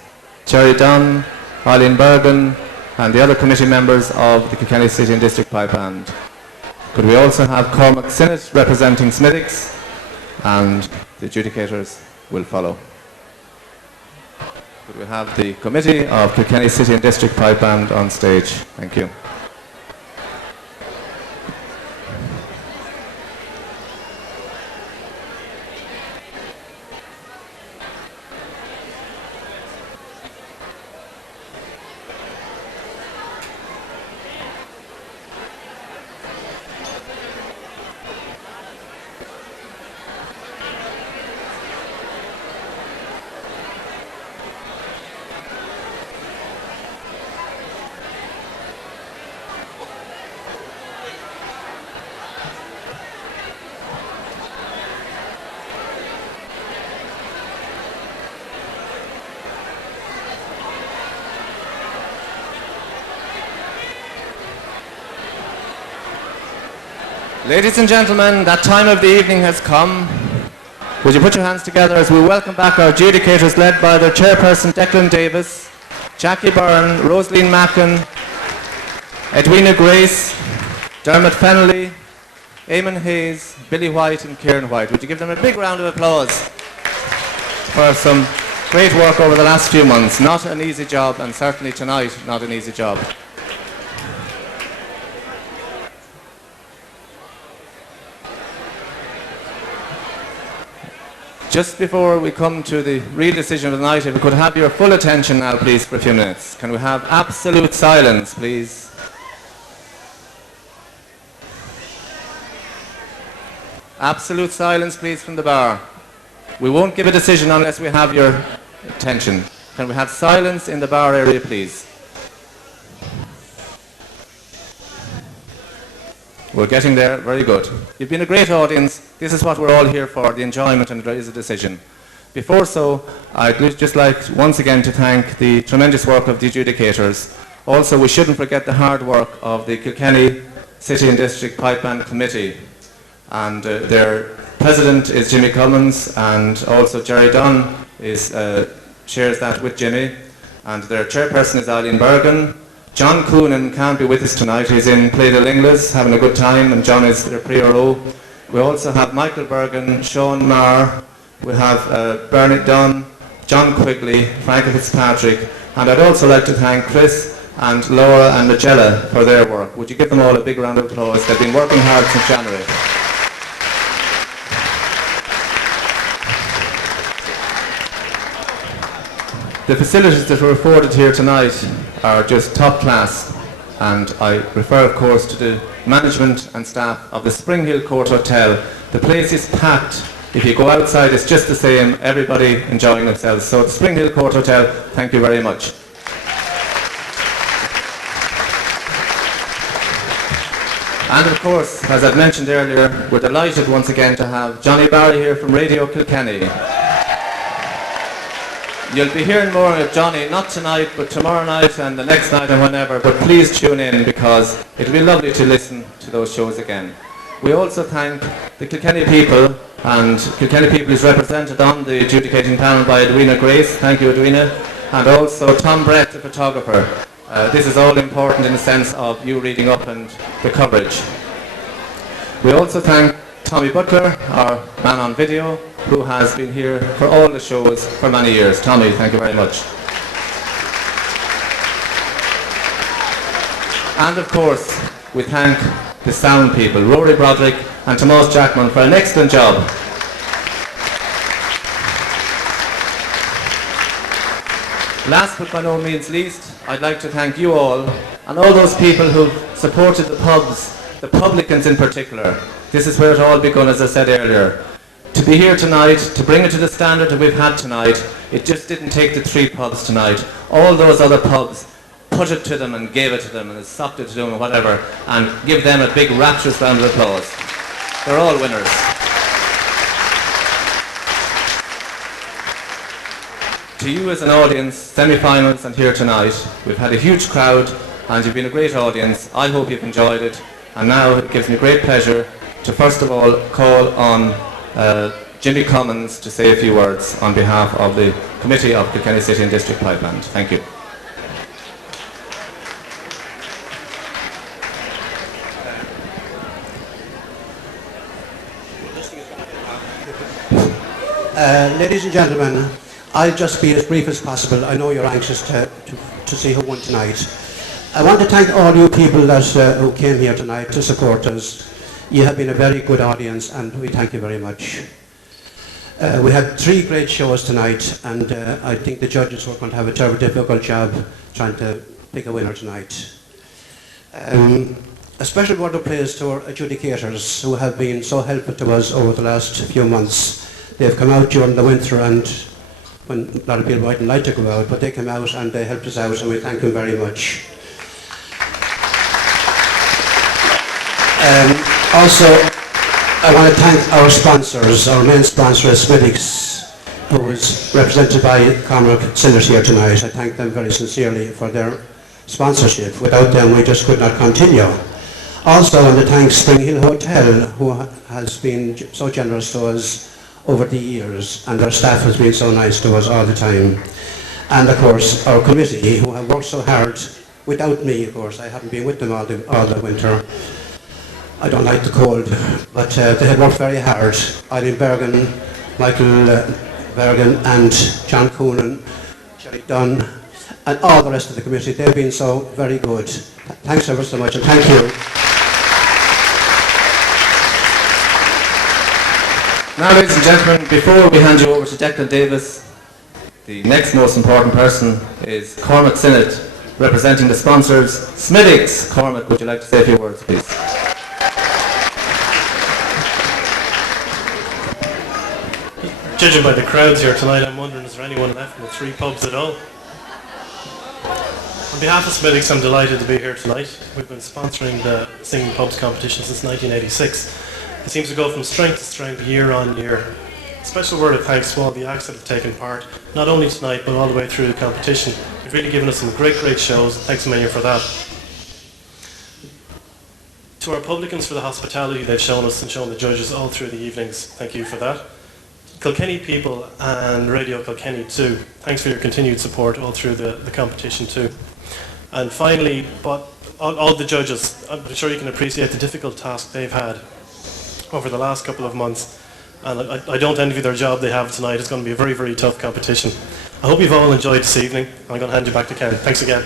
Jerry Dunn, Eileen Bergen, and the other committee members of the Kilkenny City and District Pipe Band. Could we also have Cormac Sinnott representing Smittix, and the adjudicators will follow. Could we have the Committee of Kilkenny City and District Pipe Band on stage? Thank you. Ladies and gentlemen, that time of the evening has come. Would you put your hands together as we welcome back our adjudicators led by their chairperson Declan Davis, Jackie Byrne, Rosaleen Mackin, Edwina Grace, Dermot Fennelly, Eamon Hayes, Billy White and Kieran White. Would you give them a big round of applause for some great work over the last few months. Not an easy job, and certainly tonight not an easy job. Just before we come to the real decision of the night, if we could have your full attention now, please, for a few minutes. Can we have absolute silence, please? Absolute silence, please, from the bar. We won't give a decision unless we have your attention. Can we have silence in the bar area, please? We're getting there. Very good. You've been a great audience. This is what we're all here for, the enjoyment, and there is a decision. Before so, I'd just like once again to thank the tremendous work of the adjudicators. Also, we shouldn't forget the hard work of the Kilkenny City and District Pipe Band Committee. And their president is Jimmy Cummins, and also Jerry Dunn shares that with Jimmy. And their chairperson is Eileen Bergen. John Coonan can't be with us tonight. He's in Play-the-Linglas having a good time, and John is their pre-RO. We also have Michael Bergen, Sean Marr, we have Bernard Dunn, John Quigley, Frank Fitzpatrick, and I'd also like to thank Chris and Laura and Nigella for their work. Would you give them all a big round of applause? They've been working hard since January. The facilities that were afforded here tonight are just top class, and I refer of course to the management and staff of the Spring Hill Court Hotel. The place is packed. If you go outside it's just the same, everybody enjoying themselves. So the Spring Hill Court Hotel, thank you very much. And of course, as I've mentioned earlier, we're delighted once again to have Johnny Barry here from Radio Kilkenny. You'll be hearing more of Johnny, not tonight, but tomorrow night and the next night and whenever, but please tune in because it'll be lovely to listen to those shows again. We also thank the Kilkenny people, and Kilkenny people is represented on the adjudicating panel by Edwina Grace. Thank you, Edwina. And also Tom Brett, the photographer. This is all important in the sense of you reading up and the coverage. We also thank Tommy Butler, our man on video, who has been here for all the shows for many years. Tommy, thank you very much. And of course, we thank the sound people, Rory Broderick and Tomas Jackman, for an excellent job. Last but by no means least, I'd like to thank you all and all those people who've supported the pubs, the publicans in particular. This is where it all begun, as I said earlier. To be here tonight, to bring it to the standard that we've had tonight, it just didn't take the three pubs tonight. All those other pubs put it to them and gave it to them and sopped it to them and whatever, and give them a big rapturous round of applause. They're all winners. To you as an audience, semi-finals and here tonight, we've had a huge crowd and you've been a great audience. I hope you've enjoyed it. And now it gives me great pleasure to first of all call on Jimmy Cummins to say a few words on behalf of the Committee of Kilkenny City and District Pipe Band. Thank you. Ladies and gentlemen, I'll just be as brief as possible. I know you're anxious to see who won tonight. I want to thank all you people that who came here tonight to support us. You have been a very good audience, and we thank you very much. We had 3 great shows tonight, and I think the judges were going to have a terribly difficult job trying to pick a winner tonight. A special word of praise to our adjudicators who have been so helpful to us over the last few months. They've come out during the winter, and when a lot of people mightn't like to go out, but they came out and they helped us out, and we thank them very much. Also, I want to thank our sponsors. Our main sponsor is Smithwick's, who is represented by Cormac Sinners here tonight. I thank them very sincerely for their sponsorship. Without them, we just could not continue. Also, I want to thank Spring Hill Hotel, who has been so generous to us over the years, and our staff has been so nice to us all the time. And of course, our committee, who have worked so hard without me, of course. I haven't been with them all the winter. I don't like the cold, but they have worked very hard. Eileen Bergen, Michael Bergen, and John Coonan, Jerry Dunn, and all the rest of the committee. They've been so very good. Thanks ever so much, and thank you. Now, ladies and gentlemen, before we hand you over to Declan Davis, the next most important person is Cormac Sinnott, representing the sponsors, Smithwick's. Cormac, would you like to say a few words, please? Judging by the crowds here tonight, I'm wondering, is there anyone left in the 3 pubs at all? On behalf of Smithwick's, I'm delighted to be here tonight. We've been sponsoring the Singing Pubs competition since 1986. It seems to go from strength to strength year on year. A special word of thanks to all the acts that have taken part, not only tonight, but all the way through the competition. You've really given us some great shows. Thanks a million for that. To our publicans for the hospitality they've shown us and shown the judges all through the evenings, thank you for that. Kilkenny people and Radio Kilkenny too, thanks for your continued support all through the competition too. And finally, but all the judges, I'm sure you can appreciate the difficult task they've had over the last couple of months, and I don't envy their job they have tonight. It's going to be a very, very tough competition. I hope you've all enjoyed this evening. I'm going to hand you back to Ken. Thanks again.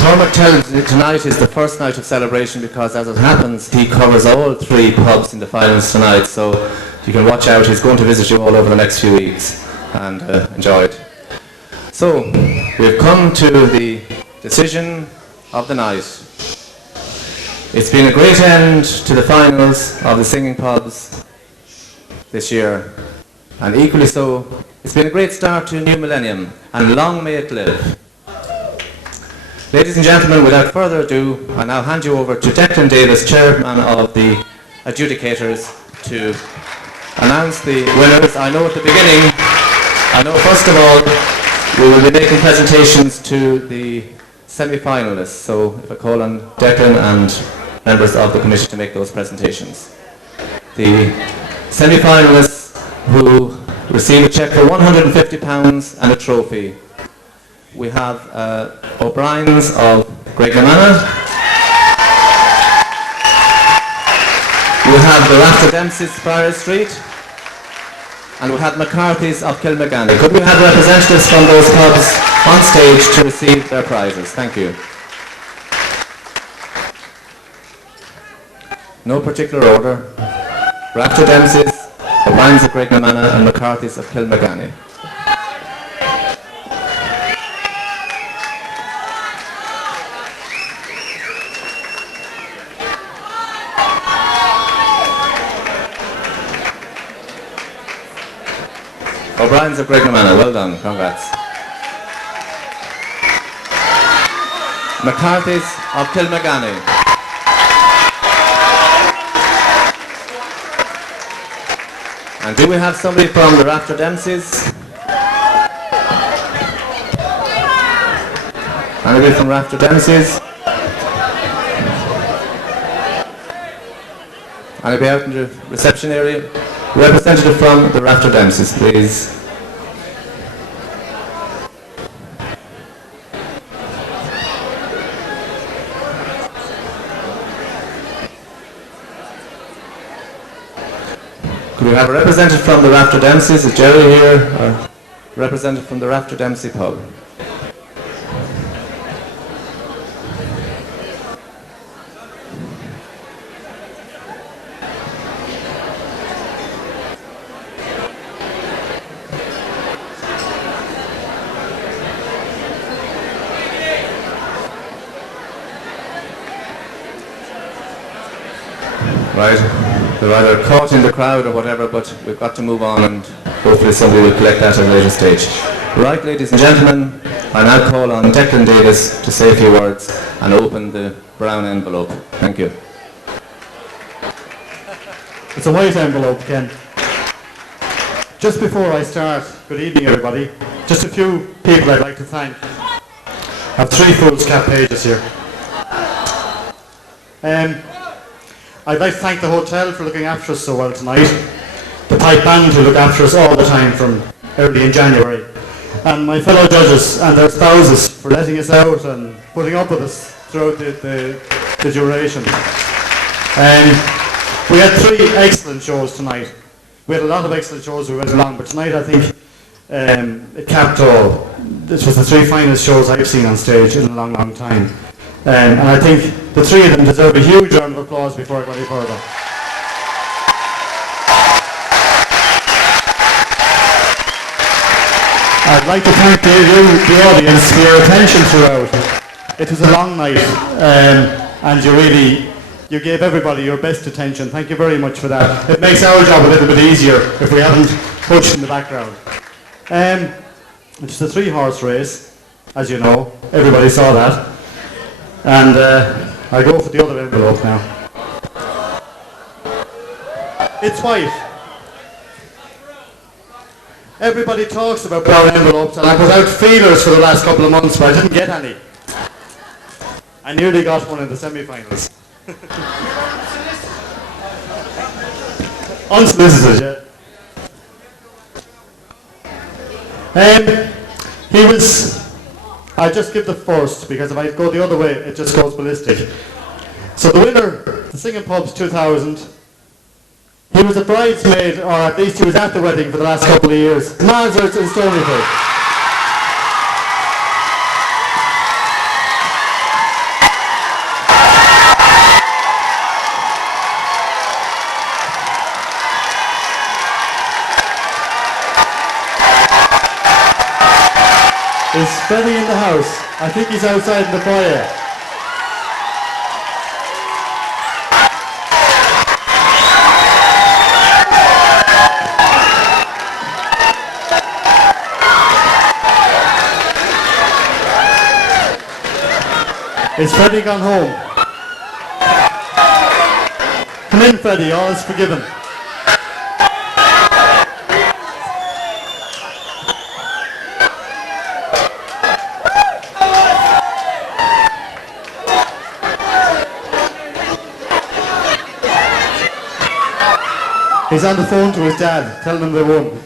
Cormac tells me tonight is the first night of celebration because, as it happens, he covers all 3 pubs in the finals tonight, so you can watch out. He's going to visit you all over the next few weeks, and enjoy it. So, we've come to the decision of the night. It's been a great end to the finals of the Singing Pubs this year, and equally so, it's been a great start to a new millennium, and long may it live. Ladies and gentlemen, without further ado, I now hand you over to Declan Davis, Chairman of the Adjudicators, to announce the winners. I know first of all, we will be making presentations to the semi-finalists, so if I call on Declan and members of the committee to make those presentations. The semi-finalists who receive a cheque for £150 and a trophy. We have O'Brien's of Graignamanagh. We have the Rafter Dempsey's Friar Street. And we have McCarthy's of Kilmagany. Could we have representatives from those pubs on stage to receive their prizes? Thank you. No particular order. Rafter Dempsey's, O'Brien's of Graignamanagh, and McCarthy's of Kilmagany. O'Brien's of Graignamanagh, well done, congrats. McCarthy's of Kilmagany. And do we have somebody from the Rafter Dempsey's? Anybody from Rafter Dempsey's? Anybody out in the reception area? Representative from the Rafter Dempsey's, please. Could we have a representative from the Rafter Dempsey's? Is Jerry here? Or representative from the Rafter Dempsey pub? Right, they're either caught in the crowd or whatever, but we've got to move on and hopefully somebody will collect that at a later stage. Right, ladies and gentlemen, I now call on Declan Davis to say a few words and open the brown envelope. Thank you. It's a white envelope, Ken. Just before I start, good evening everybody. Just a few people I'd like to thank. I have 3 foolscap pages here. I'd like to thank the hotel for looking after us so well tonight, the pipe band who look after us all the time from early in January, and my fellow judges and their spouses for letting us out and putting up with us throughout the duration. We had 3 excellent shows tonight. We had a lot of excellent shows as we went along, but tonight I think it capped all. This was the 3 finest shows I've seen on stage in a long, long time. And I think the 3 of them deserve a huge round of applause before I go any further. I'd like to thank the audience for your attention throughout. It was a long night, and you gave everybody your best attention. Thank you very much for that. It makes our job a little bit easier if we haven't pushed in the background. It's a 3-horse race, as you know. Everybody saw that. And I go for the other envelope now. It's white. Everybody talks about brown envelopes, and I put out feelers for the last couple of months, but I didn't get any. I nearly got one in the semi-finals. Unsolicited, yeah. He was... I just give the first, because if I go the other way, it just goes ballistic. So the winner, the Singing Pubs 2000, he was a bridesmaid, or at least he was at the wedding for the last couple of years. Malzards in Stoneyford. Is Freddie in the house? I think he's outside in the foyer. Is Freddie gone home? Come in, Freddie, all is forgiven. He's on the phone to his dad, telling him they won.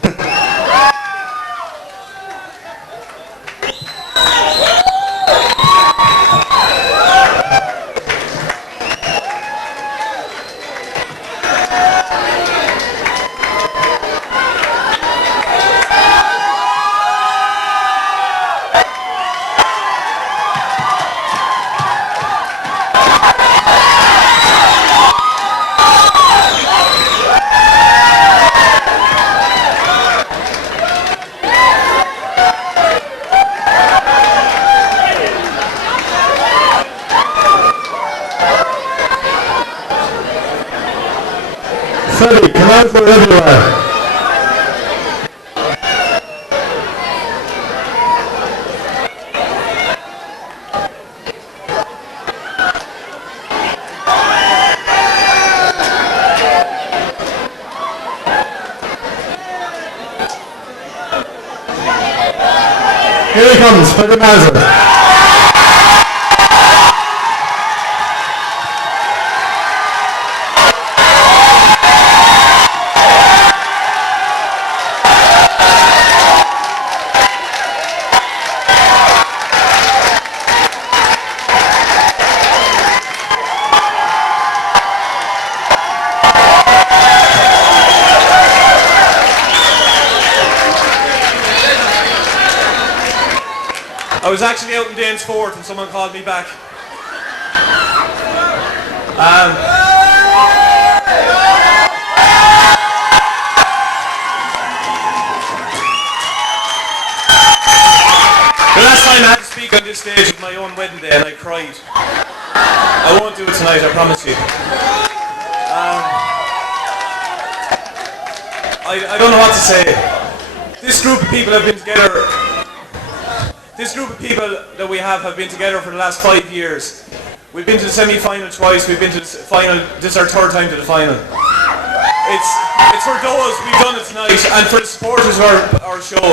Freddie, come out wherever you are. Here he comes, Freddie Malzards. I was actually out in Danesfort and someone called me back. The last time I had to speak on this stage was my own wedding day and I cried. I won't do it tonight, I promise you. I don't know what to say. This group of people have been together. This group of people that we have been together for the last 5 years. We've been to the semi-final twice, we've been to the final, this is our third time to the final. It's for those, we've done it tonight, and for the supporters of our show.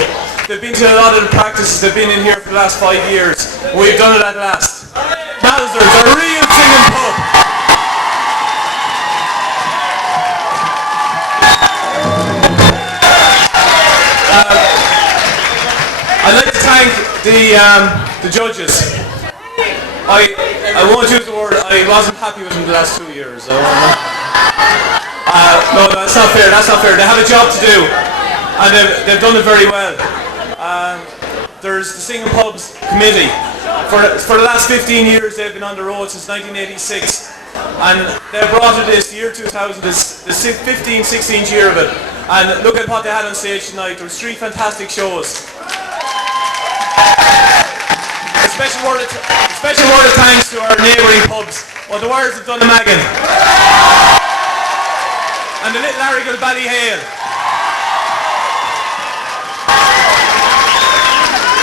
They've been to a lot of the practices, they've been in here for the last 5 years. We've done it at last. Malzards, a real singing pub. I'd like to thank the judges. I won't use the word, I wasn't happy with them the last 2 years. No, that's not fair, that's not fair. They have a job to do, and they've done it very well. There's the Singing Pubs Committee. For the last 15 years they've been on the road since 1986, and they brought it this year 2000, this 15th, 16th year of it. And look at what they had on stage tonight. There was 3 fantastic shows. A special word of thanks to our neighbouring pubs. Well, the Wires have done the Magan. And the Little Arrigal Ballyhale.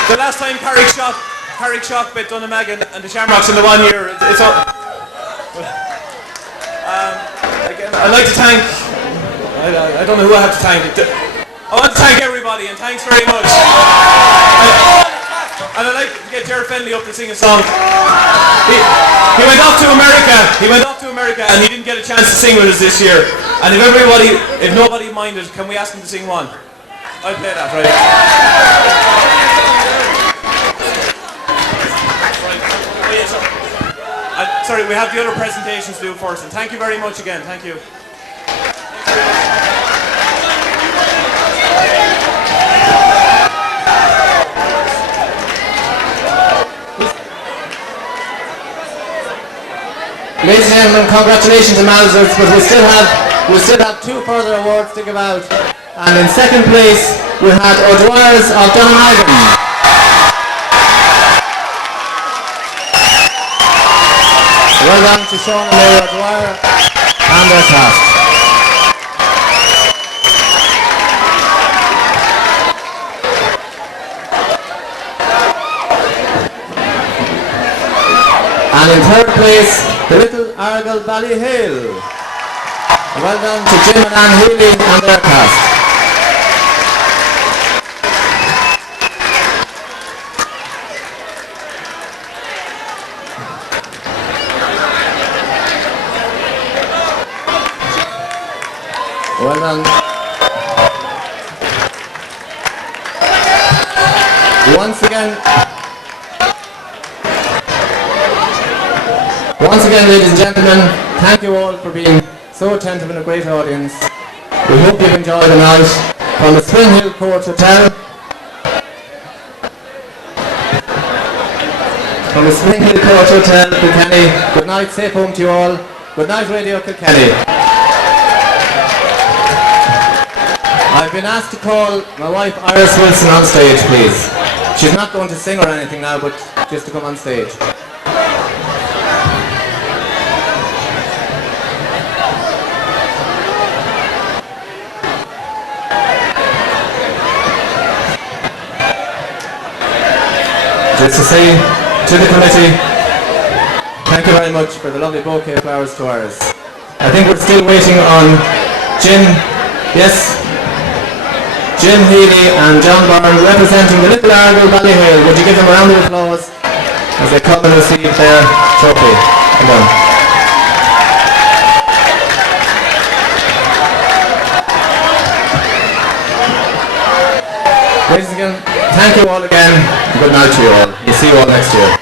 The last time Carrick Shock bet Dunnamagan and the Shamrocks in the 1 year. It's all. Again, I'd like to thank. I don't know who I have to thank. I want to thank everybody and thanks very much. And I'd like to get Jerry Fenley up to sing a song. He went off to America. He went off to America and he didn't get a chance to sing with us this year. And if nobody minded, can we ask him to sing one? I'll play that, right? Sorry, we have the other presentations to do first. And thank you very much again. Thank you. Ladies and gentlemen, congratulations to Malzards, but we still have 2 further awards to give out. And in second place, we had O'Dwyer's of Dunnamagan. Well done to Sean and Mary O'Dwyer and their cast. And in third place, the Little Arrigal Ballyhale. Well done to Jim and Anne Healy and their cast. Well done. Once again, ladies and gentlemen, thank you all for being so attentive and a great audience. We hope you've enjoyed the night from the Spring Hill Court Hotel. From the Spring Hill Court Hotel, Kilkenny. Good night, safe home to you all. Good night, Radio Kilkenny. I've been asked to call my wife Iris Wilson on stage, please. She's not going to sing or anything now, but just to come on stage. Just to say to the committee, thank you very much for the lovely bouquet of flowers to ours. I think we're still waiting on Jim, yes, Jim Healy and John Byrne representing the Little Arrigal Ballyhale. Would you give them a round of applause as they come and receive their trophy? Come on. Ladies and gentlemen, thank you all again. Good night to you all. We'll see you all next year.